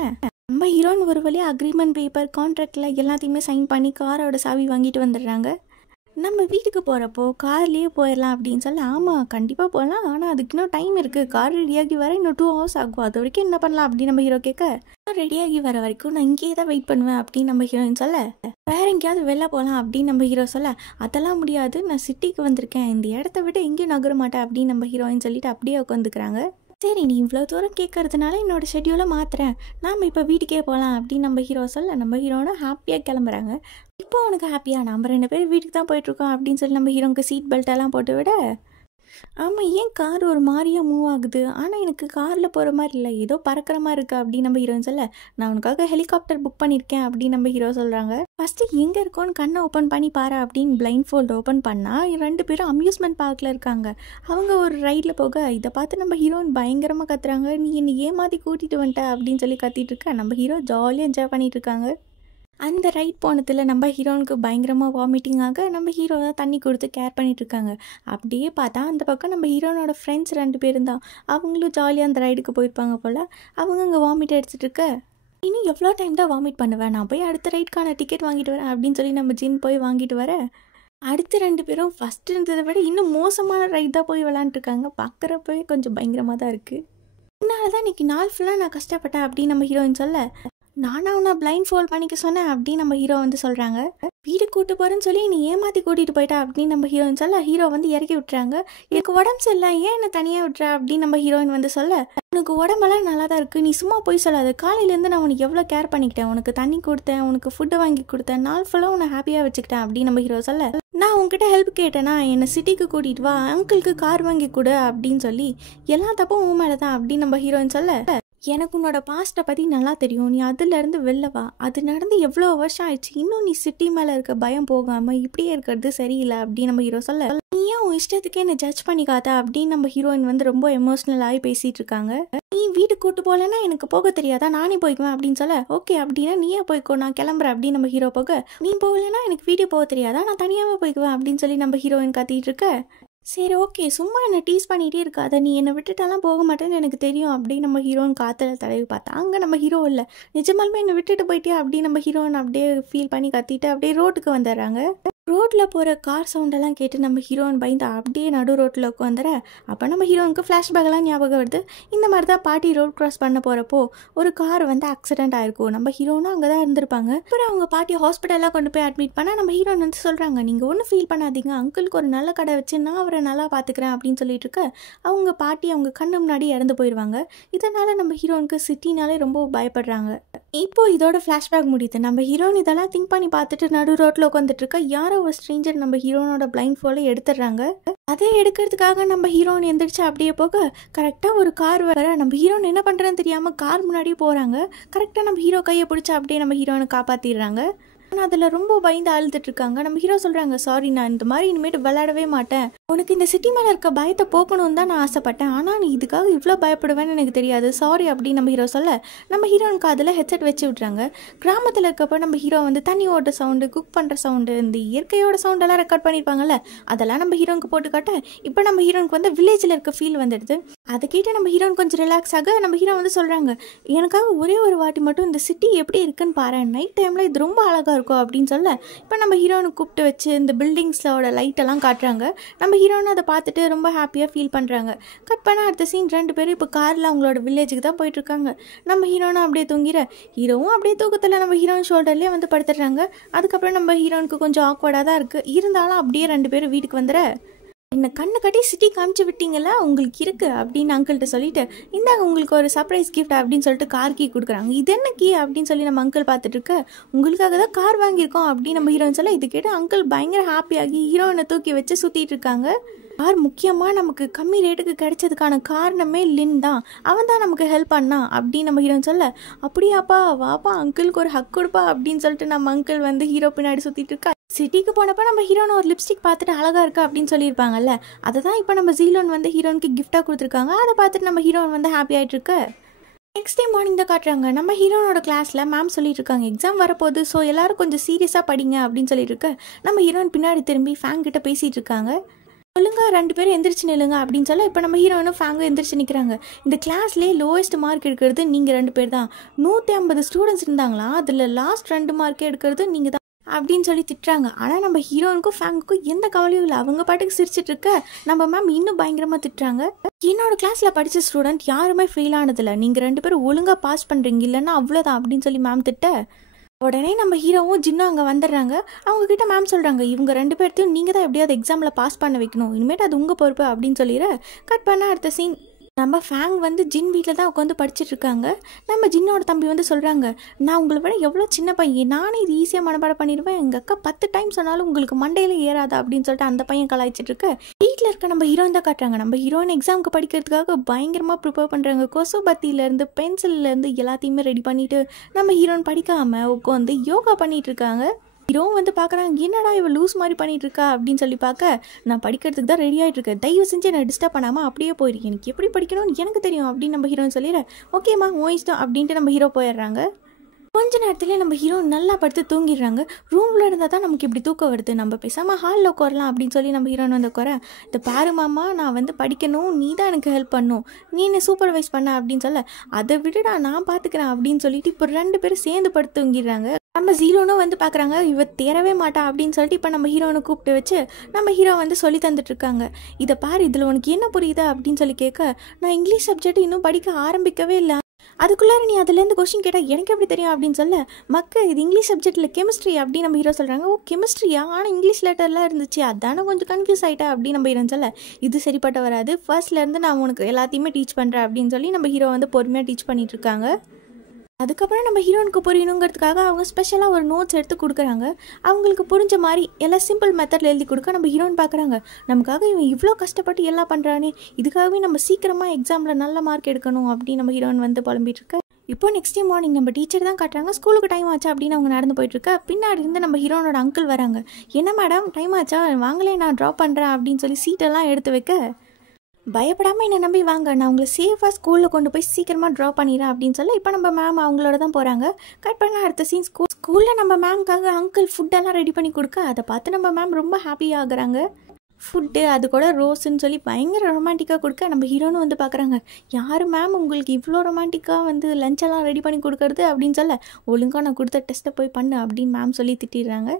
நம்ம ஹீரோன்னு ஒரு வழியாக அக்ரிமெண்ட் பேப்பர், கான்ட்ராக்டில் எல்லாத்தையுமே சைன் பண்ணி காரோட சாவி வாங்கிட்டு வந்துடுறாங்க. நம்ம வீட்டுக்கு போகிறப்போ கார்லேயே போயிடலாம் அப்படின்னு சொல்ல, ஆமாம் கண்டிப்பாக போகலாம், ஆனால் அதுக்கு இன்னும் டைம் இருக்குது, கார் ரெடியாகி வர இன்னும் 2 hours ஆகும், அது வரைக்கும் என்ன பண்ணலாம் அப்படின்னு நம்ம ஹீரோ கேட்க, ரெடியாகி வர வரைக்கும் நான் இங்கேயே தான் வெயிட் பண்ணுவேன் அப்படின்னு நம்ம ஹீரோயின் சொல்ல, வேற எங்கேயாவது வெளில போகலாம் அப்படின்னு நம்ம ஹீரோ சொல்ல, அதெல்லாம் முடியாது, நான் சிட்டிக்கு வந்திருக்கேன், இந்த இடத்த விட எங்கேயும் நகர மாட்டேன் அப்படின்னு நம்ம ஹீரோயின் சொல்லிட்டு அப்படியே உட்காந்துக்கிறாங்க. சரி நீ இவ்வளோ தூரம் கேட்கறதுனால என்னோட ஷெட்யூலை மாற்றுறேன், நாம் இப்போ வீட்டுக்கே போகலாம் அப்படின்னு நம்ம ஹீரோ சொல்ல, நம்ம ஹீரோனா ஹாப்பியாக கிளம்புறாங்க. இப்போ உனக்கு ஹாப்பியாக நம்ம 2 பேர் வீட்டுக்கு தான் போயிட்டுருக்கோம் அப்படின்னு சொல்லி நம்ம ஹீரோக்கு சீட் பெல்ட்டெல்லாம் போட்டு விட, ஆமாம் ஏன் கார் ஒரு மாதிரியாக மூவ் ஆகுது, ஆனால் எனக்கு காரில் போகிற மாதிரி இல்லை, ஏதோ பறக்கிற மாதிரி இருக்குது அப்படின்னு நம்ம ஹீரோன்னு சொல்ல, நான் உனக்காக ஹெலிகாப்டர் புக் பண்ணியிருக்கேன் அப்படின்னு நம்ம ஹீரோ சொல்கிறாங்க. ஃபஸ்ட்டு எங்கே இருக்கோன்னு கண்ணை ஓப்பன் பண்ணி பாரு அப்படின்னு பிளைண்ட் ஃபோல்டு ஓப்பன் பண்ணால் 2 பேரும் அம்யூஸ்மெண்ட் பார்க்கில் இருக்காங்க. அவங்க ஒரு ரைடில் போக இதை பார்த்து நம்ம ஹீரோயின் பயங்கரமாக கத்துறாங்க, நீ என்னை ஏமாற்றி கூட்டிகிட்டு வந்துட்ட அப்படின்னு சொல்லி கத்திட்டு இருக்க. நம்ம ஹீரோ ஜாலியாக என்ஜாய் பண்ணிட்டு இருக்காங்க. அந்த ரைட் போனதில் நம்ம ஹீரோனுக்கு பயங்கரமாக வாமிட்டிங் ஆக நம்ம ஹீரோ தான் தண்ணி கொடுத்து கேர் பண்ணிகிட்ருக்காங்க. அப்படியே பார்த்தா அந்த பக்கம் நம்ம ஹீரோனோட ஃப்ரெண்ட்ஸ் 2 பேரும் தான், அவங்களும் ஜாலியாக அந்த ரைடுக்கு போயிருப்பாங்க போல். அவங்க அங்கே வாமிட் அடிச்சிட்டு இருக்க, இன்னும் எவ்வளோ டைம் தான் வாமிட் பண்ணுவேன், நான் போய் அடுத்த ரைடுக்கான டிக்கெட் வாங்கிட்டு வரேன் அப்படின்னு சொல்லி நம்ம ஜின் போய் வாங்கிட்டு வர, அடுத்த 2 பேரும் ஃபஸ்ட்டு இருந்ததை விட இன்னும் மோசமான ரைட் தான் போய் விளாண்டுருக்காங்க. பார்க்குறப்பவே கொஞ்சம் பயங்கரமாக தான் இருக்குது. இதனால தான் இன்றைக்கி நாள் ஃபுல்லாக நான் கஷ்டப்பட்டேன் அப்படின்னு நம்ம ஹீரோயின் சொல்ல, நானா உன்னை பிளைண்ட் ஃபோல்ட் பண்ணிக்க சொன்னேன் அப்படின்னு நம்ம ஹீரோ வந்து சொல்கிறாங்க. வீடு கூட்டு போகிறேன்னு சொல்லி நீ ஏமாற்றி கூட்டிகிட்டு போயிட்டா அப்படின்னு நம்ம ஹீரோயின் சொல்ல, ஹீரோ வந்து இறக்கி விட்டுறாங்க. எனக்கு உடம்பு சரியில்லை, ஏன் என்னை தனியாக விட்டுற அப்படின்னு நம்ம ஹீரோயின் வந்து சொல்ல, உனக்கு உடம்பெல்லாம் நல்லா தான் இருக்குது, நீ சும்மா போய் சொல்லாது, காலையிலேருந்து நான் உனக்கு எவ்வளோ கேர் பண்ணிக்கிட்டேன், உனக்கு தண்ணி கொடுத்தேன், உனக்கு ஃபுட்டை வாங்கி கொடுத்தேன், நாள் ஃபுல்லாக உன்னை ஹாப்பியாக வச்சுக்கிட்டேன் அப்படின்னு நம்ம ஹீரோ சொல்ல, நான் உங்ககிட்ட ஹெல்ப் கேட்டேன்னா என்னை சிட்டிக்கு கூட்டிகிட்டு வா, அங்கிளுக்கு கார் வாங்கி கொடு அப்படின்னு சொல்லி, எல்லா தப்பும் உன் மேலே தான் அப்படின்னு நம்ம ஹீரோயின் சொல்ல, எனக்கு உன்னோட பாஸ்ட்டை பற்றி நல்லா தெரியும், நீ அதுலேருந்து வெளில வா, அது நடந்து எவ்வளோ வருஷம் ஆயிடுச்சு, இன்னும் நீ சிட்டி மேலே இருக்க பயம் போகாமல் இப்படியே இருக்கிறது சரியில்லை அப்படின்னு நம்ம ஹீரோ சொல்ல, நீ ஏன் உன் இஷ்டத்துக்கே என்னை ஜட்ஜ் பண்ணிக்காத அப்படின்னு நம்ம ஹீரோயின் வந்து ரொம்ப எமோஷ்னலாகி பேசிகிட்டு இருக்காங்க. நீ வீடு கூட்டு போகலன்னா எனக்கு போக தெரியாதா, நானே போய்க்குவேன் அப்படின்னு சொல்ல, ஓகே அப்படின்னா நீயே போய்க்கோ, நான் கிளம்புறேன் அப்படின்னு நம்ம ஹீரோ போக, நீ போகலன்னா எனக்கு வீடு போக தெரியாதா, நான் தனியாகவே போய்க்குவேன் அப்படின்னு சொல்லி நம்ம ஹீரோயின் கத்திட்டு இருக்க. சரி ஓகே சும்மா என்னை டீஸ் பண்ணிகிட்டே இருக்காத, நீ என்னை விட்டுட்டாலாம் போக மாட்டேன்னு எனக்கு தெரியும் அப்படின்னு நம்ம ஹீரோயின் காற்றுல தடவி பார்த்தா அங்கே நம்ம ஹீரோ இல்லை, நிஜமாலுமே என்னை விட்டுட்டு போயிட்டே அப்படின்னு நம்ம ஹீரோயின் அப்படியே ஃபீல் பண்ணி கத்திட்டு அப்படியே ரோட்டுக்கு வந்துடுறாங்க. ரோட்டில் போகிற கார் சவுண்டெல்லாம் கேட்டு நம்ம ஹீரோயின் பயந்து அப்படியே நடு ரோட்டில் உட்காந்துற. அப்போ நம்ம ஹீரோனுக்கு ஃப்ளாஷ்பேக்கெல்லாம் ஞாபகம் வருது. இந்த மாதிரி தான் பாட்டி ரோட் கிராஸ் பண்ண போகிறப்போ ஒரு கார் வந்து ஆக்சிடென்ட் ஆகிருக்கும். நம்ம ஹீரோனும் அங்கே தான் இருந்திருப்பாங்க. அப்புறம் அவங்க பாட்டி ஹாஸ்பிட்டலாக கொண்டு போய் அட்மிட் பண்ணால் நம்ம ஹீரோன் வந்து சொல்கிறாங்க, நீங்கள் ஒன்றும் ஃபீல் பண்ணாதீங்க, அங்கிளுக்கு ஒரு நல்ல கடை வச்சு நான் அவரை நல்லா பார்த்துக்கிறேன் அப்படின்னு சொல்லிட்டு இருக்க. அவங்க பாட்டி அவங்க கண்ணு முன்னாடி இறந்து போயிடுவாங்க. இதனால் நம்ம ஹீரோனுக்கு சிட்டினாலே ரொம்ப பயப்படுறாங்க. இப்போ இதோட ஃப்ளாஷ்பேக் முடியுது. நம்ம ஹீரோன் இதெல்லாம் திங்க் பண்ணி பார்த்துட்டு நடு ரோட்டில் உட்காந்துட்டு இருக்க. யாரோ ஒரு ஸ்ட்ரேஞ்சர் நம்ம ஹீரோனோட பிளைண்ட் ஃபோல்டை எடுத்துடுறாங்க. அதை எடுக்கிறதுக்காக நம்ம ஹீரோன் எந்திரிச்சு அப்படியே போக கரெக்டாக ஒரு கார் வர நம்ம ஹீரோன் என்ன பண்ணுறதுன்னு தெரியாமல் கார் முன்னாடியே போகிறாங்க. கரெக்டாக நம்ம ஹீரோ கையை பிடிச்சி அப்படியே நம்ம ஹீரோனை காப்பாற்றிடுறாங்க. ஆனால் அதில் ரொம்ப பயந்து அழுதுட்ருக்காங்க. நம்ம ஹீரோ சொல்கிறாங்க, சாரி நான் இந்த மாதிரி இனிமேட்டு விளையாடவே மாட்டேன், உனக்கு இந்த சிட்டி மேலே இருக்க பயத்தை போக்கணும்னு தான் நான் ஆசைப்பட்டேன், ஆனால் நீ இதுக்காக இவ்வளோ பயப்படுவேன்னு எனக்கு தெரியாது, சாரி அப்படின்னு நம்ம ஹீரோ சொல்ல நம்ம ஹீரோனுக்கு அதில் ஹெட்செட் வச்சு விட்றாங்க. கிராமத்தில் இருக்கப்போ நம்ம ஹீரோ வந்து தண்ணி ஓட்ட சவுண்டு, குக் பண்ணுற சவுண்டு, இந்த இயற்கையோட சவுண்டெல்லாம் ரெக்கார்ட் பண்ணியிருப்பாங்கல்ல, அதெல்லாம் நம்ம ஹீரோனுக்கு போட்டு காட்ட இப்போ நம்ம ஹீரோனுக்கு வந்து வில்லேஜில் இருக்க ஃபீல் வந்துடுது. அதை கேட்டு நம்ம ஹீரோன் கொஞ்சம் ரிலாக்ஸ் ஆக நம்ம ஹீரோ வந்து சொல்கிறாங்க, எனக்காக ஒரே ஒரு வாட்டி மட்டும் இந்த சிட்டி எப்படி இருக்குன்னு பாரு, நைட் டைமில் இது ரொம்ப அழகாக இருக்கும் அப்படின்னு சொல்ல இப்போ நம்ம ஹீரோனுக்கு கூப்பிட்டு வச்சு இந்த பில்டிங்ஸோட லைட்டெல்லாம் காட்டுறாங்க. நம்ம ஹீரோன்னு அதை பார்த்துட்டு ரொம்ப ஹாப்பியாக ஃபீல் பண்ணுறாங்க. கட் பண்ண அடுத்த சீன் 2 பேரும் இப்போ காரில் அவங்களோட வில்லேஜுக்கு தான் போயிட்டுருக்காங்க. நம்ம ஹீரோனும் அப்படியே தூங்கிற ஹீரோவும் அப்படியே தூக்கத்தில் நம்ம ஹீரோன் ஷோல்டர்லேயே வந்து படுத்துடுறாங்க. அதுக்கப்புறம் நம்ம ஹீரோனுக்கு கொஞ்சம் ஆக்வர்டாக தான் இருக்குது, இருந்தாலும் அப்படியே 2 பேரும் வீட்டுக்கு வந்துட, என்னை கண்ணு கட்டி சிட்டி காமிச்சு விட்டீங்கள, உங்களுக்கு இருக்குது அப்படின்னு அங்கிள்கிட்ட சொல்லிட்டு, இந்தாங்க உங்களுக்கு ஒரு சர்ப்ரைஸ் கிஃப்ட் அப்படின்னு சொல்லிட்டு கார் கீ கொடுக்குறாங்க. இது என்ன கீ அப்படின்னு சொல்லி நம்ம அங்கிள் பார்த்துட்டு இருக்க, உங்களுக்காக தான் கார் வாங்கியிருக்கோம் அப்படின்னு நம்ம ஹீரோயின் சொல்ல, இது கேட்டு அங்கிள் பயங்கர ஹாப்பியாகி ஹீரோயினை தூக்கி வச்சு சுற்றிட்டு இருக்காங்க. கார் முக்கியமாக நமக்கு கம்மி ரேட்டுக்கு கிடைச்சதுக்கான காரணமே லின் தான், அவன் தான் நமக்கு ஹெல்ப் பண்ணான் அப்படின்னு நம்ம ஹீரோயின் சொல்ல, அப்படியாப்பா வாப்பா அங்கிளுக்கு ஒரு ஹக் கொடுப்பா அப்படின்னு சொல்லிட்டு நம்ம அங்கிள் வந்து ஹீரோ பின்னாடி சுற்றிட்டு இருக்கா. சிட்டிக்கு போனப்போ நம்ம ஹீரோனை ஒரு லிப்ஸ்டிக் பார்த்துட்டு அழகாக இருக்கா அப்படின்னு சொல்லியிருப்பாங்கல்ல, அதை தான் இப்போ நம்ம ஜீலோன் வந்து ஹீரோனுக்கு கிஃப்டாக கொடுத்துருக்காங்க. அதை பார்த்துட்டு நம்ம ஹீரோன் வந்து ஹாப்பி ஆகிட்டு இருக்கு. நெக்ஸ்ட் டே மார்னிங் தான் காட்டுறாங்க. நம்ம ஹீரோனோட கிளாஸில் மேம் சொல்லிட்டு இருக்காங்க, எக்ஸாம் வரப்போகுது, ஸோ எல்லாரும் கொஞ்சம் சீரியஸாக படிங்க அப்படின்னு சொல்லிட்டு இருக்க நம்ம ஹீரோயின் பின்னாடி திரும்பி ஃபேங் கிட்ட பேசிகிட்டு இருக்காங்க. ஒழுங்கா 2 பேரும் எந்திரிச்சு நில்லுங்க அப்படின்னு சொல்ல இப்போ நம்ம ஹீரோயினும் ஃபேங்கும் எந்திரிச்சு நிற்கிறாங்க. இந்த கிளாஸ்லேயே லோவஸ்ட் மார்க் எடுக்கிறது நீங்கள் 2 பேர் தான், 150 ஸ்டூடெண்ட்ஸ் இருந்தாங்களா, அதில் லாஸ்ட் 2 மார்க்கே எடுக்கிறது நீங்கள் தான் அப்படின்னு சொல்லி திட்டுறாங்க. ஆனால் நம்ம ஹீரோனுக்கும் ஃபேங்குக்கும் எந்த கவலையும் இல்லை, அவங்க பாட்டுக்கு சிரிச்சிட்டு இருக்க நம்ம மேம் இன்னும் பயங்கரமாக திட்டுறாங்க. என்னோட கிளாஸில் படித்த ஸ்டூடெண்ட் யாருமே ஃபெயில் ஆனதில்லை, நீங்கள் 2 பேரும் ஒழுங்காக பாஸ் பண்ணுறீங்க, இல்லைன்னா அவ்வளோதான் அப்படின்னு சொல்லி மேம் திட்ட உடனே நம்ம ஹீரோவும் ஜின்னும் அங்கே வந்துடுறாங்க. அவங்கக்கிட்ட மேம் சொல்கிறாங்க, இவங்க 2 பேர்த்தையும் நீங்கள் தான் எப்படியாவது எக்ஸாமில் பாஸ் பண்ண வைக்கணும், இனிமேட்டு அது உங்கள் பொறுப்பு அப்படின்னு சொல்லிடுற. கட் பண்ண அடுத்த சீன் நம்ம ஃபேங் வந்து ஜின் வீட்டில் தான் உட்காந்து படிச்சுட்டு இருக்காங்க. நம்ம ஜின்னோட தம்பி வந்து சொல்கிறாங்க, நான் உங்களை விட எவ்வளோ சின்ன பையன், நானே இது ஈஸியாக மனப்பாடம் பண்ணிடுவேன், எங்கள் அக்கா 10 டைம் சொன்னாலும் உங்களுக்கு மண்டையில் ஏறாதா அப்படின்னு சொல்லிட்டு அந்த பையன் கலாய்ச்சிட்டு இருக்க. வீட்டில் இருக்க நம்ம ஹீரோயின் தான் காட்டுறாங்க. நம்ம ஹீரோயின் எக்ஸாமுக்கு படிக்கிறதுக்காக பயங்கரமாக ப்ரிப்பேர் பண்ணுறாங்க. கொசுபத்தியிலேருந்து பென்சில்லேருந்து எல்லாத்தையுமே ரெடி பண்ணிவிட்டு நம்ம ஹீரோயின் படிக்காமல் உட்காந்து யோகா பண்ணிகிட்டு இருக்காங்க. ஹீரோவும் வந்து பார்க்குறாங்க, என்னடா இவ லூஸ் மாதிரி பண்ணிட்டு இருக்கா அப்படின்னு சொல்லி பார்க்க, நான் படிக்கிறதுக்கு தான் ரெடி ஆகிட்டு இருக்கேன், தயவு செஞ்சு என்னை டிஸ்டர்ப் பண்ணாமல் அப்படியே போயிருக்கு, எனக்கு எப்படி படிக்கணும்னு எனக்கு தெரியும் அப்படின்னு நம்ம ஹீரோன்னு சொல்லிடுற. ஓகேம்மா உன் இஷ்டம் அப்படின்ட்டு நம்ம ஹீரோ போயிடுறாங்க. கொஞ்ச நேரத்துலேயே நம்ம ஹீரோ நல்லா படுத்து தூங்கிடுறாங்க. ரூமில் இருந்தால் தான் நமக்கு இப்படி தூக்கம் வருது, நம்ம பேசாமல் ஹாலில் உட்காரலாம் அப்படின்னு சொல்லி நம்ம ஹீரோன் வந்து உட்கார, இந்த பாரு மாமா நான் வந்து படிக்கணும், நீ தான் எனக்கு ஹெல்ப் பண்ணும், நீ என்ன சூப்பர்வைஸ் பண்ண அப்படின்னு சொல்ல, அதை விடுடா நான் பார்த்துக்கிறேன் அப்படின்னு சொல்லிட்டு இப்போ 2 பேரும் சேர்ந்து படுத்து தூங்கிடுறாங்க. நம்ம ஜீரோனும் வந்து பார்க்குறாங்க, இவ தேரவே மாட்டா அப்படின்னு சொல்லிட்டு இப்போ நம்ம ஹீரோனை கூப்பிட்டு வச்சு நம்ம ஹீரோ வந்து சொல்லி தந்துட்டுருக்காங்க. இதை பாரு இதில் உனக்கு என்ன புரியுதா அப்படின்னு சொல்லி கேட்க, நான் இங்கிலீஷ் சப்ஜெக்ட் இன்னும் படிக்க ஆரம்பிக்கவே இல்லை, அதுக்குள்ளார நீ அதுலேருந்து கொஸ்டின் கேட்டால் எனக்கு எப்படி தெரியும் அப்படின்னு சொல்ல, இது இங்கிலீஷ் சப்ஜெக்டில் கெமிஸ்ட்ரி அப்படின்னு நம்ம ஹீரோ சொல்கிறாங்க. ஓ கெமிஸ்ட்ரியா, ஆனால் இங்கிலீஷ் லெட்டர்லாம் இருந்துச்சு, அதானே கொஞ்சம் கன்ஃபியூஸ் ஆகிட்டா அப்படின்னு நம்ம ஹீரோன்னு சொல்ல, இது சரிப்பட்ட வராது, ஃபர்ஸ்ட்லேருந்து நான் உனக்கு எல்லாத்தையுமே டீச் பண்ணுறேன் அப்படின்னு சொல்லி நம்ம ஹீரோ வந்து பொறுமையாக டீச் பண்ணிட்டு இருக்காங்க. அதுக்கப்புறம் நம்ம ஹீரோனுக்கு புரியணுங்கிறதுக்காக அவங்க ஸ்பெஷலாக ஒரு நோட்ஸ் எடுத்து கொடுக்குறாங்க. அவங்களுக்கு புரிஞ்ச மாதிரி எல்லாம் சிம்பிள் மெத்தடில் எழுதி கொடுக்க நம்ம ஹீரோன் பார்க்குறாங்க, நமக்காக இவன் இவ்வளோ கஷ்டப்பட்டு எல்லாம் பண்ணுறானே, இதுக்காகவே நம்ம சீக்கிரமாக எக்ஸாமில் நல்ல மார்க் எடுக்கணும் அப்படின்னு நம்ம ஹீரோன் வந்து புலம்பிட்டு இருக்க. இப்போ நெக்ஸ்ட் டே மார்னிங் நம்ம டீச்சர் தான் காட்டுறாங்க. ஸ்கூலுக்கு டைம் ஆச்சா அப்படின்னு அவங்க நடந்து போயிட்டுருக்க. பின்னாடி இருந்து நம்ம ஹீரோனோட அங்கிள் வராங்க. என்ன மேடம் டைம் ஆச்சா, வாங்களே நான் ட்ராப் பண்ணுறேன் அப்படின்னு சொல்லி சீட்டெல்லாம் எடுத்து வைக்க, பயப்படாமல் என்னை நம்பி வாங்க, நான் உங்களை சேஃபாக ஸ்கூலில் கொண்டு போய் சீக்கிரமாக ட்ராப் பண்ணிடுறேன் அப்படின்னு சொல்லி இப்போ நம்ம மேம் அவங்களோட தான் போகிறாங்க. கட் பண்ண அடுத்த சீன் ஸ்கூலில் நம்ம மேம்காக அங்கிள் ஃபுட்டெல்லாம் ரெடி பண்ணி கொடுக்க, அதை பார்த்து நம்ம மேம் ரொம்ப ஹாப்பியாக ஆகுறாங்க. ஃபுட்டு அது கூட ரோஸுன்னு சொல்லி பயங்கர ரொமான்டிக்காக கொடுக்க நம்ம ஹீரோன்னு வந்து பார்க்குறாங்க, யார் மேம் உங்களுக்கு இவ்வளோ ரொமான்டிக்காக வந்து லஞ்செல்லாம் ரெடி பண்ணி கொடுக்கறது அப்படின்னு சொல்ல, ஒழுங்காக நான் கொடுத்த டெஸ்ட்டை போய் பண்ணு அப்படின்னு மேம் சொல்லி திட்டிடுறாங்க.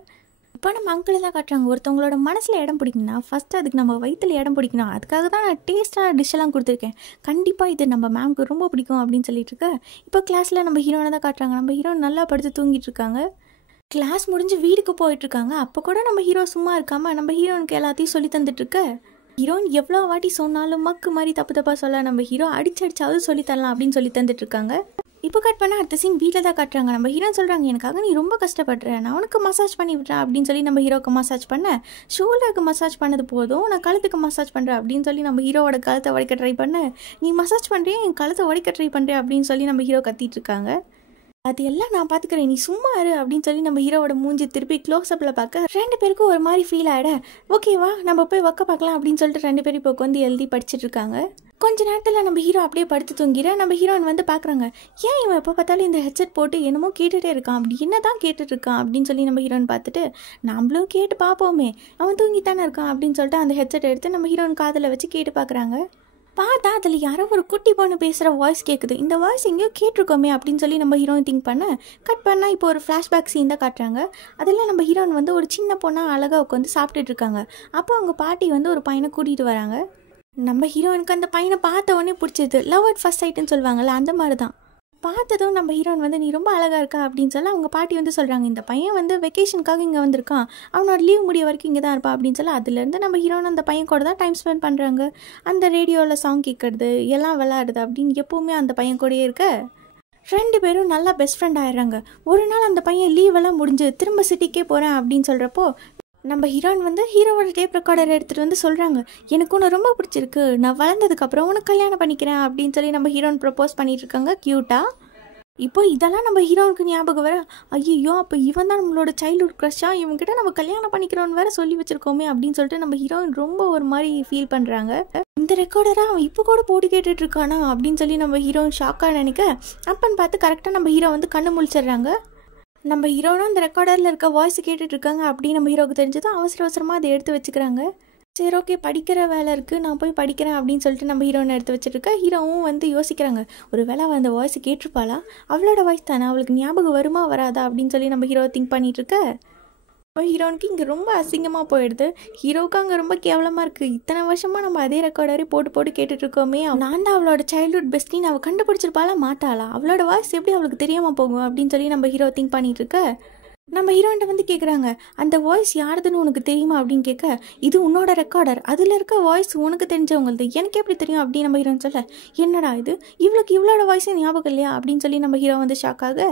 இப்போ நம்ம அங்கிள் தான் காட்டுறாங்க, ஒருத்தவங்களோட மனசில் இடம் பிடிக்குன்னா ஃபஸ்ட்டு அதுக்கு நம்ம வயிற்றில் இடம் பிடிக்கணும், அதுக்காக தான் நான் டேஸ்ட்டான டிஷ்ஷெல்லாம் கொடுத்துருக்கேன், கண்டிப்பாக இது நம்ம மேம்க்கு ரொம்ப பிடிக்கும் அப்படின்னு சொல்லிட்டு இருக்க. இப்போ கிளாஸில் நம்ம ஹீரோனை தான் காட்டுறாங்க. நம்ம ஹீரோ நல்லா படுத்து தூங்கிட்டு இருக்காங்க. கிளாஸ் முடிஞ்சு வீட்டுக்கு போயிட்டுருக்காங்க. அப்போ கூட நம்ம ஹீரோ சும்மா இருக்காமல் நம்ம ஹீரோனுக்கு எல்லாத்தையும் சொல்லி தந்துட்டுருக்க. ஹீரோயின் எவ்வளோ வாட்டி சொன்னாலும் மக்கு மாதிரி தப்பு தப்பாக சொல்ல நம்ம ஹீரோ அடிச்சடிச்சாவது சொல்லி தரலாம் அப்படின்னு சொல்லி தந்துட்டுருக்காங்க. இப்போ கட் பண்ண அடுத்த சீன் வீட்டில் தான் காட்டுறாங்க. நம்ம ஹீரோ சொல்கிறாங்க, எனக்காக நீ ரொம்ப கஷ்டப்படுற, நான் உனக்கு மசாஜ் பண்ணி விட்றேன் அப்படின்னு சொல்லி நம்ம ஹீரோக்கு மசாஜ் பண்ண, ஷோல்டருக்கு மசாஜ் பண்ணது போதும், நான் கழுத்துக்கு மசாஜ் பண்ணுறேன் அப்படின்னு சொல்லி நம்ம ஹீரோவோட கழுத்தை உடைக்க ட்ரை பண்ண, நீ மசாஜ் பண்ணுறேன் என் கழுத்தை உடைக்க ட்ரை பண்ணுறேன் அப்படின்னு சொல்லி நம்ம ஹீரோ கத்திட்டு இருக்காங்க. அது எல்லாம் நான் பார்த்துக்கிறேன், நீ சும்மா இரு அப்படின்னு சொல்லி நம்ம ஹீரோவோட மூஞ்சி திருப்பி க்ளோஸ்அப்பில் பார்க்க 2 பேருக்கும் ஒரு மாதிரி ஃபீல் ஆகிட. ஓகேவா நம்ம போய் ஒர்க்கை பார்க்கலாம் அப்படின்னு சொல்லிட்டு 2 பேரும் இப்போ உட்காந்து எழுதி படிச்சுட்டு இருக்காங்க. கொஞ்ச நேரத்தில் நம்ம ஹீரோ அப்படியே படுத்து தூங்கிற. நம்ம ஹீரோயின் வந்து பார்க்குறாங்க, ஏன் இவன் எப்போ பார்த்தாலும் இந்த ஹெட்செட் போட்டு என்னமோ கேட்டுகிட்டே இருக்கான், அப்படி என்ன தான் கேட்டுட்டு இருக்கான் அப்படின்னு சொல்லி நம்ம ஹீரோயின் பார்த்துட்டு, நம்மளும் கேட்டு பார்ப்போமே, அவன் தூங்கித்தானே இருக்கான் அப்படின்னு சொல்லிட்டு அந்த ஹெட்செட் எடுத்து நம்ம ஹீரோயின் காதில் வச்சு கேட்டு பார்க்குறாங்க. பார்த்தா அதில் யாரோ ஒரு குட்டி பொண்ணு பேசுகிற வாய்ஸ் கேட்குது. இந்த வாய்ஸ் எங்கேயோ கேட்டிருக்கோமே அப்படின்னு சொல்லி நம்ம ஹீரோயின் திங்க் பண்ண கட் பண்ணால் இப்போ ஒரு ஃப்ளாஷ்பேக் சீன் தான் காட்டுறாங்க. அதில் நம்ம ஹீரோயின் வந்து ஒரு சின்ன பொண்ணாக அழகாக உட்காந்து சாப்பிட்டுட்டு இருக்காங்க. அப்போ அவங்க பாட்டி வந்து ஒரு பையனை கூட்டிகிட்டு வராங்க. நம்ம ஹீரோயினுக்கு அந்த பையனை பார்த்த உடனே பிடிச்சது. லவ் அட் ஃபர்ஸ்ட் சைட்டுன்னு சொல்லுவாங்கள்ல, அந்த மாதிரி தான். பார்த்ததும் நம்ம ஹீரோயின் வந்து நீ ரொம்ப அழகாக இருக்கா அப்படின்னு சொல்லி அவங்க பாட்டி வந்து சொல்கிறாங்க, இந்த பையன் வந்து வெக்கேஷனுக்காக இங்கே வந்திருக்கான், அவனோட லீவ் முடிய வரைக்கும் இங்கே தான் இருப்பான் அப்படின்னு சொல்லி அதுலேருந்து நம்ம ஹீரோயின் அந்த பையன் கூட தான் டைம் ஸ்பெண்ட் பண்ணுறாங்க. அந்த ரேடியோவில் சாங் கேட்குறது எல்லாம் விளையாடுது அப்படின்னு எப்போவுமே அந்த பையன் கூடயே இருக்க 2 பேரும் நல்லா பெஸ்ட் ஃப்ரெண்ட் ஆயிடுறாங்க. ஒரு நாள் அந்த பையன் லீவெல்லாம் முடிஞ்சு திரும்ப சிட்டிக்கே போகிறேன் அப்படின்னு சொல்கிறப்போ நம்ம ஹீரோயின் வந்து ஹீரோவோட டேப் ரெக்கார்டர் எடுத்துகிட்டு வந்து சொல்கிறாங்க, எனக்கு உன்னை ரொம்ப பிடிச்சிருக்கு, நான் வளர்ந்ததுக்கப்புறம் உனக்கு கல்யாணம் பண்ணிக்கிறேன் அப்படின்னு சொல்லி நம்ம ஹீரோயின் ப்ரப்போஸ் பண்ணிட்டு இருக்காங்க க்யூட்டாக. இப்போ இதெல்லாம் நம்ம ஹீரோனுக்கு ஞாபகம் வர, ஐயோ அப்போ இவன் தான் நம்மளோட சைல்ட்ஹுட் க்ரஷ்ஷாக, இவங்ககிட்ட நம்ம கல்யாணம் பண்ணிக்கிறோன்னு வேற சொல்லி வச்சிருக்கோமே அப்படின்னு சொல்லிட்டு நம்ம ஹீரோயின் ரொம்ப ஒரு மாதிரி ஃபீல் பண்ணுறாங்க. இந்த ரெக்கார்டராக அவன் இப்போ கூட போட்டு கேட்டுட்டு இருக்கானா அப்படின்னு சொல்லி நம்ம ஹீரோயின் ஷாக்காக நினைக்க, அப்பன்னு பார்த்து கரெக்டாக நம்ம ஹீரோ வந்து கண்ணு முழிச்சிடுறாங்க. நம்ம ஹீரோனா அந்த ரெக்கார்டரில் இருக்க வாய்ஸ் கேட்டுட்டு இருக்காங்க அப்படின்னு நம்ம ஹீரோக்கு தெரிஞ்சதும் அவசர அவசரமாக அதை எடுத்து வச்சுக்கிறாங்க. சரி ஓகே படிக்கிற வேலை இருக்குது, நான் போய் படிக்கிறேன் அப்படின்னு சொல்லிட்டு நம்ம ஹீரோனை எடுத்து வச்சுருக்க. ஹீரோவும் வந்து யோசிக்கிறாங்க, ஒரு வேளை அவள் அந்த வாய்ஸ் கேட்டிருப்பாளா, அவளோட வாய்ஸ் தானே, அவளுக்கு ஞாபகம் வருமா வராதா அப்படின்னு சொல்லி நம்ம ஹீரோ திங்க் பண்ணிட்டு இருக்க. ஹீரோனுக்கு இங்கே ரொம்ப அசிங்கமாக போயிடுது. ஹீரோவுக்கு அங்கே ரொம்ப கேவலமாக இருக்குது. இத்தனை வருஷமாக நம்ம அதே ரெக்கார்டரே போட்டு போட்டு கேட்டுட்ருக்கோமே, நான் தான் அவளோட சைல்ட்ஹுட் பெஸ்டின்னு அவள் கண்டுபிடிச்சிருப்பாளா மாட்டாளா, அவளோட வாய்ஸ் எப்படி அவளுக்கு தெரியாமல் போகும் அப்படின்னு சொல்லி நம்ம ஹீரோ திங்க் பண்ணிட்டு இருக்க. நம்ம ஹீரோன்ட்ட வந்து கேட்குறாங்க, அந்த வாய்ஸ் யாருதுன்னு உனக்கு தெரியுமா அப்படின்னு கேட்க, இது உன்னோட ரெக்கார்டர், அதில் இருக்க வாய்ஸ் உனக்கு தெரிஞ்சவங்களது, எனக்கு எப்படி தெரியும் அப்படின்னு நம்ம ஹீரோன்னு சொல்ல, என்னடா இது இவளுக்கு இவளோட வாய்ஸே ஞாபகம் இல்லையா அப்படின்னு சொல்லி நம்ம ஹீரோ வந்து ஷாக்காக,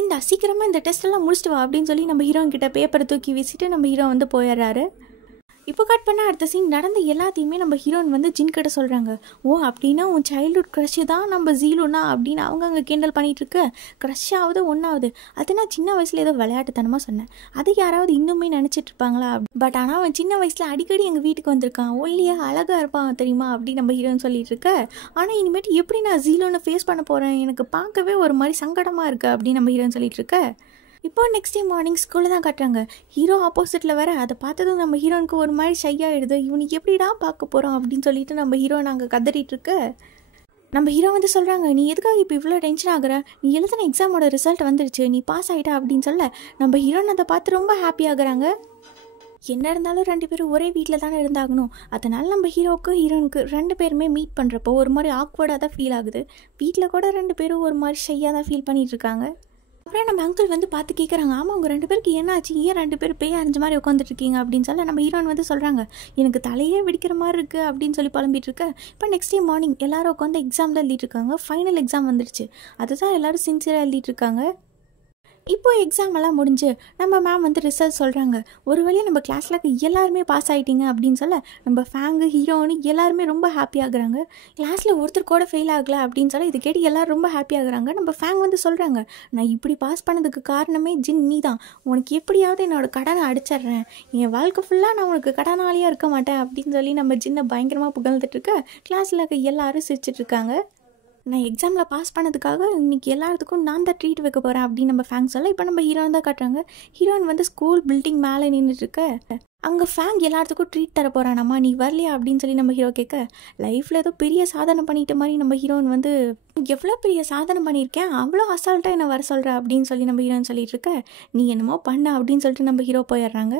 இந்த சீக்கிரமாக இந்த டெஸ்ட் எல்லாம் முடிச்சுட்டு வா அப்படின்னு சொல்லி நம்ம ஹீரோயின் கிட்ட பேப்பரை தூக்கி வீசிட்டு நம்ம ஹீரோ வந்து போயிடுறாரு. இப்போ கட் பண்ணால் அடுத்த சீன் நடந்த எல்லாத்தையுமே நம்ம ஹீரோயின் வந்து ஜின் கிட்ட சொல்கிறாங்க. ஓ அப்படின்னா உன் சைல்ட்ஹுட் க்ரஷ்ஷு தான் நம்ம ஜீலுனா அப்படின்னு அவங்க அங்கே கிண்டல் பண்ணிகிட்டு இருக்க. க்ரஷ் ஆகுது ஒன்றாவது, அது நான் சின்ன வயசில் ஏதோ விளையாட்டுத்தனமாக சொன்னேன், அது யாராவது இன்னுமே நினச்சிட்டு இருப்பாங்களா, பட் ஆனால் அவன் சின்ன வயசில் அடிக்கடி எங்கள் வீட்டுக்கு வந்திருக்கான், ஒல்லியாக அழகாக இருப்பான் தெரியுமா அப்படின்னு நம்ம ஹீரோயின் சொல்லிட்டு இருக்க. ஆனால் இனிமேட்டு எப்படி நான் ஜீலோனை ஃபேஸ் பண்ண போகிறேன், எனக்கு பார்க்கவே ஒரு மாதிரி சங்கடமாக இருக்குது அப்படின்னு நம்ம ஹீரோயின் சொல்லிட்டு இருக்க. இப்போ நெக்ஸ்ட் டே மார்னிங் ஸ்கூலில் தான் காட்டுறாங்க. ஹீரோ ஆப்போசிட்டில் வர, அதை பார்த்ததும் நம்ம ஹீரோனுக்கு ஒரு மாதிரி ஷையாகிடுது. இவனுக்கு எப்படிடா பார்க்க போகிறோம் அப்படின்னு சொல்லிட்டு நம்ம ஹீரோ நாங்கள் கதறிட்டு இருக்க. நம்ம ஹீரோ வந்து சொல்கிறாங்க, நீ எதுக்காக இப்போ இவ்வளோ டென்ஷன் ஆகுற, நீ எழுதின எக்ஸாமோட ரிசல்ட் வந்துடுச்சு, நீ பாஸ் ஆகிட்டா அப்படின்னு சொல்ல நம்ம ஹீரோன் அதை பார்த்து ரொம்ப ஹாப்பி ஆகுறாங்க. என்ன இருந்தாலும் 2 பேரும் ஒரே வீட்டில் தானே இருந்தாகணும், அதனால் நம்ம ஹீரோவுக்கு ஹீரோனுக்கு 2 பேருமே மீட் பண்ணுறப்போ ஒரு மாதிரி ஆக்வர்டாக தான் ஃபீல் ஆகுது. வீட்டில் கூட 2 பேரும் ஒரு மாதிரி ஷையாக தான் ஃபீல் பண்ணிகிட்டு இருக்காங்க. அப்புறம் நம்ம அங்கிள் வந்து பார்த்து கேட்குறாங்க, ஆமாம் உங்கள் 2 பேருக்கு என்ன ஆச்சு, ஏன் 2 பேர் பேய் அரைஞ்ச மாதிரி உட்காந்துட்ருக்கீங்க அப்படின்னு சொல்ல நம்ம ஹீரோயின் வந்து சொல்கிறாங்க, எனக்கு தலையே வெடிக்கிற மாதிரி இருக்குது அப்படின்னு சொல்லி புலம்பிட்டு இருக்க. இப்போ நெக்ஸ்ட் டே மார்னிங் எல்லோரும் உட்காந்து எக்ஸாம் தான் எழுதிட்டு இருக்காங்க. ஃபைனல் எக்ஸாம் வந்துடுச்சு, அதுதான் எல்லோரும் சின்சியராக எழுதிட்டு இருக்காங்க. இப்போ எக்ஸாம் எல்லாம் முடிஞ்சு நம்ம மேம் வந்து ரிசல்ட் சொல்கிறாங்க. ஒரு வழியாக நம்ம கிளாஸில் எல்லாருமே பாஸ் ஆகிட்டீங்க அப்படின்னு சொல்ல நம்ம ஃபேங்கு ஹீரோன்னு எல்லாருமே ரொம்ப ஹாப்பி ஆகுறாங்க. கிளாஸில் ஒருத்தர் கூட ஃபெயில் ஆகலை அப்படின்னு சொல்ல இது கேட்டு எல்லோரும் ரொம்ப ஹாப்பி ஆகுறாங்க. நம்ம ஃபேங் வந்து சொல்கிறாங்க, நான் இப்படி பாஸ் பண்ணதுக்கு காரணமே ஜின் நீ தான், உனக்கு எப்படியாவது என்னோடய கடனை அடிச்சிட்றேன், என் வாழ்க்கை ஃபுல்லாக நான் உனக்கு கடனாளியாக இருக்க மாட்டேன் அப்படின்னு சொல்லி நம்ம ஜின்னை பயங்கரமாக புகழ்ந்துட்டு இருக்க. கிளாஸில் இருக்க எல்லாரும் சிரிச்சிட்ருக்காங்க. நான் எக்ஸாமில் பாஸ் பண்ணதுக்காக இன்றைக்கி எல்லாத்துக்கும் நான் தான் ட்ரீட் வைக்க போகிறேன் அப்படின்னு நம்ம ஃபேங் சொல்ல இப்போ நம்ம ஹீரோயின் தான் காட்டுறாங்க. ஹீரோயின் வந்து ஸ்கூல் பில்டிங் மேலே நின்றுட்டுருக்க. அங்கே ஃபேங் எல்லாத்துக்கும் ட்ரீட் தர போகிறானாம்மா, நீ வரலையா அப்படின்னு சொல்லி நம்ம ஹீரோ கேட்க, லைஃப்பில் ஏதோ பெரிய சாதனை பண்ணிட்ட மாதிரி நம்ம ஹீரோயின் வந்து எவ்வளோ பெரிய சாதனை பண்ணியிருக்கேன், அவ்வளோ அசால்ட்டாக என்ன வர சொல்கிற அப்படின்னு சொல்லி நம்ம ஹீரோயின் சொல்லிட்டு இருக்க. நீ என்னமோ பண்ண அப்படின்னு சொல்லிட்டு நம்ம ஹீரோ போயிடுறாங்க.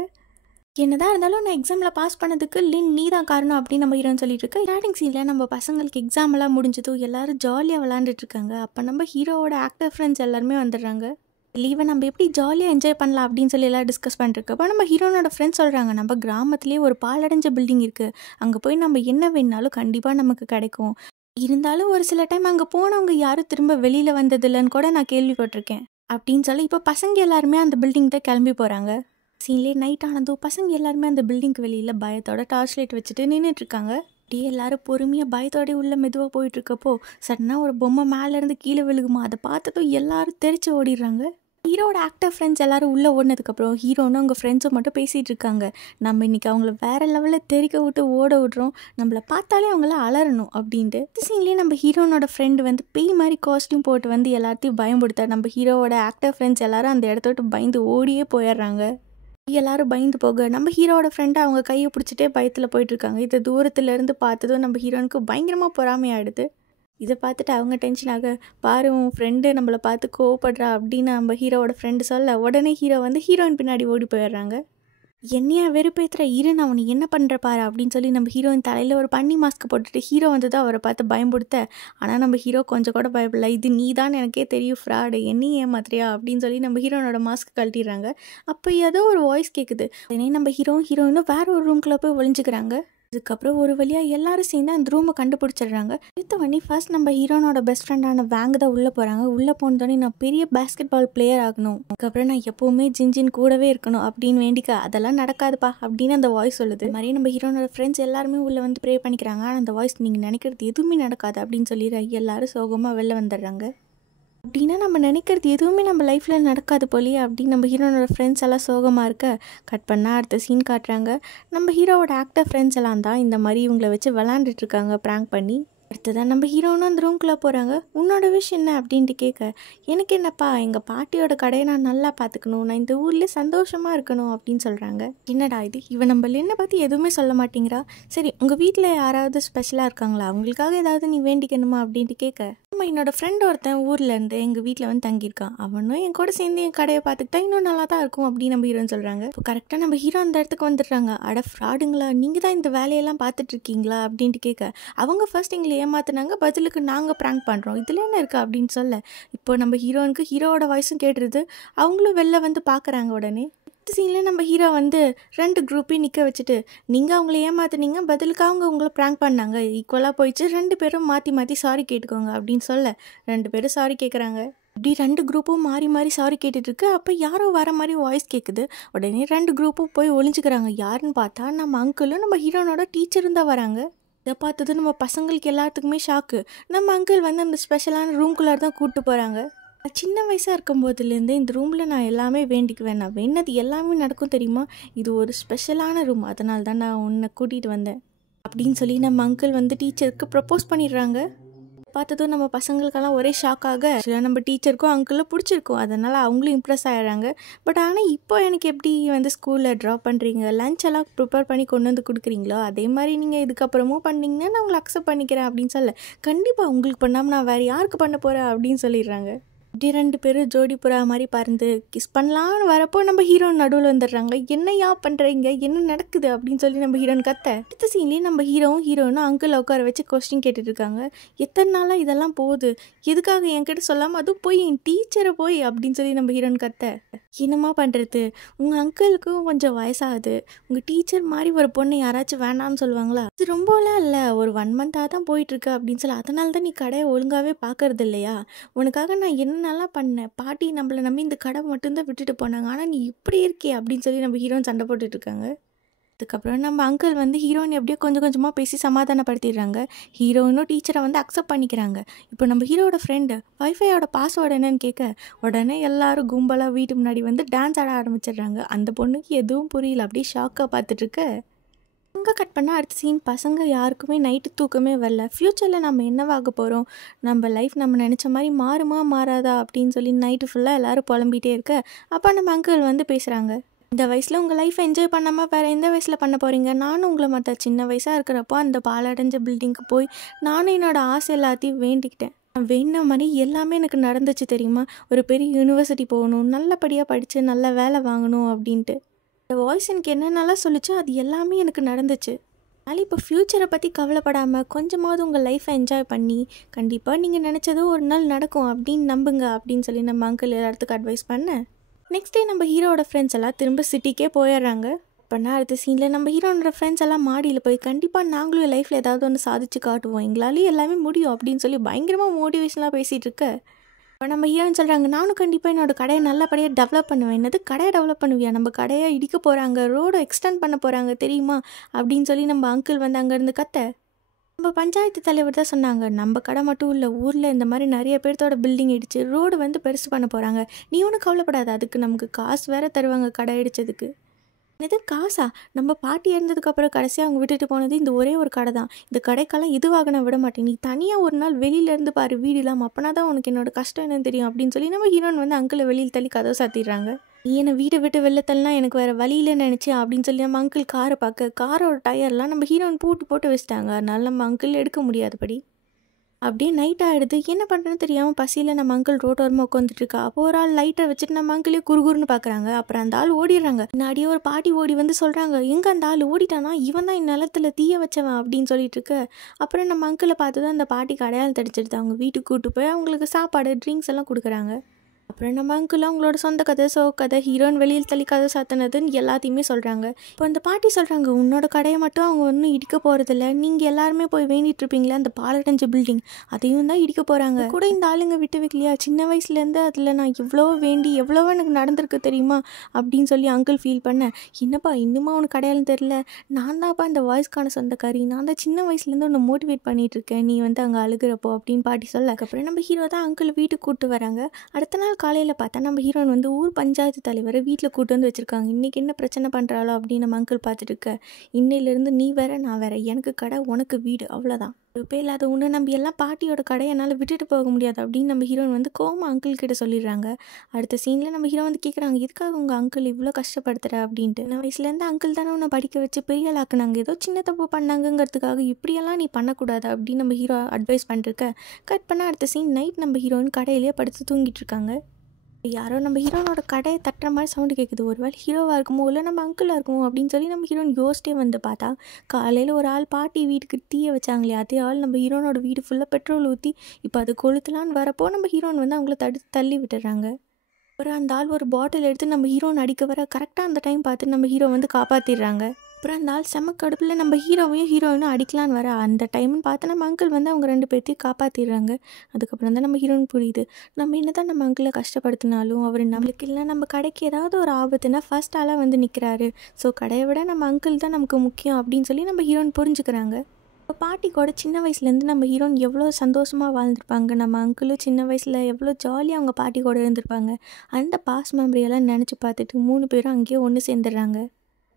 என்னதான் இருந்தாலும் நான் எக்ஸாமில் பாஸ் பண்ணதுக்கு லின் நீ தான் காரணம் அப்படின்னு நம்ம ஹீரோன்னு சொல்லிட்டு இருக்கேன். ஸ்டார்டிங் சீனில் நம்ம பசங்களுக்கு எக்ஸாம் எல்லாம் முடிஞ்சதும் எல்லாரும் ஜாலியாக விளாண்டுட்டு இருக்காங்க. அப்போ நம்ம ஹீரோவோட ஆக்டர் ஃப்ரெண்ட்ஸ் எல்லாருமே வந்துடுறாங்க. லீவை நம்ம எப்படி ஜாலியாக என்ஜாய் பண்ணலாம் அப்படின்னு சொல்லி எல்லாம் டிஸ்கஸ் பண்ணிருக்கப்போ நம்ம ஹீரோனோட ஃப்ரெண்ட்ஸ் சொல்கிறாங்க, நம்ம கிராமத்துலேயே ஒரு பாலடைஞ்ச பில்டிங் இருக்குது, அங்கே போய் நம்ம என்ன வேணாலும் கண்டிப்பாக நமக்கு கிடைக்கும், இருந்தாலும் ஒரு சில டைம் அங்கே போனவங்க யாரும் திரும்ப வெளியில் வந்ததில்லைன்னு கூட நான் கேள்விப்பட்டிருக்கேன் அப்படின்னு சொல்லி இப்போ பசங்க எல்லாருமே அந்த பில்டிங் தான் கிளம்பி போகிறாங்க. சீன்லேயே நைட் ஆனதும் பசங்க எல்லாருமே அந்த பில்டிங்க்கு வெளியில் பயத்தோட டார்ச் லைட் வச்சுட்டு நின்றுட்டுருக்காங்க. அப்படியே எல்லாரும் பொறுமையாக பயத்தோடய உள்ள மெதுவாக போயிட்டுருக்கப்போ சடனாக ஒரு பொம்மை மேலேருந்து கீழே விழுகுமா. அதை பார்த்ததும் எல்லாரும் தெரிச்சு ஓடிடுறாங்க. ஹீரோட ஆக்டர் ஃப்ரெண்ட்ஸ் எல்லாரும் உள்ளே ஓடினதுக்கப்புறம் ஹீரோன்னு அவங்க ஃப்ரெண்ட்ஸும் மட்டும் பேசிகிட்டு இருக்காங்க. நம்ம இன்றைக்கி அவங்கள வேறு லெவலில் தெறிக்க விட்டு ஓட விட்றோம், நம்மளை பார்த்தாலே அவங்கள அலறணும் அப்படின்ட்டு. இந்த சீன்லேயே நம்ம ஹீரோனோட ஃப்ரெண்டு வந்து பேய் மாதிரி காஸ்ட்யூம் போட்டு வந்து எல்லாத்தையும் பயன்படுத்த நம்ம ஹீரோவோட ஆக்டர் ஃப்ரெண்ட்ஸ் எல்லாரும் அந்த இடத்த விட்டு பயந்து ஓடியே போயிடுறாங்க. எல்லாரும் பயந்து போக நம்ம ஹீரோவோட ஃப்ரெண்டை அவங்க கையை பிடிச்சிட்டே பயத்தில் போயிட்டுருக்காங்க. இதை தூரத்துலேருந்து பார்த்ததும் நம்ம ஹீரோனுக்கு பயங்கரமாக பொறாமையாயிடுது. இதை பார்த்துட்டு அவங்க டென்ஷனாக, பாரு உன் ஃப்ரெண்டு நம்மளை பார்த்து கோவப்படுறா அப்படின்னு நம்ம ஹீரோவோட ஃப்ரெண்டு சொல்ல உடனே ஹீரோ வந்து ஹீரோயின் பின்னாடி ஓடி போயிடுறாங்க. என்னையா வெறுப்பேற்றுற, இரு நான் அவனை என்ன பண்ணுற பாரு அப்படின்னு சொல்லி நம்ம ஹீரோயின் தலையில் ஒரு பன்னி மாஸ்க் போட்டுட்டு ஹீரோ வந்து தான் அவரை பார்த்து பயன்படுத்த. ஆனால் நம்ம ஹீரோ கொஞ்சம் கூட பயப்படல. இது நீ தான் எனக்கே தெரியும் ஃப்ராடு, என்னையும் ஏமாத்துறியா அப்படின்னு சொல்லி நம்ம ஹீரோனோட மாஸ்க் கழட்டிடுறாங்க. அப்போ ஏதோ ஒரு வாய்ஸ் கேட்குது. உடனே நம்ம ஹீரோயினும் வேற ஒரு ரூம்குள்ளே போய் ஒளிஞ்சுக்கிறாங்க. அதுக்கப்புறம் ஒரு வழியாக எல்லாரும் சேர்ந்து அந்த ரூமை கண்டுபிடிச்சிடுறாங்க. அடுத்த வண்டி ஃபர்ஸ்ட் நம்ம ஹீரோனோட பெஸ்ட் ஃப்ரெண்டான வேங் தான் உள்ளே போகிறாங்க. உள்ளே போனதோடனே நான் பெரிய பேஸ்கெட் பால் பிளேயர் ஆகணும், அதுக்கப்புறம் நான் எப்போவுமே ஜின்ஜின் கூடவே இருக்கணும் அப்படின்னு வேண்டிக்க. அதெல்லாம் நடக்காதுப்பா அப்படின்னு அந்த வாய்ஸ் சொல்லுது. இது மாதிரி நம்ம ஹீரோனோட ஃப்ரெண்ட்ஸ் எல்லாருமே உள்ளே வந்து ப்ரே பண்ணிக்கிறாங்க. ஆனால் அந்த வாய்ஸ் நீங்கள் நினைக்கிறது எதுவுமே நடக்காது அப்படின்னு சொல்லி எல்லாரும் சோகமாக வெளில வந்துடுறாங்க. அப்படின்னா நம்ம நினைக்கிறது எதுவுமே நம்ம லைஃப்பில் நடக்காது போலியே அப்படின்னு நம்ம ஹீரோனோட ஃப்ரெண்ட்ஸ் எல்லாம் சோகமாக இருக்க. கட் பண்ணால் அடுத்த சீன் காட்டுறாங்க. நம்ம ஹீரோவோட ஆக்டர் ஃப்ரெண்ட்ஸ் எல்லாம் தான் இந்த மாதிரி இவங்களை வச்சு விளாண்டுட்ருக்காங்க ப்ராங்க் பண்ணி. அடுத்ததான் நம்ம ஹீரோனும் அந்த ரூம்குள்ளே போகிறாங்க. உன்னோட விஷ் என்ன அப்படின்ட்டு கேட்க, எனக்கு என்னப்பா எங்கள் பாட்டியோட கடையை நான் நல்லா பார்த்துக்கணும், நான் இந்த ஊர்லேயே சந்தோஷமாக இருக்கணும் அப்படின்னு சொல்கிறாங்க. என்னடா இது, இவன் நம்ம என்னை பற்றி எதுவுமே சொல்ல மாட்டேங்கிறா. சரி உங்கள் வீட்டில் யாராவது ஸ்பெஷலாக இருக்காங்களா, அவங்களுக்காக ஏதாவது நீ வேண்டிக்கணுமா அப்படின்ட்டு கேட்க, ஆமாம் என்னோடய ஃப்ரெண்ட் ஒருத்தன் ஊர்லேருந்து எங்கள் வீட்டில் வந்து தங்கியிருக்கான், அவனும் என் கூட சேர்ந்து என் கடையை பார்த்துக்கிட்டா இன்னும் நல்லா தான் இருக்கும் அப்படின்னு நம்ம ஹீரோன்னு சொல்கிறாங்க. இப்போ கரெக்டாக நம்ம ஹீரோ அந்த இடத்துக்கு வந்துடுறாங்க. அட ஃப்ராடுங்களா, நீங்கள் தான் இந்த வேலையெல்லாம் பார்த்துட்ருக்கீங்களா அப்படின்ட்டு கேட்க, அவங்க ஃபர்ஸ்ட் எங்களை ஏமாத்தினாங்க, பதிலுக்கு நாங்கள் ப்ராங்க் பண்ணுறோம், இதில் என்ன இருக்குது அப்படின்னு சொல்ல. இப்போ நம்ம ஹீரோனுக்கு ஹீரோவோட வாய்ஸும் கேட்டுருது. அவங்களும் வெளில வந்து பார்க்குறாங்க. உடனே இந்த சீனில் நம்ம ஹீரோ வந்து 2 குரூப்பையும் நிற்க வச்சுட்டு, நீங்கள் அவங்கள ஏமாத்துனீங்க, பதிலுக்கு அவங்க உங்களை ப்ராங்க் பண்ணாங்க, ஈக்குவலாக போயிடுச்சு, 2 பேரும் மாற்றி மாற்றி சாரி கேட்டுக்கோங்க அப்படின்னு சொல்ல 2 பேரும் சாரி கேட்குறாங்க. இப்படி 2 குரூப்பும் மாறி மாறி சாரி கேட்டுட்ருக்கு. அப்போ யாரோ வர மாதிரி வாய்ஸ் கேட்குது. உடனே 2 குரூப்பும் போய் ஒளிஞ்சுக்கிறாங்க. யாருன்னு பார்த்தா நம்ம அங்கிளும் நம்ம ஹீரோனோட டீச்சரும் தான் வராங்க. இதை பார்த்தது நம்ம பசங்களுக்கு எல்லாத்துக்குமே ஷாக்கு. நம்ம அங்கிள் வந்து அந்த ஸ்பெஷலான ரூம்குள்ளார தான் கூப்பிட்டு போகிறாங்க. நான் சின்ன வயசாக இருக்கும்போதுலேருந்து இந்த ரூமில் நான் எல்லாமே வேண்டிக்குவேன், நான் வேணது எல்லாமே நடக்கும் தெரியுமா, இது ஒரு ஸ்பெஷலான ரூம், அதனால தான் நான் உன்னை கூட்டிகிட்டு வந்தேன் அப்படின்னு சொல்லி நம்ம அங்கிள் வந்து டீச்சருக்கு ப்ரப்போஸ் பண்ணிடுறாங்க. பார்த்ததும் நம்ம பசங்களுக்கெல்லாம் ஒரே ஷாக்காக, நம்ம டீச்சருக்கும் அங்கிளும் பிடிச்சிருக்கும், அதனால் அவங்களும் இம்ப்ரெஸ் ஆகிடுறாங்க. பட் ஆனால் இப்போ எனக்கு எப்படி வந்து ஸ்கூலில் ட்ராப் பண்ணுறீங்க, லஞ்ச் எல்லாம் ப்ரிப்பேர் பண்ணி கொண்டு வந்து கொடுக்குறீங்களோ அதே மாதிரி நீங்கள் இதுக்கப்புறமும் பண்ணிங்கன்னா நான் உங்களை அக்செப்ட் பண்ணிக்கிறேன் அப்படின்னு சொல்ல, கண்டிப்பாக உங்களுக்கு பண்ணாமல் நான் வேறு யாருக்கு பண்ண போகிறேன் அப்படின்னு சொல்லிடுறாங்க. இப்படி 2 பேரும் ஜோடி புறா மாதிரி பறந்து கிஸ் பண்ணலான்னு வரப்போ நம்ம ஹீரோன் நடுவில் வந்துடுறாங்க. என்னையா பண்ணுறீங்க, என்ன நடக்குது அப்படின்னு சொல்லி நம்ம ஹீரோன் கத்த. அடுத்த சீன்லேயே நம்ம ஹீரோனும் அங்கிள் உட்கார வச்சு கொஸ்டின் கேட்டுட்ருக்காங்க. எத்தனை நாளாக இதெல்லாம் போகுது, எதுக்காக என்கிட்ட சொல்லாமல் அதுவும் போய் என் டீச்சரை போய் அப்படின்னு சொல்லி நம்ம ஹீரோன் கத்த. என்னம்மா பண்ணுறது, உங்கள் அங்கிளுக்கும் கொஞ்சம் வயசாகுது, உங்கள் டீச்சர் மாதிரி ஒரு பொண்ணை யாராச்சும் வேணான்னு சொல்லுவாங்களா, இது ரொம்பலாம் இல்லை, ஒரு 1 மந்த்தாக தான் போயிட்டுருக்கு அப்படின்னு சொல்லி, அதனால தான் நீ கடையை ஒழுங்காகவே பார்க்கறது இல்லையா, உனக்காக நான் என்னென்னலாம் பண்ணேன், பாட்டி நம்மளை நம்பி இந்த கடை மட்டும்தான் விட்டுட்டு போனாங்க, ஆனால் நீ இப்படி இருக்கே அப்படின்னு சொல்லி நம்ம ஹீரோயின் சண்டை போட்டுட்ருக்காங்க. அதுக்கப்புறம் நம்ம அங்கிள் வந்து ஹீரோயின் எப்படியோ கொஞ்சம் கொஞ்சமாக பேசி சமாதானப்படுத்திடுறாங்க. ஹீரோயினும் டீச்சரை வந்து அக்செப்ட் பண்ணிக்கிறாங்க. இப்போ நம்ம ஹீரோட ஃப்ரெண்டு வைஃபையோட பாஸ்வேர்டு என்னன்னு கேட்க, உடனே எல்லாரும் கும்பலாக வீட்டு முன்னாடி வந்து டான்ஸ் ஆட ஆரம்பிச்சிடுறாங்க. அந்த பொண்ணுக்கு எதுவும் புரியல, அப்படியே ஷாக்காக பார்த்துட்ருக்க. அங்கே கட் பண்ணால் அடுத்த சீன், பசங்க யாருக்குமே நைட்டு தூக்கமே வரல. ஃப்யூச்சரில் நம்ம என்னவாக போகிறோம், நம்ம லைஃப் நம்ம நினச்ச மாதிரி மாறுமா மாறாதா அப்படின்னு சொல்லி நைட்டு ஃபுல்லாக எல்லோரும் புலம்பிகிட்டே இருக்க. அப்போ நம்ம அங்கிள் வந்து பேசுகிறாங்க. இந்த வயசில் உங்கள் லைஃப்பை என்ஜாய் பண்ணாமல் வேறு எந்த வயசில் பண்ண போகிறீங்க, நானும் உங்களை மற்ற சின்ன வயசாக இருக்கிறப்போ அந்த பாலடைஞ்ச பில்டிங்க்கு போய் நானும் என்னோடய ஆசை எல்லாத்தையும் வேண்டிக்கிட்டேன், நான் வேண்டின மாதிரி எல்லாமே எனக்கு நடந்துச்சு தெரியுமா, ஒரு பெரிய யூனிவர்சிட்டி போகணும், நல்லபடியாக படித்து நல்ல வேலை வாங்கணும் அப்படின்ட்டு. இந்த வாய்ஸ் எனக்கு என்னென்னலாம் சொல்லிச்சோ அது எல்லாமே எனக்கு நடந்துச்சு. அதனால் இப்போ ஃப்யூச்சரை பற்றி கவலைப்படாமல் கொஞ்சமாவது உங்கள் லைஃப்பை என்ஜாய் பண்ணி கண்டிப்பாக நீங்கள் நினச்சதும் ஒரு நாள் நடக்கும் அப்படின்னு நம்புங்க அப்படின்னு சொல்லி நம்ம அங்கிள் எல்லாத்துக்கும் அட்வைஸ் பண்ணேன். நெக்ஸ்ட் டே நம்ம ஹீரோட ஃப்ரெண்ட்ஸ் எல்லாம் திரும்ப சிட்டிக்கே போயிடுறாங்க. அப்போனா அடுத்த சீனில் நம்ம ஹீரோனோட ஃப்ரெண்ட்ஸ் எல்லாம் மாடியில் போய் கண்டிப்பாக நாங்களும் லைஃப்பில் ஏதாவது ஒன்று சாதிச்சு காட்டுவோம், எங்களாலேயும் எல்லாமே முடியும் அப்படின்னு சொல்லி பயங்கரமாக மோட்டிவேஷனலாக பேசிகிட்டு இருக்க. இப்போ நம்ம ஹீரோன்னு சொல்கிறாங்க, நானும் கண்டிப்பாக என்னோடய கடையை நல்லபடியாக டெவலப் பண்ணுவேன். என்னது கடையை டெவலப் பண்ணுவியா, நம்ம கடையை இடிக்க போகிறாங்க, ரோடை எக்ஸ்டெண்ட் பண்ண போகிறாங்க தெரியுமா அப்படின்னு சொல்லி நம்ம அங்கிள் வந்து அங்கேருந்து கத்த. நம்ம பஞ்சாயத்து தலைவர் தான் சொன்னாங்க, நம்ம கடை மட்டும் இல்லை, ஊரில் இந்த மாதிரி நிறைய பேர்த்தோட பில்டிங் இடிச்சு ரோடு வந்து பெருசு பண்ண போகிறாங்க, நீ ஒன்றும் கவலைப்படாத, அதுக்கு நமக்கு காசு வேற தருவாங்க கடை இடிச்சதுக்கு. இது காசா? நம்ம பாட்டி இருந்ததுக்கப்புறம் கடைசியாக அவங்க விட்டுட்டு போனது இந்த ஒரே ஒரு கடை தான். இந்த கடைக்கெல்லாம் இதுவாக நான் விட மாட்டேன், நீ தனியாக ஒரு நாள் வெளியிலேருந்து பாரு வீடு இல்லாமல், அப்போனா தான் உனக்கு என்னோட கஷ்டம் என்னன்னு தெரியும் அப்படின்னு சொல்லி நம்ம ஹீரோயின் வந்து அங்கிளை வெளியில் தள்ளி கதவை சாத்திடுறாங்க. நீ என்னை வீட்டை விட்டு வெளில எனக்கு வேறு வழியில் நினச்சேன் அப்படின்னு சொல்லி நம்ம அங்கிள் காரை பார்க்க, காரோட டயர்லாம் நம்ம ஹீரோயின் போட்டு வச்சுட்டாங்க. அதனால நம்ம அங்கிள் எடுக்க முடியாதபடி அப்படியே நைட் ஆகிடுது. என்ன பண்ணுறதுன்னு தெரியாமல் பசியில் நம்ம அங்கிள் ரோட்டோரமாக உட்காந்துட்ருக்கா. அப்போ ஒரு ஆள் லைட்டை வச்சுட்டு நம்ம அங்கிளே குறுகுறுன்னு பார்க்குறாங்க. அப்புறம் அந்த ஆள் ஓடிடுறாங்க. முன்னாடியே ஒரு பாட்டி ஓடி வந்து சொல்கிறாங்க, எங்கே அந்த ஆள் ஓடிட்டானா, இவன் தான் நிலத்தில் தீய வச்சவன் அப்படின்னு சொல்லிட்டு இருக்கு. அப்புறம் நம்ம அங்கிளை பார்த்து தான் அந்த பாட்டிக்கு அடையாளம் தடிச்சிடுது. அவங்க வீட்டுக்கு கூப்பிட்டு போய் அவங்களுக்கு சாப்பாடு ட்ரிங்க்ஸ் எல்லாம் கொடுக்குறாங்க. அப்புறம் நம்ம அங்கிள் அவங்களோட சொந்த கதை, கதை, ஹீரோயின் வெளியில் தள்ளி கதை சாத்தினதுன்னு எல்லாத்தையுமே சொல்கிறாங்க. இப்போ அந்த பாட்டி சொல்கிறாங்க, உன்னோட கடையை மட்டும் அவங்க ஒன்றும் இடிக்க போகிறதில்ல, நீங்கள் எல்லாருமே போய் வேண்டிகிட்டு இருப்பீங்களே அந்த பாலடைஞ்ச பில்டிங், அதையும் தான் இடிக்க போகிறாங்க. கூட இந்த ஆளுங்க விட்டு வைக்கலையா, சின்ன வயசுலேருந்து அதில் நான் எவ்வளோ வேண்டி எவ்வளோ எனக்கு நடந்திருக்கு தெரியுமா அப்படின்னு சொல்லி அங்கிள் ஃபீல் பண்ண. என்னப்பா இன்னுமா உனக்கு அடையாளம் தெரியல, நான் தான்ப்பா இந்த வாய்ஸ்க்கான சொந்தக்காரி, நான் தான் சின்ன வயசுலேருந்து உன்னை மோட்டிவேட் பண்ணிகிட்டு இருக்கேன், நீ வந்து அங்கே அழுகிறப்போ அப்படின்னு பாட்டி சொல்ல. அதுக்கப்புறம் நம்ம ஹீரோ தான் அங்கிள் வீட்டுக்கு கூப்பிட்டு வராங்க. அடுத்த நாள் காலையில் பார்த்தா நம்ம ஹீரோயின் வந்து ஊர் பஞ்சாயத்து தலைவரை வீட்டில் கூட்டு வந்து வச்சுருக்காங்க. இன்றைக்கி என்ன பிரச்சனை பண்ணுறாளோ அப்படின்னு நம்ம அங்கிள் பார்த்துட்டு இருக்க. இன்னையிலேருந்து நீ வேற நான் வேற, எனக்கு கடை உனக்கு வீடு, அவ்வளோதான். ஒரு பேர் இல்லாத உன்னை நம்பி எல்லாம் பாட்டியோட கடை என்னால் விட்டுட்டு போக முடியாது அப்படின்னு நம்ம ஹீரோயின் வந்து கோமா அங்கிள் கிட்ட சொல்லிடுறாங்க. அடுத்த சீனில் நம்ம ஹீரோ வந்து கேட்குறாங்க, எதுக்காக உங்கள் அங்கிள் இவ்வளோ கஷ்டப்படுத்துகிற அப்படின்ட்டு. நான் வயசுலேருந்து அங்கிள் தானே உன்னை படிக்க வச்சு பெரிய ஆளாக்குனாங்க, ஏதோ சின்ன தப்பு பண்ணாங்கிறதுக்காக இப்படியெல்லாம் நீ பண்ணக்கூடாது அப்படின்னு நம்ம ஹீரோ அட்வைஸ் பண்ணிருக்க. கட் பண்ண அடுத்த சீன் நைட் நம்ம ஹீரோயின் கடையிலேயே படுத்து தூங்கிட்டு இருக்காங்க. யாரோ நம்ம ஹீரோனோட கடையை தட்டுற மாதிரி சவுண்டு கேட்குது. ஒரு வேளை ஹீரோவாக இருக்குமோ இல்லை நம்ம அங்கிளாக இருக்குமோ அப்படின்னு சொல்லி நம்ம ஹீரோயின் யோசிச்சிட்டே வந்து பார்த்தா காலையில் ஒரு ஆள் பாட்டி வீட்டுக்கு தீய வச்சாங்களே, அதே ஆள் நம்ம ஹீரோனோட வீடு ஃபுல்லாக பெட்ரோல் ஊற்றி இப்போ அது கொளுத்தலான்னு வரப்போ நம்ம ஹீரோயின் வந்து அவங்கள தள்ளி விட்டுறாங்க. அப்புறம் அந்த ஆள் ஒரு பாட்டில் எடுத்து நம்ம ஹீரோன் அடிக்க வர கரெக்டாக அந்த டைம் பார்த்து நம்ம ஹீரோ வந்து காப்பாற்றிடுறாங்க. அப்புறம் அந்த ஆள் செம கடுப்பில் நம்ம ஹீரோயினும் அடிக்கலான்னு வர அந்த டைம்னு பார்த்து நம்ம அங்கிள் வந்து அவங்க 2 பேர்த்தையும் காப்பாற்றிடுறாங்க. அதுக்கப்புறம் தான் நம்ம ஹீரோயின் புரியுது, நம்ம என்ன தான் நம்ம அங்கிளை கஷ்டப்படுத்தினாலும் அவர் நம்மளுக்கு இல்லை, நம்ம கடைக்கு ஏதாவது ஒரு ஆபத்துனா ஃபர்ஸ்ட் ஆளாக வந்து நிற்கிறாரு. ஸோ கடையை விட நம்ம அங்கிள் தான் நமக்கு முக்கியம் அப்படின்னு சொல்லி நம்ம ஹீரோயின் புரிஞ்சுக்கிறாங்க. இப்போ பாட்டி கூட சின்ன வயசுலேருந்து நம்ம ஹீரோயின் எவ்வளோ சந்தோஷமாக வாழ்ந்துருப்பாங்க, நம்ம அங்கிளும் சின்ன வயசில் எவ்வளோ ஜாலியாக அவங்க பாட்டி கூட இருந்திருப்பாங்க. அந்த பாஸ் மெமரியெல்லாம் நினச்சி பார்த்துட்டு 3 பேரும் அங்கேயே ஒன்று சேர்ந்துடுறாங்க.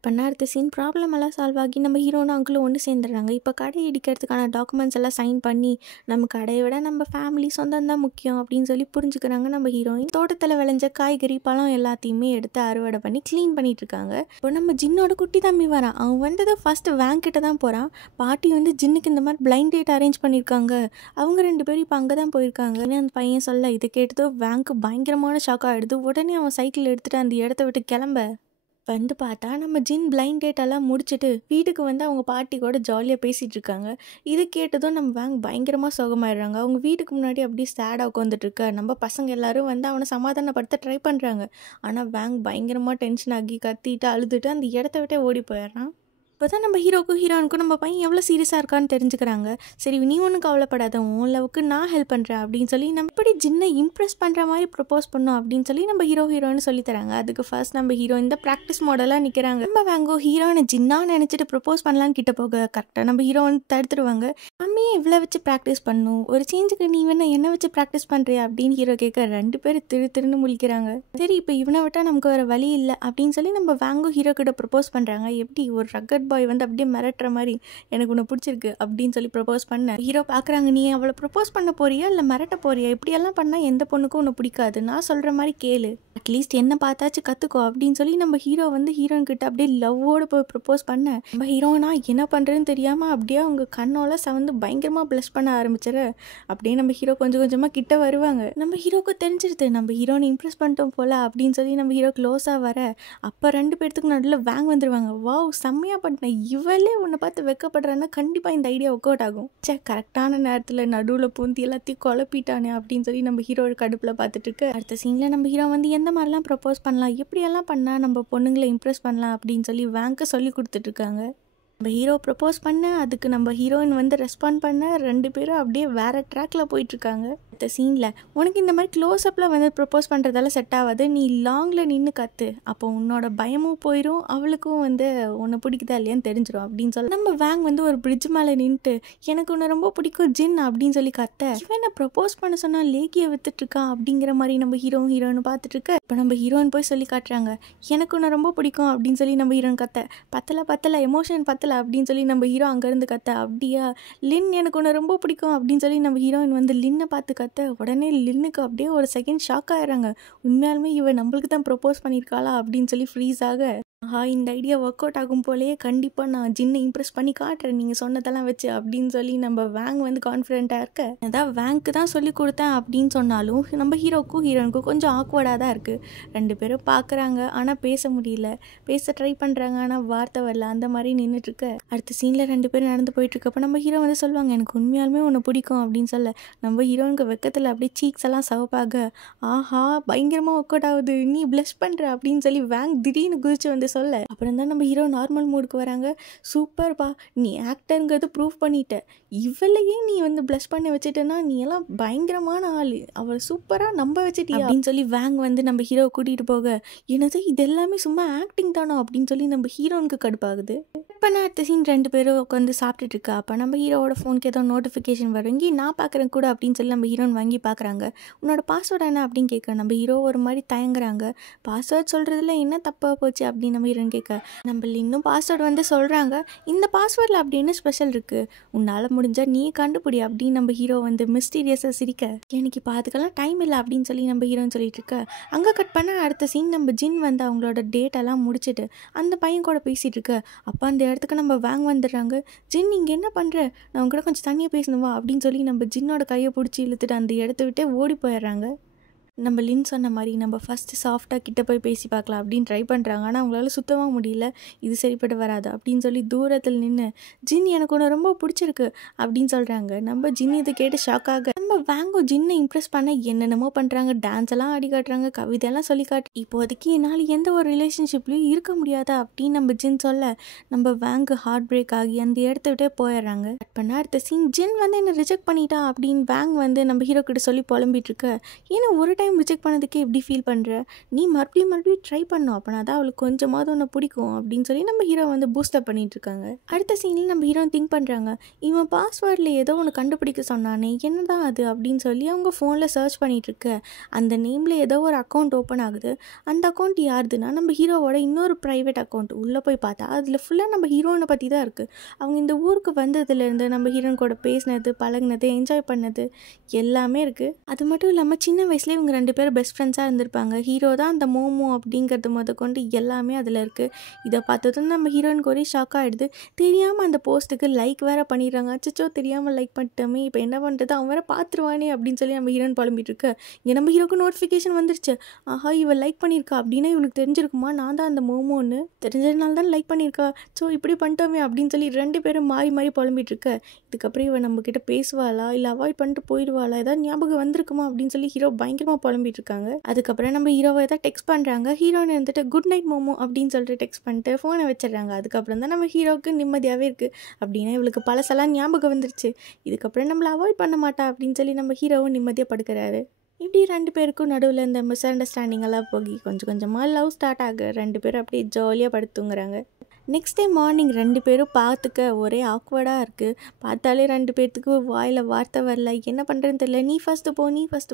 பண்ண அடுத்த சீன் ப்ராப்ளம் எல்லாம் சால்வ் ஆகி நம்ம ஹீரோனும் அங்கிளும் ஒன்று சேர்ந்துடுறாங்க. இப்போ கடை இடிக்கிறதுக்கான டாக்குமெண்ட்ஸ் எல்லாம் சைன் பண்ணி நம்ம கடையை விட நம்ம ஃபேமிலி சொந்தம் தான் முக்கியம் அப்படின்னு சொல்லி புரிஞ்சுக்கிறாங்க. நம்ம ஹீரோயின் தோட்டத்தில் விளைஞ்ச காய்கறி பழம் எல்லாத்தையுமே எடுத்து அறுவடை பண்ணி க்ளீன் பண்ணிட்டு இருக்காங்க. இப்போ நம்ம ஜின்னோட குட்டி தம்பி வரான். அவன் வந்தது ஃபஸ்ட்டு வேங்கிட்ட தான் போகிறான். பாட்டி வந்து ஜின்னுக்கு இந்த மாதிரி பிளைண்ட் டேட் அரேஞ்ச் பண்ணியிருக்காங்க. அவங்க 2 பேரும் இப்போ அங்கே தான் போயிருக்காங்க. அந்த பையன் சொல்ல இதை கேட்டதோ வேங்க்கு பயங்கரமான ஷாக் ஆகிடுது. உடனே அவன் சைக்கிள் எடுத்துகிட்டு அந்த இடத்த விட்டு கிளம்ப வந்து பார்த்தா நம்ம ஜின் பிளைண்ட் டேட்டெல்லாம் முடிச்சுட்டு வீட்டுக்கு வந்து அவங்க பாட்டி கூட ஜாலியாக பேசிகிட்டு இருக்காங்க. இது கேட்டதும் நம்ம வேங் பயங்கரமாக சோகமாயிடுறாங்க. அவங்க வீட்டுக்கு முன்னாடி அப்படியே சேடாக உட்காந்துட்டு இருக்க. நம்ம பசங்க எல்லாரும் வந்து அவனை சமாதானப்படுத்த ட்ரை பண்ணுறாங்க. ஆனால் வேங் பயங்கரமாக டென்ஷன் ஆகி கத்திட்டு அழுதுட்டு அந்த இடத்த விட்டே ஓடி போயிடுறான். இப்போ தான் நம்ம ஹீரோக்கும் ஹீரோனுக்கும் நம்ம பையன் எவ்வளோ சீரியஸாக இருக்கான்னு தெரிஞ்சுக்கிறாங்க. சரி நீ ஒன்றும் கவலைப்படாத, உன் லவ்வுக்கு நான் ஹெல்ப் பண்ணுறேன் அப்படின்னு சொல்லி நம்ம இப்படி ஜின்னை இம்ப்ரெஸ் பண்ணுற மாதிரி ப்ரப்போஸ் பண்ணோம் அப்படின்னு சொல்லி நம்ம ஹீரோன்னு சொல்லித்தராங்க. அதுக்கு ஃபர்ஸ்ட் நம்ம ஹீரோ இந்த ப்ராக்டிஸ் மாடலாக நிற்கிறாங்க. நம்ம வேங்கோ ஹீரோனை ஜின்னா நினச்சிட்டு ப்ரப்போஸ் பண்ணலான்னு கிட்ட போக கரெக்டாக நம்ம ஹீரோன்னு தடுத்துருவாங்க. மம்மியே இவ்வளோ வச்சு ப்ராக்டிஸ் பண்ணும், ஒரு சேஞ்சுக்கு நீ வேணா என்ன வச்சு ப்ராக்டிஸ் பண்ணுறியா அப்படின்னு ஹீரோ கேட்க 2 பேர் திருன்னு முழிக்கிறாங்க. சரி இப்போ இவனை விட்டால் நமக்கு வேறு வழி இல்லை அப்படின்னு சொல்லி நம்ம வேங்கோ ஹீரோ கிட்ட ப்ரப்போஸ் பண்ணுறாங்க. எப்படி ஒரு ரக்கட் பாய் வந்து அப்படியே மிரட்டுற மாதிரி எனக்கு உன்னை பிடிச்சிருக்கு அப்படின்னு சொல்லி ப்ரப்போஸ் பண்ண ஹீரோ பார்க்குறாங்க, நீ அவளை ப்ரப்போஸ் பண்ண போறியா இல்லை மிரட்ட போறியா, இப்படியெல்லாம் பண்ணால் எந்த பொண்ணுக்கும் உன்னை பிடிக்காது, நான் சொல்கிற மாதிரி கேளு, அட்லீஸ்ட் என்ன பார்த்தாச்சும் கற்றுக்கோ அப்படின்னு சொல்லி நம்ம ஹீரோ வந்து ஹீரோயின் கிட்ட அப்படியே லவ்வோடு போய் ப்ரப்போஸ் பண்ண நம்ம ஹீரோனா என்ன பண்ணுறதுன்னு தெரியாமல் அப்படியே அவங்க கண்ணோல சவந்து பயங்கரமாக ப்ளஷ் பண்ண ஆரம்பிச்சிரு. அப்படியே நம்ம ஹீரோ கொஞ்சம் கொஞ்சமாக கிட்ட வருவாங்க. நம்ம ஹீரோக்கு தெரிஞ்சிருது நம்ம ஹீரோனை இம்ப்ரெஸ் பண்ணிட்டோம் போல அப்படின்னு சொல்லி நம்ம ஹீரோ க்ளோஸாக வர அப்போ 2 பேர்த்துக்கு நடுவில் வேங் வந்துடுவாங்க. வாவ் செம்மையாக பண்ணிட்டேன், இவளே உன்னை பார்த்து வெக்கப்படுறேன்னா கண்டிப்பாக இந்த ஐடியா ஒர்க் அவுட் ஆகும். கரெக்டான நேரத்தில் நடுவில் பூந்தி எல்லாத்தையும் குழப்பிட்டானே அப்படின்னு சொல்லி நம்ம ஹீரோ கடுப்பில் பார்த்துட்டு இருக்கு. அடுத்த சீனில் நம்ம ஹீரோ வந்து எந்த மாதிரிலாம் ப்ரப்போஸ் பண்ணலாம், எப்படியெல்லாம் பண்ணால் நம்ம பொண்ணுங்களை இம்ப்ரெஸ் பண்ணலாம் அப்படின்னு சொல்லி வேங்க்கு சொல்லி கொடுத்துட்ருக்காங்க. நம்ம ஹீரோ ப்ரப்போஸ் பண்ண அதுக்கு நம்ம ஹீரோயின் வந்து ரெஸ்பாண்ட் பண்ண 2 பேரும் அப்படியே வேறு ட்ராக்ல போயிட்டுருக்காங்க. இந்த சீனில் உனக்கு இந்த மாதிரி க்ளோஸ்அப்பில் வந்து ப்ரப்போஸ் பண்ணுறதால செட் ஆகாது, நீ லாங்கில் நின்று கற்று, அப்போ உன்னோட பயமும் போயிடும், அவளுக்கும் வந்து உன்னை பிடிக்குதா இல்லையான்னு தெரிஞ்சிடும் அப்படின்னு சொல்லி நம்ம வேங் வந்து ஒரு பிரிட்ஜ் மேலே நின்றுட்டு எனக்கு உன்னை ரொம்ப பிடிக்கும் ஜின் அப்படின்னு சொல்லி கத்த, இவன் ப்ரப்போஸ் பண்ண சொன்னால் லேக்கியை வித்துட்ருக்கான் அப்படிங்கிற மாதிரி நம்ம ஹீரோயின் பார்த்துட்டு இருக்க. இப்போ நம்ம ஹீரோயின் போய் சொல்லி காட்டுறாங்க எனக்கு உன்னை ரொம்ப பிடிக்கும் அப்படின்னு சொல்லி நம்ம ஹீரோயின் கத்த, பத்தலை எமோஷன் பத்தலை அப்படின்னு சொல்லி நம்ம ஹீரோ அங்கேருந்து கத்த, அப்படியா லின் எனக்கு உன்னை ரொம்ப பிடிக்கும் அப்படின்னு சொல்லி நம்ம ஹீரோயின் வந்து லின்னை பார்த்து கத்த, உடனே லின்னுக்கு அப்படியே ஒரு செகண்ட் ஷாக் ஆயிடுறாங்க. உண்மையாலுமே இவன் நம்மளுக்கு தான் ப்ரப்போஸ் பண்ணியிருக்காளா அப்படின்னு சொல்லி ஃப்ரீஸ் ஆக, இந்த ஐடியா ஒர்க் அவுட் ஆகும் போலேயே, கண்டிப்பாக நான் ஜின்னை இம்ப்ரெஸ் பண்ணி காட்டுறேன் நீங்கள் சொன்னதெல்லாம் வச்சு அப்படின்னு சொல்லி நம்ம வேங் வந்து கான்ஃபிடென்ட்டாக இருக்க. அதான் வேங்க்கு தான் சொல்லி கொடுத்தேன் அப்படின்னு சொன்னாலும் நம்ம ஹீரோயினுக்கும் கொஞ்சம் ஆக்வர்டாக தான் இருக்குது. ரெண்டு பேரும் பார்க்குறாங்க ஆனால் பேச முடியல, பேச ட்ரை பண்ணுறாங்க ஆனால் வார்த்தை வரல, அந்த மாதிரி நின்றுட்டுருக்க. அடுத்த சீனில் ரெண்டு பேரும் நடந்து போயிட்டுருக்கப்போ நம்ம ஹீரோ வந்து சொல்லுவாங்க எனக்கு உண்மையாலுமே ஒன்று பிடிக்கும் அப்படின்னு சொல்ல, நம்ம ஹீரோனுக்கு வெக்கத்தில் அப்படியே சீக்ஸ் எல்லாம் சவப்பாக, ஆஹா பயங்கரமாக ஒர்க் அவுட் ஆகுது, நீ ப்ளஷ் பண்ணுற அப்படின்னு சொல்லி வேங் திடீர்னு குதிச்சு வந்து சொல்ல, அப்புறம் தான் நம்ம ஹீரோ நார்மல் மூடுக்கு வராங்க. சூப்பர்ப்பா, நீ ஆக்டருங்கிறது ப்ரூவ் பண்ணிட்ட, இவளையே நீ வந்து ப்ளஷ் பண்ணி வச்சுட்டேன்னா நீ எல்லாம் பயங்கரமான ஆள், அவள் சூப்பராக நம்ப வச்சுட்டியா அப்படின்னு சொல்லி வேங் வந்து நம்ம ஹீரோ கூட்டிகிட்டு போக, என்னது இது எல்லாமே சும்மா ஆக்டிங் தானோ அப்படின்னு சொல்லி நம்ம ஹீரோனுக்கு கடுப்பாகுது. இப்போ நான் அடுத்த சீன் ரெண்டு பேரும் உட்காந்து சாப்பிட்டுட்டு இருக்கா. அப்போ நம்ம ஹீரோவோட ஃபோனுக்கு ஏதோ நோட்டிஃபிகேஷன் வரும், இங்கே நான் பார்க்குறேன் கூட அப்படின்னு சொல்லி நம்ம ஹீரோன் வாங்கி பார்க்குறாங்க. உன்னோட பாஸ்வேர்டு என்ன அப்படின்னு கேட்க நம்ம ஹீரோ ஒரு மாதிரி தயங்குறாங்க. பாஸ்வேர்ட் சொல்கிறதுல என்ன தப்பாக போச்சு அப்படின்னு நம்ம ஹீரோன் கேட்க, நம்ம இன்னும் பாஸ்வேர்டு வந்து சொல்கிறாங்க, இந்த பாஸ்வேர்டில் அப்படி என்ன ஸ்பெஷல் இருக்குது, உன்னால் முடிஞ்சால் நீ கண்டுபிடி அப்படின்னு நம்ம ஹீரோ வந்து மிஸ்டீரியஸாக சிரிக்க, எனக்கு இப்போ அதுக்கெல்லாம் டைம் இல்லை அப்படின்னு சொல்லி நம்ம ஹீரோன்னு சொல்லிட்டு இருக்க. அங்கே கட் பண்ண அடுத்த சீன் நம்ம ஜின் வந்து அவங்களோட டேட்டெல்லாம் முடிச்சுட்டு அந்த பையன் கூட பேசிகிட்டு இருக்க. அப்போ அந்த இடத்துக்கு நம்ம வேங் வந்துடுறாங்க. ஜின் நீங்கள் என்ன பண்ணுற, நான் உங்க கூட கொஞ்சம் தனியாக பேசணுமா அப்படின்னு சொல்லி நம்ம ஜின்னோட கையை பிடிச்சி இழுத்துட்டு அந்த இடத்த விட்டே ஓடி போயிடுறாங்க. நம்ம லின் சொன்ன மாதிரி நம்ம ஃபஸ்ட்டு சாஃப்டாக கிட்ட போய் பேசி பார்க்கலாம் அப்படின்னு ட்ரை பண்ணுறாங்க. ஆனால் அவங்களால சுத்தமாக முடியல, இது சரிப்பட்டு வராது அப்படின்னு சொல்லி தூரத்தில் நின்று ஜின் எனக்கு ஒன்று ரொம்ப பிடிச்சிருக்கு அப்படின்னு சொல்கிறாங்க. நம்ம ஜின் இதை கேட்டு ஷாக்காக, நம்ம வேங்கோ ஜின்னை இம்ப்ரெஸ் பண்ண என்னென்னமோ பண்ணுறாங்க, டான்ஸ் எல்லாம் ஆடி காட்டுறாங்க, கவிதையெல்லாம் சொல்லி காட்டு, இப்போதைக்கு என்னால் எந்த ஒரு ரிலேஷன்ஷிப்லையும் இருக்க முடியாதா அப்படின்னு நம்ம ஜின் சொல்ல, நம்ம வேங்கு ஹார்ட் பிரேக் ஆகி அந்த இடத்த விட்டே போயிடுறாங்க. கட் பண்ண அடுத்த சீன் ஜின் வந்து என்ன ரிஜெக்ட் பண்ணிட்டா அப்படின்னு வேங் வந்து நம்ம ஹீரோ கிட்ட சொல்லி புலம்பிட்டு இருக்க. ஏன்னா ஒரு டைம் ரிஜெக்ட் பண்ணதுக்கே எப்படி ஃபீல் பண்ணுற, நீ மறுபடியும் ட்ரை பண்ணும், அப்போனா தான் அவளுக்கு கொஞ்சமாவது ஒன்று பிடிக்கும் அப்படின்னு சொல்லி நம்ம ஹீரோ வந்து பூஸ்டப் பண்ணிட்டு இருக்காங்க. அடுத்த சீனில் நம்ம ஹீரோ திங்க் பண்ணுறாங்க, இவன் பாஸ்வேர்டில் ஏதோ ஒன்று கண்டுபிடிக்க சொன்னானே என்னதான் அது அப்படின்னு சொல்லி அவங்க ஃபோனில் சர்ச் பண்ணிட்டு இருக்க. அந்த நேமில் ஏதோ ஒரு அக்கௌண்ட் ஓப்பன் ஆகுது. அந்த அக்கௌண்ட் யாருதுன்னா நம்ம ஹீரோவோட இன்னொரு ப்ரைவேட் அக்கௌண்ட். உள்ளே போய் பார்த்தா அதில் ஃபுல்லாக நம்ம ஹீரோனை பற்றி தான் இருக்குது. அவங்க இந்த ஊருக்கு வந்ததுலேருந்து நம்ம ஹீரோன் கூட பேசினது, பழகினது, என்ஜாய் பண்ணது எல்லாமே இருக்குது. அது மட்டும் இல்லாமல் சின்ன வயசுலேயே இவங்க ரெண்டு பேரும் பெஸ்ட் ஃப்ரெண்ட்ஸாக இருந்திருப்பாங்க. ஹீரோ தான் அந்த மோமோ அப்படிங்கிறது கொண்டு எல்லாமே அதில் இருக்குது. இதை பார்த்ததும் நம்ம ஹீரோயினுக்கு ஒரே ஷாக் ஆகிடுது. தெரியாமல் அந்த போஸ்ட்டுக்கு லைக் வேறு பண்ணிடுறாங்க. அச்சோ தெரியாமல் லைக் பண்ணிட்டோமே, இப்போ என்ன பண்ணுறது, அவன் வேறு பார்த்துருவானே அப்படின்னு சொல்லி நம்ம ஹீரோயின் புலம்பிட்டு இருக்கு. இங்கே நம்ம ஹீரோக்கு நோட்டிஃபிகேஷன் வந்துருச்சு. ஆஹா இவன் லைக் பண்ணியிருக்கா அப்படின்னா இவனுக்கு தெரிஞ்சிருக்குமா நான் தான் அந்த மோமோன்னு, தெரிஞ்சதுனால தான் லைக் பண்ணியிருக்கா, ஸோ இப்படி பண்ணிட்டோமே அப்படின்னு சொல்லி ரெண்டு பேரும் மாறி மாறி புலம்பிட்டு இருக்க. இதுக்கப்புறம் இவன் நம்மக்கிட்ட பேசுவாளா இல்லை அவாய்ட் பண்ணிட்டு போயிடுவாளா, ஏதாவது ஞாபகம் வந்திருக்குமா அப்படின்னு சொல்லி ஹீரோ பயங்கரமாக புலம்பிட்டு இருக்காங்க. அதுக்கப்புறம் நம்ம ஹீரோவை தான் டெக்ஸ்ட் பண்ணுறாங்க. ஹீரோன்னு இருந்துட்டு குட் நைட் மோமோ அப்படின்னு சொல்லிட்டு டெக்ஸ்ட் பண்ணிட்டு ஃபோனை வச்சிடுறாங்க. அதுக்கப்புறம் தான் நம்ம ஹீரோவுக்கு நிம்மதியாகவே இருக்குது. அப்படின்னா இவளுக்கு பழசெல்லாம் ஞாபகம் வந்துருச்சு, இதுக்கப்புறம் நம்மளை அவாய்ட் பண்ண மாட்டா அப்படின்னு சொல்லி நம்ம ஹீரோவும் நிம்மதியாக படுக்கிறாரு. இப்படி ரெண்டு பேருக்கும் நடுவில் இந்த மிஸ் அண்டர்ஸ்டாண்டிங் எல்லாம் போகி கொஞ்சம் கொஞ்சமாக லவ் ஸ்டார்ட் ஆக ரெண்டு பேரும் அப்படியே ஜாலியாக படுத்துங்கிறாங்க. நெக்ஸ்ட் டே மார்னிங் ரெண்டு பேரும் பார்த்துக்க ஒரே ஆக்வர்டாக இருக்குது. பார்த்தாலே ரெண்டு பேர்த்துக்கு வாயில் வார்த்தை வரல, என்ன பண்ணுறதுன்னு தெரியல. நீ ஃபஸ்ட்டு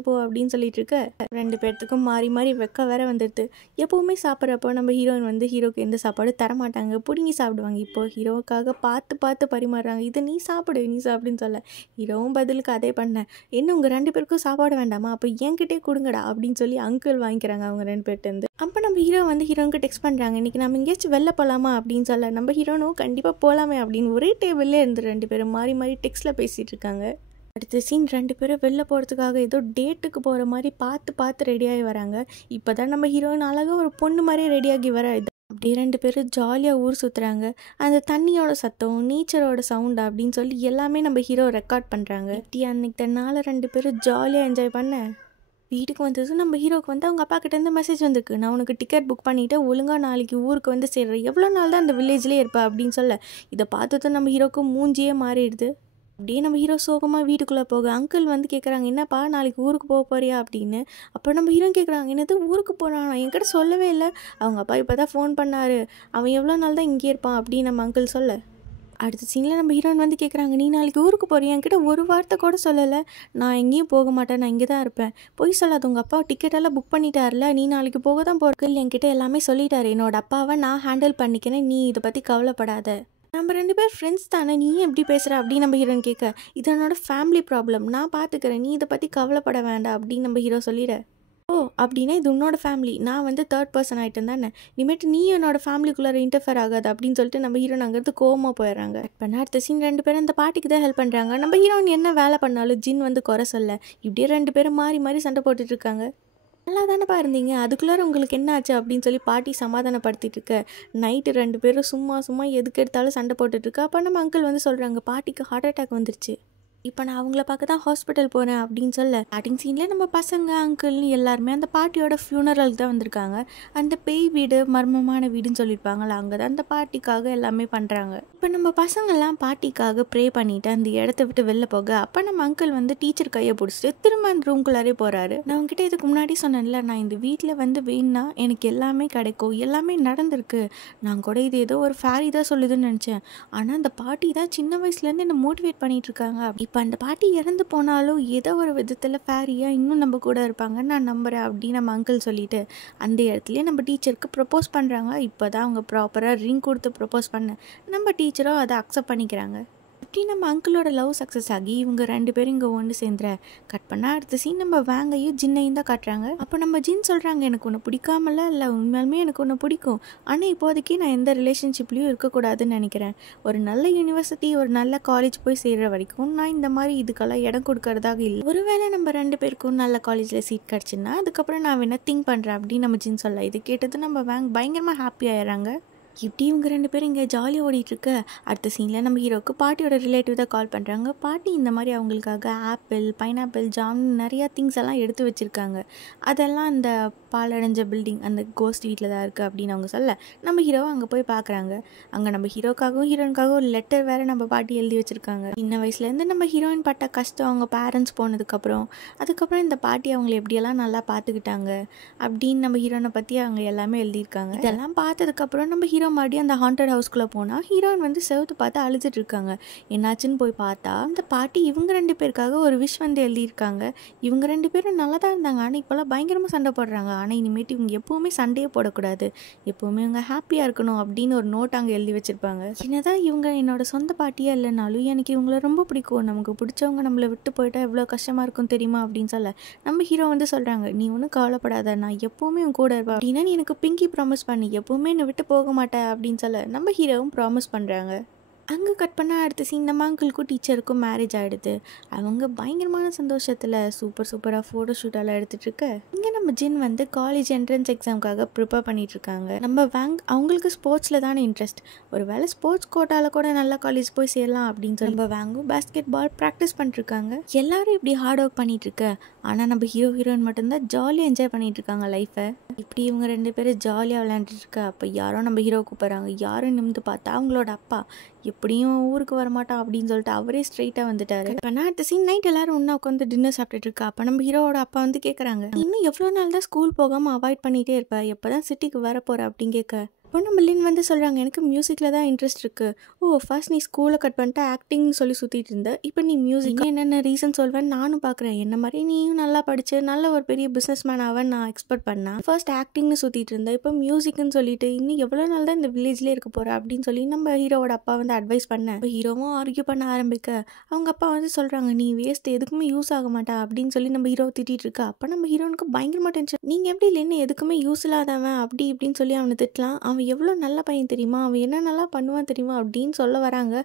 போ அப்படின்னு சொல்லிட்டு இருக்க. ரெண்டு பேர்த்துக்கும் மாறி மாறி வெக்க வேற வந்துடுது. எப்போவுமே சாப்பிட்றப்போ நம்ம ஹீரோயின் வந்து ஹீரோக்கு எந்த சாப்பாடும் தரமாட்டாங்க, பிடுங்கி சாப்பிடுவாங்க. இப்போது ஹீரோவுக்காக பார்த்து பரிமாறுறாங்க. இதை நீ சாப்பிடுன்னு சொல்ல ஹீரோவும் பதிலுக்கு அதே பண்ணேன், என்ன உங்கள் ரெண்டு பேருக்கும் சாப்பாடு வேண்டாமா, அப்போ என்கிட்டே கொடுங்கடா அப்படின்னு சொல்லி அங்கிள் வாங்கிக்கிறாங்க அவங்க ரெண்டு பேர்ட்டேருந்து. அப்போ நம்ம ஹீரோ வந்து ஹீரோனுக்கு டெக்ஸ்ட் பண்ணுறாங்க, இன்றைக்கி நம்ம எங்கேயாச்சும் வெளில போகலாமா அப்படின்னு சொல்ல நம்ம ஹீரோனும் கண்டிப்பாக போகலாமே அப்படின்னு ஒரே டேபிள்லே இருந்து ரெண்டு பேரும் மாறி மாறி டெக்ஸ்ட்டில் பேசிகிட்டு இருக்காங்க. அடுத்த சீன் ரெண்டு பேரும் வெளில போகிறதுக்காக ஏதோ டேட்டுக்கு போகிற மாதிரி பார்த்து ரெடியாகி வராங்க. இப்போ தான் நம்ம ஹீரோயின் அழகாக ஒரு பொண்ணு மாதிரியே ரெடியாகி வர. அப்படியே ரெண்டு பேரும் ஜாலியாக ஊர் சுற்றுறாங்க. அந்த தண்ணியோட சத்தம், நேச்சரோட சவுண்ட் அப்படின்னு சொல்லி எல்லாமே நம்ம ஹீரோ ரெக்கார்ட் பண்ணுறாங்க. இப்படி அன்னைக்கு நாள் ரெண்டு பேரும் ஜாலியாக என்ஜாய் பண்ண வீட்டுக்கு வந்ததும் நம்ம ஹீரோக்கு வந்து அவங்க அப்பா கிட்டேருந்து மெசேஜ் வந்திருக்கு, நான் உனக்கு டிக்கெட் புக் பண்ணிவிட்டு ஒழுங்காக நாளைக்கு ஊருக்கு வந்து சேர்றேன், எவ்வளோ நாள் தான் அந்த வில்லேஜ்லேயே இருப்பா அப்படின்னு சொல்ல. இதை பார்த்ததும் நம்ம ஹீரோக்கு மூஞ்சியே மாறிடுது. அப்படியே நம்ம ஹீரோ சோகமாக வீட்டுக்குள்ளே போக அங்கிள் வந்து கேட்குறாங்க, என்னப்பா நாளைக்கு ஊருக்கு போக போறியா அப்படின்னு. அப்போ நம்ம ஹீரோ கேட்குறாங்க, என்னது ஊருக்கு போகிறான், என்கிட்ட சொல்லவே இல்லை, அவங்க அப்பா இப்போ தான் ஃபோன் பண்ணார், அவன் எவ்வளோ நாள் தான் இங்கே இருப்பான் அப்படின்னு நம்ம அங்கிள் சொல்ல. அடுத்த சீனில் நம்ம ஹீரோயின் வந்து கேட்குறாங்க, நீ நாளைக்கு ஊருக்கு போறியா, என்கிட்ட ஒரு வார்த்தை கூட சொல்லலை, நான் எங்கேயும் போக மாட்டேன், நான் இங்கே தான் இருப்பேன், போய் சொல்லாது, உங்கள் அப்பா டிக்கெட்டெல்லாம் புக் பண்ணிட்டார்ல, நீ நாளைக்கு போக தான் போகிறக்கு என்கிட்ட எல்லாமே சொல்லிட்டாரு, என்னோட அப்பாவை நான் ஹேண்டில் பண்ணிக்கிறேன், நீ இதை பற்றி கவலைப்படாத, நம்ம 2 பேர் ஃப்ரெண்ட்ஸ் தானே, நீ எப்படி பேசுகிற அப்படின்னு நம்ம ஹீரோயின் கேட்க, இது என்னோட ஃபேமிலி ப்ராப்ளம், நான் பார்த்துக்கிறேன், நீ இதை பற்றி கவலைப்பட வேண்டாம் அப்படின்னு நம்ம ஹீரோ சொல்லிட. ஓ அப்படின்னா இது உன்னோட ஃபேமிலி, நான் வந்து தேர்ட் பர்சன் ஆகிட்டேன் தானே, இனிமேட்டு நீ என்னோட ஃபேமிலிக்குள்ளே இன்டர்ஃபேர் ஆகாது அப்படின்னு சொல்லிட்டு நம்ம ஹீரோன் அங்கேருந்து கோவமாக போயிடுறாங்க. இப்போ அடுத்த சீன் 2 பேரும் அந்த பாட்டிக்கு தான் ஹெல்ப் பண்ணுறாங்க. நம்ம ஹீரோயின் என்ன வேலை பண்ணாலும் ஜின் வந்து குறை சொல்ல, இப்படியே 2 பேரும் மாறி மாறி சண்டை போட்டுட்டு இருக்காங்க. நல்லா தானேப்பா இருந்தீங்க, அதுக்குள்ளார உங்களுக்கு என்ன ஆச்சு அப்படின்னு சொல்லி பாட்டி சமாதானப்படுத்திட்டு இருக்க. நைட்டு 2 பேரும் சும்மா எதுக்கு எடுத்தாலும் சண்டை போட்டுட்ருக்கா. அப்போ நம்ம அங்கிள் வந்து சொல்கிறாங்க, பாட்டிக்கு ஹார்ட் அட்டாக் வந்துருச்சு, இப்போ நான் அவங்கள பார்க்க தான் ஹாஸ்பிட்டல் போகிறேன் அப்படின்னு சொல்ல, ஸ்டார்டிங் சீனில் நம்ம பசங்க அங்கிள்னு எல்லாருமே அந்த பாட்டியோட ஃபியூனரலுக்கு தான் வந்திருக்காங்க. அந்த பேய் வீடு மர்மமான வீடுன்னு சொல்லியிருப்பாங்களா, அங்கே தான் அந்த பாட்டிக்காக எல்லாமே பண்ணுறாங்க. இப்போ நம்ம பசங்கள்லாம் பாட்டிக்காக ப்ரே பண்ணிவிட்டு அந்த இடத்த விட்டு வெளில போக, அப்போ நம்ம அங்கிள் வந்து டீச்சர் கையை பிடிச்சிட்டு திரும்ப அந்த ரூம்குள்ளாரே போகிறாரு. நான் உங்ககிட்ட இதுக்கு முன்னாடி சொன்னேன்ல, நான் இந்த வீட்டில் வந்து வேணுன்னா எனக்கு எல்லாமே கிடைக்கும், எல்லாமே நடந்திருக்கு, நான் கூட இது ஏதோ ஒரு ஃபேரி தான் சொல்லுதுன்னு நினச்சேன், ஆனால் அந்த பாட்டி தான் சின்ன வயசுலேருந்து என்னை மோட்டிவேட் பண்ணிகிட்டு இருக்காங்க. இப்போ அந்த பாட்டி இறந்து போனாலும் ஏதோ ஒரு விதத்தில் ஃபேரியாக இன்னும் நம்ம கூட இருப்பாங்க நான் நம்புகிறேன் அப்படின்னு நம்ம அங்கிள் சொல்லிட்டு அந்த இடத்துலையே நம்ம டீச்சருக்கு ப்ரப்போஸ் பண்ணுறாங்க. இப்போ தான் அவங்க ப்ராப்பராக ரிங் கொடுத்து ப்ரப்போஸ் பண்ண நம்ம டீச்சரும் அதை அக்செப்ட் பண்ணிக்கிறாங்க. இப்படி நம்ம அங்கிளோட லவ் சக்ஸஸ் ஆகி இவங்க 2 பேரும் இங்கே ஒன்று சேர்ந்துற. கட் பண்ணால் அடுத்த சீன் நம்ம வேங்கையும் ஜின்னையும் தான் காட்டுறாங்க. அப்போ நம்ம ஜின் சொல்கிறாங்க, எனக்கு ஒன்று பிடிக்காமலாம் இல்லை, உண்மையாலுமே எனக்கு ஒன்று பிடிக்கும், ஆனால் இப்போதைக்கு நான் எந்த ரிலேஷன்ஷிப்லேயும் இருக்கக்கூடாதுன்னு நினைக்கிறேன், ஒரு நல்ல யூனிவர்சிட்டி ஒரு நல்ல காலேஜ் போய் சேர்கிற வரைக்கும் நான் இந்த மாதிரி இதுக்கெல்லாம் இடம் கொடுக்கறதாக இல்லை, ஒருவேளை நம்ம 2 பேருக்கும் நல்ல காலேஜில் சீட் கிடச்சுன்னா அதுக்கப்புறம் நான் வேணா திங்க் பண்ணுறேன் அப்படின்னு நம்ம ஜின் சொல்ல. இது கேட்டது நம்ம வேங் பயங்கரமாக ஹாப்பி ஆயிடுறாங்க. இப்படி இவங்க 2 பேரும் இங்கே ஜாலியாக ஓடிட்டுருக்க. அடுத்த சீனில் நம்ம ஹீரோவுக்கு பாட்டியோட ரிலேட்டிவ் தான் கால் பண்ணுறாங்க. பாட்டி இந்த மாதிரி அவங்களுக்காக ஆப்பிள் பைனாப்பிள் ஜாம் நிறையா திங்ஸ் எல்லாம் எடுத்து வச்சுருக்காங்க. அதெல்லாம் அந்த பாலடைஞ்ச பில்டிங் அந்த கோஸ்ட் வீட்டில் தான் இருக்குது அப்படின்னு அவங்க சொல்ல, நம்ம ஹீரோவை அங்கே போய் பார்க்குறாங்க. அங்கே நம்ம ஹீரோக்காகவும் ஹீரோயினுக்காகவும் ஒரு லெட்டர் வேறு நம்ம பாட்டி எழுதி வச்சுருக்காங்க. சின்ன வயசுலேருந்து நம்ம ஹீரோயின் பட்ட கஷ்டம், அவங்க பேரண்ட்ஸ் போனதுக்கப்புறம் அதுக்கப்புறம் இந்த பாட்டி அவங்களை எப்படியெல்லாம் நல்லா பார்த்துக்கிட்டாங்க அப்படின்னு நம்ம ஹீரோயினை பற்றி அவங்க எல்லாமே எழுதியிருக்காங்க. இதெல்லாம் பார்த்ததுக்கப்புறம் நம்ம ஹீரோ மறுபடியும் அந்த ஹாண்டட் ஹவுஸ்குள்ளே போனால் ஹீரோயின் வந்து செவுத்து பார்த்து அழுதுட்டு இருக்காங்க. என்னாச்சுன்னு போய் பார்த்தா அந்த பாட்டி இவங்க 2 பேருக்காக ஒரு விஷ் வந்து எழுதியிருக்காங்க. இவங்க 2 பேரும் நல்லா தான் இருந்தாங்க, ஆனால் இப்போல்லாம் பயங்கரமாக சண்டை போடுறாங்க, ஆனால் இனிமேட்டு இவங்க எப்போவுமே சண்டையே போடக்கூடாது, எப்போவுமே இவங்க ஹாப்பியாக இருக்கணும் அப்படின்னு ஒரு நோட் அங்கே எழுதி வச்சுருப்பாங்க. என்னதான் இவங்க என்னோட சொந்த பாட்டியாக இல்லைனாலும் எனக்கு இவங்கள ரொம்ப பிடிக்கும், நமக்கு பிடிச்சவங்க நம்மளை விட்டு போயிட்டா எவ்வளோ கஷ்டமாக இருக்கும் தெரியுமா அப்படின்னு சொல்ல, நம்ம ஹீரோ வந்து சொல்கிறாங்க, நீ ஒன்றும் கவலைப்படாத, நான் எப்போவுமே உன் கூட இருப்பேன் அப்படின்னா நீ எனக்கு பிங்கி ப்ராமிஸ் பண்ணி எப்போவுமே என்னை விட்டு போக மாட்டேன் அப்படின்னு சொல்ல நம்ம ஹீரோவும் ப்ராமிஸ் பண்ணுறாங்க. அங்கே கட் பண்ண அடுத்த சீன் நம்ம அங்கிளுக்கும் டீச்சருக்கும் மேரேஜ் ஆகிடுது. அவங்க பயங்கரமான சந்தோஷத்தில் சூப்பராக ஃபோட்டோ ஷூட்டெல்லாம் எடுத்துகிட்டு இருக்க, இங்கே நம்ம ஜின் வந்து காலேஜ் என்ட்ரன்ஸ் எக்ஸாமுக்காக ப்ரிப்பேர் பண்ணிகிட்ருக்காங்க. நம்ம வேங் அவங்களுக்கு ஸ்போர்ட்ஸில் தானே இன்ட்ரெஸ்ட், ஒரு வேளை ஸ்போர்ட்ஸ் கோட்டாவில் கூட நல்ல காலேஜ் போய் சேரலாம் அப்படின்னு சொல்லி நம்ம வேங்கும் பேஸ்கெட் பால் ப்ராக்டிஸ் பண்ணிட்டுருக்காங்க. எல்லோரும் இப்படி ஹார்ட் ஒர்க் பண்ணிகிட்ருக்க, ஆனால் நம்ம ஹீரோயின் மட்டும்தான் ஜாலியாக என்ஜாய் பண்ணிகிட்ருக்காங்க லைஃப்பை. இப்படி இவங்க 2 பேரும் ஜாலியாக விளையாண்டுருக்க, அப்போ யாரும் நம்ம ஹீரோ கூப்பிட்றாங்க. யாரும் நிமிந்து பார்த்தா அவங்களோட அப்பா எப்படியும் ஊருக்கு வரமாட்டான் அப்படின்னு சொல்லிட்டு அவரே ஸ்ட்ரைட்டாக வந்துட்டாரு. இப்போ நான் அடுத்த சீன் நைட் எல்லாரும் ஒன்றா உட்காந்து டின்னர் சாப்பிட்டுட்டு இருக்கா. அப்போ நம்ம ஹீரோவோட அப்பா வந்து கேட்குறாங்க, இன்னும் எவ்வளோ நாள் தான் ஸ்கூல் போகாமல் அவாய்ட் பண்ணிகிட்டே இருப்ப, எப்போ தான் சிட்டிக்கு வர போகிற அப்படின்னு கேட்க, இப்போ நம்ம லின் வந்து சொல்கிறாங்க, எனக்கு மியூசிக்கில் தான் இன்ட்ரெஸ்ட் இருக்குது. ஓ ஃபர்ஸ்ட் நீ ஸ்கூலை கட் பண்ணிட்டு ஆக்டிங்னு சொல்லி சுற்றிட்டு இருந்த, இப்போ நீ மியூசிக் என்னென்ன ரீசன் சொல்வேன்னு நானும் பார்க்குறேன், என்ன மாதிரி நீயும் நல்லா படித்து நல்ல ஒரு பெரிய பிஸ்னஸ் மேன் ஆவன்னு நான் எக்ஸ்பெக்ட் பண்ணேன். ஃபர்ஸ்ட் ஆக்டிங்னு சுற்றிட்டு இருந்தேன், இப்போ மியூசிக்னு சொல்லிட்டு இன்னும் எவ்வளோ நாள் தான் இந்த வில்லேஜ்லேயே இருக்க போகிற அப்படின்னு சொல்லி நம்ம ஹீரோவோட அப்பா வந்து அட்வைஸ் பண்ணேன். இப்போ ஹீரோவும் ஆர்கியூ பண்ண ஆரம்பிக்க அவங்க அப்பா வந்து சொல்கிறாங்க, நீ வேஸ்ட் எதுக்குமே யூஸ் ஆக மாட்டா அப்படின்னு சொல்லி நம்ம ஹீரோவை திட்டிகிட்டு இருக்கா. அப்போ நம்ம ஹீரோனுக்கு பயங்கரமாக டென்ஷன், நீங்கள் எப்படி இல்லைன்னு எதுக்குமே யூஸ் இல்லாதவன் அப்படி இப்படின்னு சொல்லி அவனை திட்டலாம், அவன் எவ்வளோ நல்ல பையன் தெரியுமா, அவன் என்ன நல்லா பண்ணுவான் தெரியுமா அப்படின்னு சொல்ல வராங்க.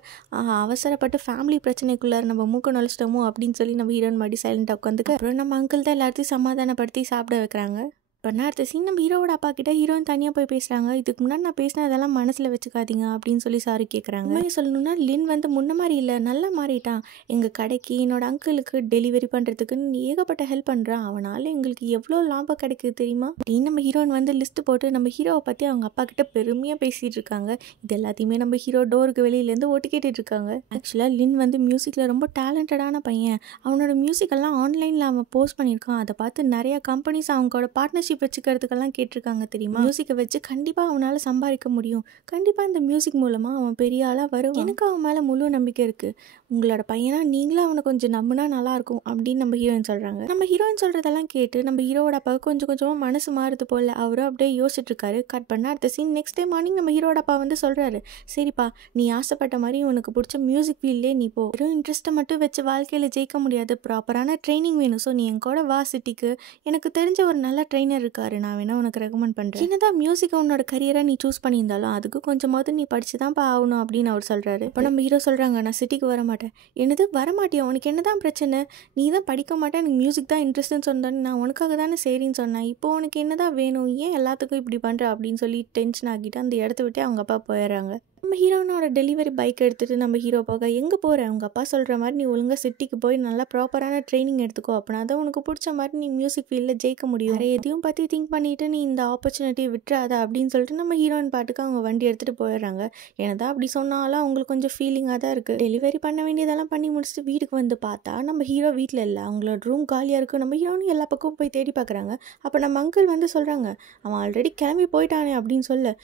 அவசரப்பட்டு ஃபேமிலி பிரச்சனைக்குள்ளார நம்ம மூக்க நுழைச்சிட்டோமோ அப்படின்னு சொல்லி நம்ம ஹீரோயின் மாதிரி சைலண்டாக உட்காந்துக்க, அப்புறம் நம்ம அங்கிள் தான் எல்லாத்தையும் சமாதானப்படுத்தி சாப்பிட வைக்கிறாங்க. பண்ண அடுத்த சீன் நம்ம ஹீரோவோட அப்பா கிட்ட ஹீரோயின் தனியாக போய் பேசுகிறாங்க. இதுக்கு முன்னாடி நான் பேசினதெல்லாம் மனசில் வச்சுக்காதீங்க அப்படின்னு சொல்லி சாரி கேட்குறாங்க. உண்மையை சொல்லணும்னா லின் வந்து முன்ன மாதிரி இல்லை, நல்லா மாறிட்டான். எங்கள் கடைக்கு என்னோட அங்கிளுக்கு டெலிவரி பண்ணுறதுக்கு ஏகப்பட்ட ஹெல்ப் பண்ணுறான். அவனால் எங்களுக்கு எவ்வளோ லாபம் கிடைக்குது தெரியுமா அப்படின்னு நம்ம ஹீரோயின் வந்து லிஸ்ட் போட்டு நம்ம ஹீரோவை பற்றி அவங்க அப்பா கிட்ட பெருமையாக பேசிகிட்டு இருக்காங்க. இது எல்லாத்தையுமே நம்ம ஹீரோ டோருக்கு வெளியிலேருந்து ஒட்டு கேட்டுட்டு இருக்காங்க. ஆக்சுவலாக லின் வந்து மியூசிக்கில் ரொம்ப டேலண்டடான பையன். அவனோட மியூசிக்கெல்லாம் ஆன்லைனில் அவன் போஸ்ட் பண்ணியிருக்கான். அதை பார்த்து நிறைய கம்பெனிஸ் அவங்களோட பார்ட்னர்ஷிப் வச்சுக்கிறதுக்கெல்லாம் கேட்டிருக்காங்க தெரியுமா. மியூசிக்கை வச்சு கண்டிப்பாக அவனால் சம்பாதிக்க முடியும். கண்டிப்பாக இந்த மியூசிக் மூலமாக அவன் பெரிய ஆளாக வரும். எனக்கு அவன் மேலே முழு நம்பிக்கை இருக்குது. உங்களோட பையனா நீங்களும் அவனை கொஞ்சம் நம்பினா நல்லாயிருக்கும் அப்படின்னு நம்ம ஹீரோயின் சொல்கிறாங்க. நம்ம ஹீரோயின் சொல்கிறதெல்லாம் கேட்டு நம்ம ஹீரோவோட அப்பாவுக்கு கொஞ்சம் கொஞ்சமாக மனசு மாறுது போல். அவரும் அப்படியே யோசிச்சுட்டு இருக்காரு. கட் பண்ண அடுத்த சீன் நெக்ஸ்ட் டே மார்னிங் நம்ம ஹீரோட அப்பா வந்து சொல்கிறாரு, சரிப்பா நீ ஆசைப்பட்ட மாதிரி உனக்கு பிடிச்ச மியூசிக் ஃபீல்ட்லேயே நீ போ. வெறும் இன்ட்ரெஸ்ட்டை மட்டும் வச்சு வாழ்க்கையில் ஜெயிக்க முடியாது, ப்ராப்பரான ட்ரைனிங் வேணும். ஸோ நீ என் கூட வா சிட்டிக்கு. எனக்கு தெரிஞ்ச ஒரு நல்ல ட்ரைனர் இருக்காரு, நான் வேணா உனக்கு ரெக்கமெண்ட் பண்ணுறேன். என்னதான் மியூசிக் உன்னோட கரியரை நீ சூஸ் பண்ணியிருந்தாலும் அதுக்கு கொஞ்சமாவது நீ படிச்சு தான் ஆகணும் அப்படின்னு அவர் சொல்கிறாரு. இப்போ நம்ம ஹீரோ சொல்கிறாங்க, நான் சிட்டிக்கு வர மாட்டேன். என்னது வரமாட்டியா? உனக்கு என்ன தான் பிரச்சனை? நீ தான் படிக்க மாட்டேன், எனக்கு மியூசிக் தான் இன்ட்ரெஸ்ட்னு சொன்னேன். நான் உனக்காக தானே சரின்னு சொன்னேன். இப்போ உனக்கு என்ன தான் வேணும்? ஏன் எல்லாத்துக்கும் இப்படி பண்ணுற அப்படின்னு சொல்லி டென்ஷன் ஆகிட்டு அந்த இடத்த விட்டு அவங்க அப்பா போயிடுறாங்க. நம்ம ஹீரோனோட டெலிவரி பைக் எடுத்துகிட்டு நம்ம ஹீரோ போக, எங்கே போகிற? அவங்க அப்பா சொல்கிற மாதிரி நீ ஒழுங்காக சிட்டிக்கு போய் நல்லா ப்ராப்பரான ட்ரைனிங் எடுத்துக்கோ. அப்படின்னா தான் உனக்கு பிடிச்ச மாதிரி நீ மியூசிக் ஃபீல்டில் ஜெயிக்க முடியும். வேறு எதையும் பற்றி திங்க் பண்ணிவிட்டு நீ இந்த ஆப்பர்ச்சுனிட்டியை விட்டுறாத அப்படின்னு சொல்லிட்டு நம்ம ஹீரோயின் பாட்டுக்கு அவங்க வண்டி எடுத்துகிட்டு போயிடுறாங்க. ஏன்னா அப்படி சொன்னாலும் அவங்களுக்கு கொஞ்சம் ஃபீலிங்காக தான் இருக்குது. டெலிவரி பண்ண வேண்டியதெல்லாம் பண்ணி முடிச்சுட்டு வீட்டுக்கு வந்து பார்த்தா நம்ம ஹீரோ வீட்டில் இல்லை. அவங்களோட ரூம் காலியாக இருக்குது. நம்ம ஹீரோன்னு எல்லா பக்கமும் போய் தேடி பார்க்குறாங்க. அப்போ நம்ம அங்கிள் வந்து சொல்கிறாங்க, அவன் ஆல்ரெடி கிளம்பி போயிட்டானே அப்படின்னு சொல்ல.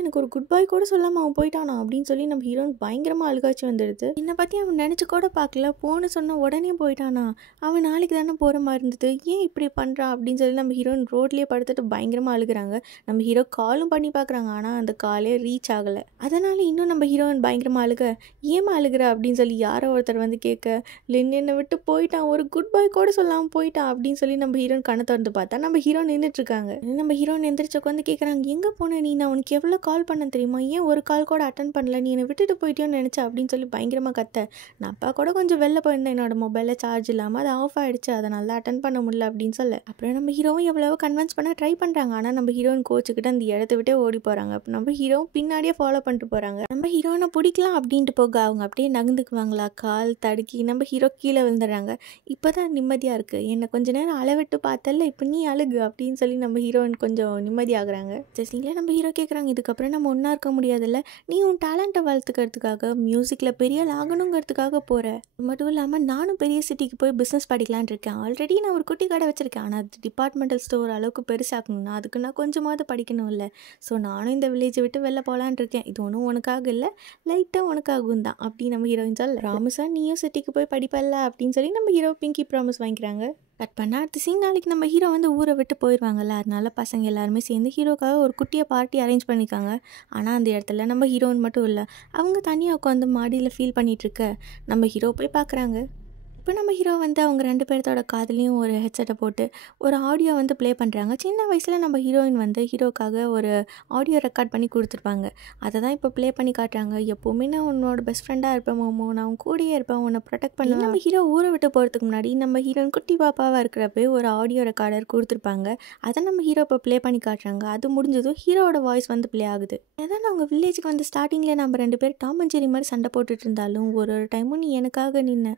எனக்கு ஒரு குட் பாய் கூட சொல்லாமல் அவன் போயிட்டானா அப்படின்னு சொல்லி நம்ம ஹீரோயின் பயங்கரமாக அழுகாச்சு வந்துடுது. என்னை பற்றி அவன் நினச்சி கூட பார்க்கல, போன்னு சொன்ன உடனே போயிட்டானா? அவன் நாளைக்கு தானே போகிற மாதிரி இருந்தது, ஏன் இப்படி பண்ணுறான் அப்படின்னு சொல்லி நம்ம ஹீரோயின் ரோட்லேயே படுத்துட்டு பயங்கரமாக அழுகிறாங்க. நம்ம ஹீரோ காலும் பண்ணி பார்க்குறாங்க, ஆனால் அந்த காலே ரீச் ஆகலை. அதனால் இன்னும் நம்ம ஹீரோயின் பயங்கரமாக ஏமா அழுகிற அப்படின்னு சொல்லி யாரோ ஒருத்தர் வந்து கேட்க, லின் என்னை விட்டு போயிட்டான், ஒரு குட் பாய் கூட சொல்லாமல் போயிட்டான் அப்படின்னு சொல்லி நம்ம ஹீரோயின் கண்ணை திறந்து பார்த்தா நம்ம ஹீரோ நின்றுட்டு இருக்காங்க. நம்ம ஹீரோயின் எந்திரிச்சு உட்காந்து கேட்குறாங்க, எங்கே போன நீ? நான் உனக்கு எவ்வளோ கால் பண்ண தெரியுமா? ஏன் ஒரு கால் கூட அட்டன் பண்ணல? நீ என்னை விட்டுட்டு போயிட்டியோன்னு நினச்சா அப்படின்னு சொல்லி பயங்கரமாக கத்த. நான் அப்பா கூட கொஞ்சம் வெளில போயிருந்தேன், என்னோட மொபைலில் சார்ஜ் இல்லாமல் அது ஆஃப் ஆகிடுச்சு, அதனால தான் அட்டன் பண்ண முடியல அப்படின்னு சொல்ல. அப்புறம் நம்ம ஹீரோவும் எவ்வளவோ கன்வின்ஸ் பண்ண ட்ரை பண்ணுறாங்க. ஆனால் நம்ம ஹீரோயின் கோச்சுக்கிட்டு அந்த இடத்த விட்டே ஓடி போகிறாங்க. அப்போ நம்ம ஹீரோவும் பின்னாடியே ஃபாலோ பண்ணிட்டு போகிறாங்க. நம்ம ஹீரோனை பிடிக்கலாம் அப்படின்ட்டு போக அவங்க அப்படியே நகர்ந்துக்குவாங்களா, கால் தடுக்கி நம்ம ஹீரோ கீழே விழுந்துடுறாங்க. இப்போ தான் நிம்மதியாக இருக்குது, என்னை கொஞ்ச நேரம் அளவிட்டு பார்த்தல, இப்போ நீ அழுகு அப்படின்னு சொல்லி நம்ம ஹீரோயின் கொஞ்சம் நிம்மதியாகிறாங்க. ஜஸ்டிங்கில் நம்ம ஹீரோ கேட்குறாங்க, இதுக்கப்புறம் நம்ம ஒன்றா இருக்க முடியாதுல்ல, நீ உன் டேலண்ட்டை வளர்த்துக்கிறதுக்காக மியூசிக்கில் பெரிய ஆகணுங்கிறதுக்காக போகிற. மட்டும் இல்லாமல் நானும் பெரிய சிட்டிக்கு போய் பிஸ்னஸ் படிக்கலான் இருக்கேன். ஆல்ரெடி நான் ஒரு குட்டி கடை வச்சுருக்கேன், ஆனால் அது டிபார்ட்மெண்டல் ஸ்டோர் அளவுக்கு பெருசாக்கணும்னா அதுக்கு நான் கொஞ்சமாவது படிக்கணும் இல்லை. ஸோ நானும் இந்த வில்லேஜை விட்டு வெளில போகலான் இருக்கேன். இது ஒன்றும் உனக்காக இல்லை, லைட்டாக உனக்காகும் தான் அப்படின்னு நம்ம ஹீரோயின் சொல்ல. ப்ராமிஸா நீயும் சிட்டிக்கு போய் படிப்பல்ல அப்படின்னு சொல்லி நம்ம ஹீரோ பிங்கி ப்ராமிஸ் வாங்கிக்கிறாங்க. கட் பண்ண அடுத்த சீன் நாளைக்கு நம்ம ஹீரோ வந்து ஊரை விட்டு போயிடுவாங்கல்ல, அதனால பசங்க எல்லாருமே சேர்ந்து ஹீரோக்காக ஒரு குட்டியை பார்ட்டி அரேஞ்ச் பண்ணியிருக்காங்க. ஆனால் அந்த இடத்துல நம்ம ஹீரோயின் மட்டும் இல்லை, அவங்க தனியாக உட்காந்து மாடியில் ஃபீல் பண்ணிகிட்ருக்க நம்ம ஹீரோ போய் பார்க்குறாங்க. இப்போ நம்ம ஹீரோ வந்து அவங்க 2 பேர்த்தோட காதுலேயும் ஒரு ஹெட்செட்டை போட்டு ஒரு ஆடியோ வந்து ப்ளே பண்ணுறாங்க. சின்ன வயசில் நம்ம ஹீரோயின் வந்து ஹீரோக்காக ஒரு ஆடியோ ரெக்கார்ட் பண்ணி கொடுத்துருப்பாங்க. அதை தான் இப்போ ப்ளே பண்ணி காட்டுறாங்க. எப்போவுமே நான் உன்னோட பெஸ்ட் ஃப்ரெண்டாக இருப்பேன் மோமோ, நான் உன் கூடயே இருப்பேன், உன்னை ப்ரொடெக்ட் பண்ணி. நம்ம ஹீரோ ஊரை விட்டு போகிறதுக்கு முன்னாடி நம்ம ஹீரோயின் குட்டி பாப்பாவாக இருக்கிறப்ப ஒரு ஆடியோ ரெக்கார்டர் கொடுத்துருப்பாங்க. அதை நம்ம ஹீரோ இப்போ ப்ளே பண்ணி காட்டுறாங்க. அது முடிஞ்சதும் ஹீரோவோட வாய்ஸ் வந்து ப்ளே ஆகுது. அதான் அவங்க வில்லேஜுக்கு வந்து ஸ்டார்டிங்கில் நம்ம 2 பேர் டாம் அண்ட் ஜெர்ரி மாதிரி சண்டை போட்டுட்டு இருந்தாலும் ஒரு டைமும் நீ எனக்காக நின்ன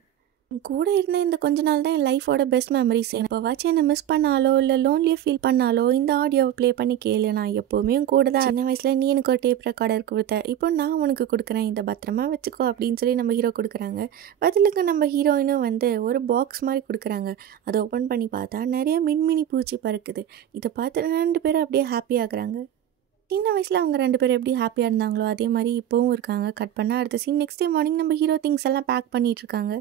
கூட இருந்த இந்த கொஞ்ச நாள் தான் என் லைஃபோட பெஸ்ட் மெமரிஸ். எப்போவாச்சும் என்னை மிஸ் பண்ணாலோ இல்லை லோன்லியாக ஃபீல் பண்ணாலோ இந்த ஆடியோவை ப்ளே பண்ணி கேளு. நான் எப்போவுமே கூட தான். சின்ன வயசில் நீ எனக்கு ஒரு டேப் ரெக்கார்டர் கொடுத்த, இப்போ நான் உனக்கு கொடுக்குறேன், இதை பத்திரமா வச்சுக்கோ அப்படின்னு சொல்லி நம்ம ஹீரோ கொடுக்குறாங்க. பதிலுக்கு நம்ம ஹீரோயினும் வந்து ஒரு பாக்ஸ் மாதிரி கொடுக்குறாங்க. அதை ஓப்பன் பண்ணி பார்த்தா நிறைய மின்மினி பூச்சி பறக்குது. இதை பார்த்து 2 பேரும் அப்படியே ஹாப்பி ஆகுறாங்க. சின்ன வயசில் அவங்க 2 பேரும் எப்படி ஹாப்பியாக இருந்தாங்களோ அதே மாதிரி இப்போவும் இருக்காங்க. கட் பண்ண அடுத்த சீன் நெக்ஸ்ட் டே மார்னிங் நம்ம ஹீரோ திங்ஸ் எல்லாம் பேக் பண்ணிட்டு இருக்காங்க.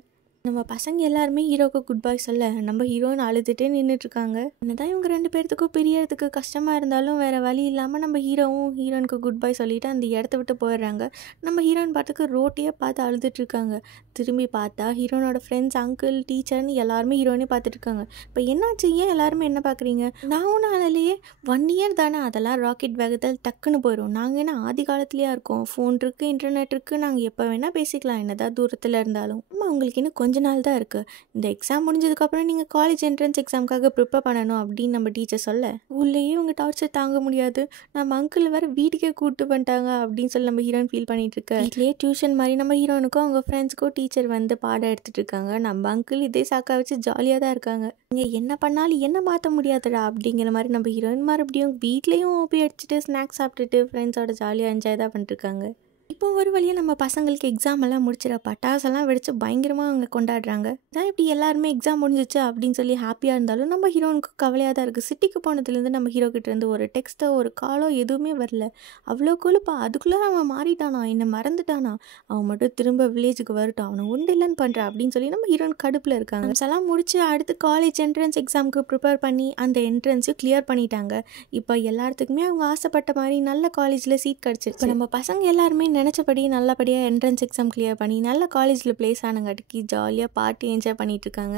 நம்ம பசங்க எல்லாருமே ஹீரோக்கு குட் பாய் சொல்ல நம்ம ஹீரோன்னு அழுதுகிட்டே நின்றுட்டுருக்காங்க. என்னதான் இவங்க 2 பேர்த்துக்கும் பிரியறதுக்கு கஷ்டமாக இருந்தாலும் வேறு வழி இல்லாமல் நம்ம ஹீரோவும் ஹீரோனுக்கு குட் பாய் சொல்லிவிட்டு அந்த இடத்த விட்டு போயிடுறாங்க. நம்ம ஹீரோயின் பார்த்துக்கு ரோட்டையே பார்த்து அழுதுட்டுருக்காங்க. திரும்பி பார்த்தா ஹீரோனோட ஃப்ரெண்ட்ஸ், அங்கிள், டீச்சர்னு எல்லாருமே ஹீரோனே பார்த்துட்ருக்காங்க. இப்போ என்னாச்சு, ஏன் எல்லாருமே என்ன பார்க்குறீங்க? நான் ஒன்றும் ஆனாலேயே 1 இயர் தானே, அதெல்லாம் ராக்கெட் வேகத்தில் டக்குன்னு போயிடும். நாங்கள் என்ன ஆதி காலத்துலேயே இருக்கோம், ஃபோன் இருக்குது, இன்டர்நெட் இருக்குது, நாங்கள் எப்போ வேணால் பேசிக்கலாம், என்னதான் தூரத்தில் இருந்தாலும். உங்களுக்கு இன்னும் கொஞ்ச நாள் தான் இருக்குது, இந்த எக்ஸாம் முடிஞ்சதுக்கப்புறம் நீங்கள் காலேஜ் என்ட்ரன்ஸ் எக்ஸாமுக்காக ப்ரிப்பேர் பண்ணணும் அப்படின்னு நம்ம டீச்சர் சொல்ல, உள்ளேயே உங்கள் டார்ச்சர் தாங்க முடியாது, நம்ம அங்கிள் வேறு வீட்டுக்கே கூப்பிட்டு பண்ணிட்டாங்க அப்படின்னு சொல்லி நம்ம ஹீரோயின் ஃபீல் பண்ணிட்டு இருக்க. வீட்லேயே டியூஷன் மாதிரி நம்ம ஹீரோனுக்கும் அவங்க ஃப்ரெண்ட்ஸுக்கும் டீச்சர் வந்து பாடம் எடுத்துகிட்டு இருக்காங்க. நம்ம அங்கிள் இதே சாக்கா வச்சு ஜாலியாக தான் இருக்காங்க. நீங்கள் என்ன பண்ணாலும் என்ன மாற்ற முடியாதுடா அப்படிங்கிற மாதிரி நம்ம ஹீரோயின் மறுபடியும் வீட்லேயும் ஓபி அடிச்சுட்டு ஸ்நாக்ஸ் சாப்பிட்டுட்டு ஃப்ரெண்ட்ஸோட ஜாலியாக என்ஜாய் தான் பண்ணிட்டுருக்காங்க. இப்போ ஒரு வழியாக நம்ம பசங்களுக்கு எக்ஸாம் எல்லாம் முடிச்சிட பட்டாசெல்லாம் வெடிச்சு பயங்கரமாக அவங்க கொண்டாடுறாங்க. தான் இப்படி எல்லாருமே எக்ஸாம் முடிஞ்சிச்சு அப்படின்னு சொல்லி ஹாப்பியாக இருந்தாலும் நம்ம ஹீரோனுக்கு கவலையாக தான் இருக்குது. சிட்டிக்கு போனதுலேருந்து நம்ம ஹீரோ கிட்டேருந்து ஒரு டெக்ஸ்ட்டோ ஒரு காலோ எதுவுமே வரல. அவ்வளோ கொழுப்பா, அதுக்குள்ளே அவன் மாறிட்டானா, என்னை மறந்துட்டானா, அவன் மட்டும் திரும்ப வில்லேஜுக்கு வரட்டும், அவனை உண்டு இல்லைன்னு பண்ணுறான் அப்படின்னு சொல்லி நம்ம ஹீரோன் கடுப்பில் இருக்காங்க. எல்லாம் முடிச்சு அடுத்து காலேஜ் என்ட்ரன்ஸ் எக்ஸாமுக்கு ப்ரிப்பேர் பண்ணி அந்த என்ட்ரன்ஸையும் கிளியர் பண்ணிட்டாங்க. இப்போ எல்லாத்துக்குமே அவங்க ஆசைப்பட்ட மாதிரி நல்ல காலேஜில் சீட் கிடச்சிருச்சு. இப்போ நம்ம பசங்க எல்லாருமே நினச்சபடி நல்லபடியாக என்ட்ரன்ஸ் எக்ஸாம் கிளியர் பண்ணி நல்ல காலேஜில் ப்ளேஸ் ஆனங்காட்டிக்கு ஜாலியாக பார்ட்டி என்ஜாய் பண்ணிகிட்ருக்காங்க.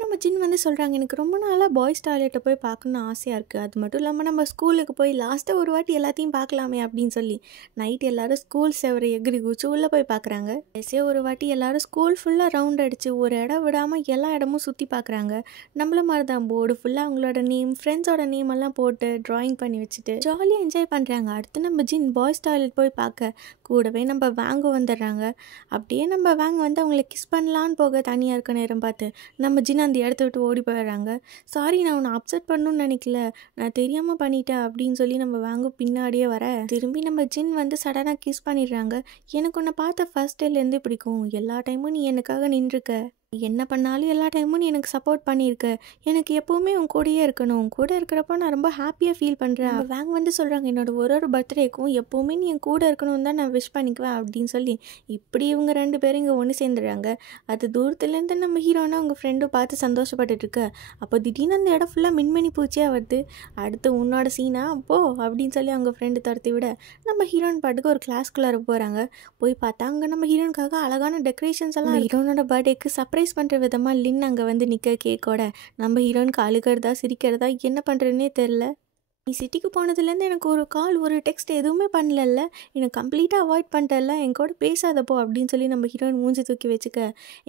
நம்ம ஜின் வந்து சொல்கிறாங்க, எனக்கு ரொம்ப நாளாக பாய்ஸ் டாய்லெட்டை போய் பார்க்கணுன்னு ஆசையாக இருக்குது, அது மட்டும் இல்லாமல் நம்ம ஸ்கூலுக்கு போய் லாஸ்ட்டாக ஒரு வாட்டி எல்லாத்தையும் பார்க்கலாமே அப்படின்னு சொல்லி நைட் எல்லோரும் ஸ்கூல் செவரை எகிரி குச்சி உள்ளே போய் பார்க்குறாங்க. கடைசியாக ஒரு வாட்டி எல்லோரும் ஸ்கூல் ஃபுல்லாக ரவுண்ட் அடித்து ஒரு இடம் விடாமல் எல்லா இடமும் சுற்றி பார்க்குறாங்க. நம்மள மாதிரி தான் போர்டு ஃபுல்லாக அவங்களோட நேம், ஃப்ரெண்ட்ஸோட நேம் எல்லாம் போட்டு ட்ராயிங் பண்ணி வச்சுட்டு ஜாலியாக என்ஜாய் பண்ணுறாங்க. அடுத்து நம்ம ஜின் பாய்ஸ் டாய்லெட் போய் பார்க்க கூடவே நம்ம வேங்க வந்துடுறாங்க. அப்படியே நம்ம வேங்க வந்து அவங்கள கிஸ் பண்ணலான்னு போக தனியாக இருக்க நேரம் பார்த்து நம்ம ஜின் அந்த இடத்த விட்டு ஓடி போயிடுறாங்க. சாரி, நான் உன்னை அப்செட் பண்ணணும்னு நினைக்கல, நான் தெரியாமல் பண்ணிட்டேன் அப்படின்னு சொல்லி நம்ம வேங்க பின்னாடியே வர திரும்பி நம்ம ஜின் வந்து சடனாக கிஸ் பண்ணிடுறாங்க. எனக்கு உன்னை பார்த்த ஃபர்ஸ்ட் டேலேருந்து பிடிக்கும், எல்லா டைமும் நீ எனக்காக நின்றுருக்க, என்ன பண்ணாலும் எல்லா டைமும் நீ எனக்கு சப்போர்ட் பண்ணியிருக்க, எனக்கு எப்போவுமே உன் கூடயே இருக்கணும், உன் கூட இருக்கிறப்ப நான் ரொம்ப ஹாப்பியாக ஃபீல் பண்ணுறேன். வேங்க வந்து சொல்கிறாங்க, என்னோட ஒரு பர்த்டேக்கும் எப்போவுமே நீ என் கூட இருக்கணும் தான் நான் விஷ் பண்ணிக்குவேன் அப்படின்னு சொல்லி இப்படி இவங்க ரெண்டு பேரும் இங்கே ஒன்று சேர்ந்துடுறாங்க. அது தூரத்துலேருந்து நம்ம ஹீரோனை அவங்க ஃப்ரெண்டும் பார்த்து சந்தோஷப்பட்டுட்டு இருக்க. அப்போ திடீர்னு அந்த இடம் ஃபுல்லாக மின்மினி பூச்சியாக வருது. அடுத்து உன்னோட சீனா போ அப்படின்னு சொல்லி அவங்க ஃப்ரெண்டு துரத்தி விட நம்ம ஹீரோயின் பாட்டுக்கு ஒரு கிளாஸ்குள்ளார போகிறாங்க. போய் பார்த்தா அங்கே நம்ம ஹீரோனுக்காக அழகான டெக்கரேஷன்ஸ் எல்லாம் ஹீரோனோட பர்த்டேக்கு சர்ப்ரைஸ் பண்ணுற விதமாக லின் அங்கே வந்து நிற்க கேக்கோட நம்ம ஹீரோனுக்கு அழுகிறதா சிரிக்கிறதா என்ன பண்ணுறதுனே தெரில. நீ சிட்டிக்கு போனதுலேருந்து எனக்கு ஒரு கால் ஒரு டெக்ஸ்ட் எதுவுமே பண்ணலல்ல, எனக்கு கம்ப்ளீட்டாக அவாய்ட் பண்ணிட்டல, என் கூட பேசாதப்போ அப்படின்னு சொல்லி நம்ம ஹீரோயின் மூஞ்சி தூக்கி வச்சுக்க.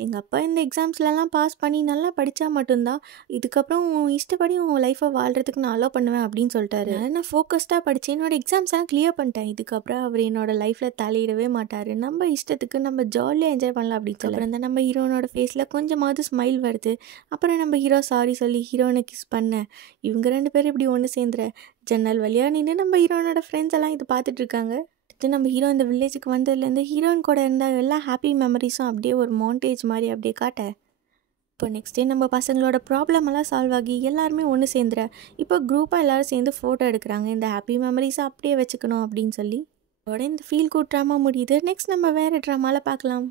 எங்கள் அப்பா இந்த எக்ஸாம்ஸ்லலாம் பாஸ் பண்ணி நல்லா படித்தா மட்டும்தான் இதுக்கப்புறம் உன் இஷ்டப்படி உன் லைஃப்பை வாழ்கிறதுக்கு நான் அலோவ் பண்ணுவேன் அப்படின்னு சொல்லிட்டாரு. நான் ஃபோக்கஸ்டாக படித்து என்னோட எக்ஸாம்ஸ்லாம் கிளியர் பண்ணிட்டேன், இதுக்கப்புறம் அவர் என்னோட லைஃப்பில் தலையிடவே மாட்டார், நம்ம இஷ்டத்துக்கு நம்ம ஜாலியாக என்ஜாய் பண்ணலாம் அப்படின்னு சொல்லி அப்புறம் தான் நம்ம ஹீரோனோட ஃபேஸில் கொஞ்சமாவது ஸ்மைல் வருது. அப்புறம் நம்ம ஹீரோ சாரி சொல்லி ஹீரோனை கிஸ் பண்ண இவங்க ரெண்டு பேரும் இப்படி ஒன்று சேர்ந்துற ஜன்னல் வழியாக நின்று நம்ம ஹீரோனோட ஃப்ரெண்ட்ஸ் எல்லாம் இது பார்த்துட்டு இருக்காங்க. அடுத்து நம்ம ஹீரோ இந்த வில்லேஜுக்கு வந்ததுலேருந்து ஹீரோயின் கூட இருந்த எல்லா ஹாப்பி மெமரிஸும் அப்படியே ஒரு மாண்டேஜ் மாதிரி அப்படியே காட்ட இப்போ நெக்ஸ்ட் டே நம்ம பசங்களோட ப்ராப்ளம் எல்லாம் சால்வ் ஆகி எல்லாருமே ஒன்று சேர்ந்துற இப்போ குரூப்பாக எல்லோரும் சேர்ந்து ஃபோட்டோ எடுக்கிறாங்க. இந்த ஹாப்பி மெமரிஸை அப்படியே வச்சுக்கணும் அப்படின்னு சொல்லி அதோட இந்த ஃபீல் குட் ட்ராமா முடியுது. நெக்ஸ்ட் நம்ம வேறு ட்ராமாவில் பார்க்கலாம்.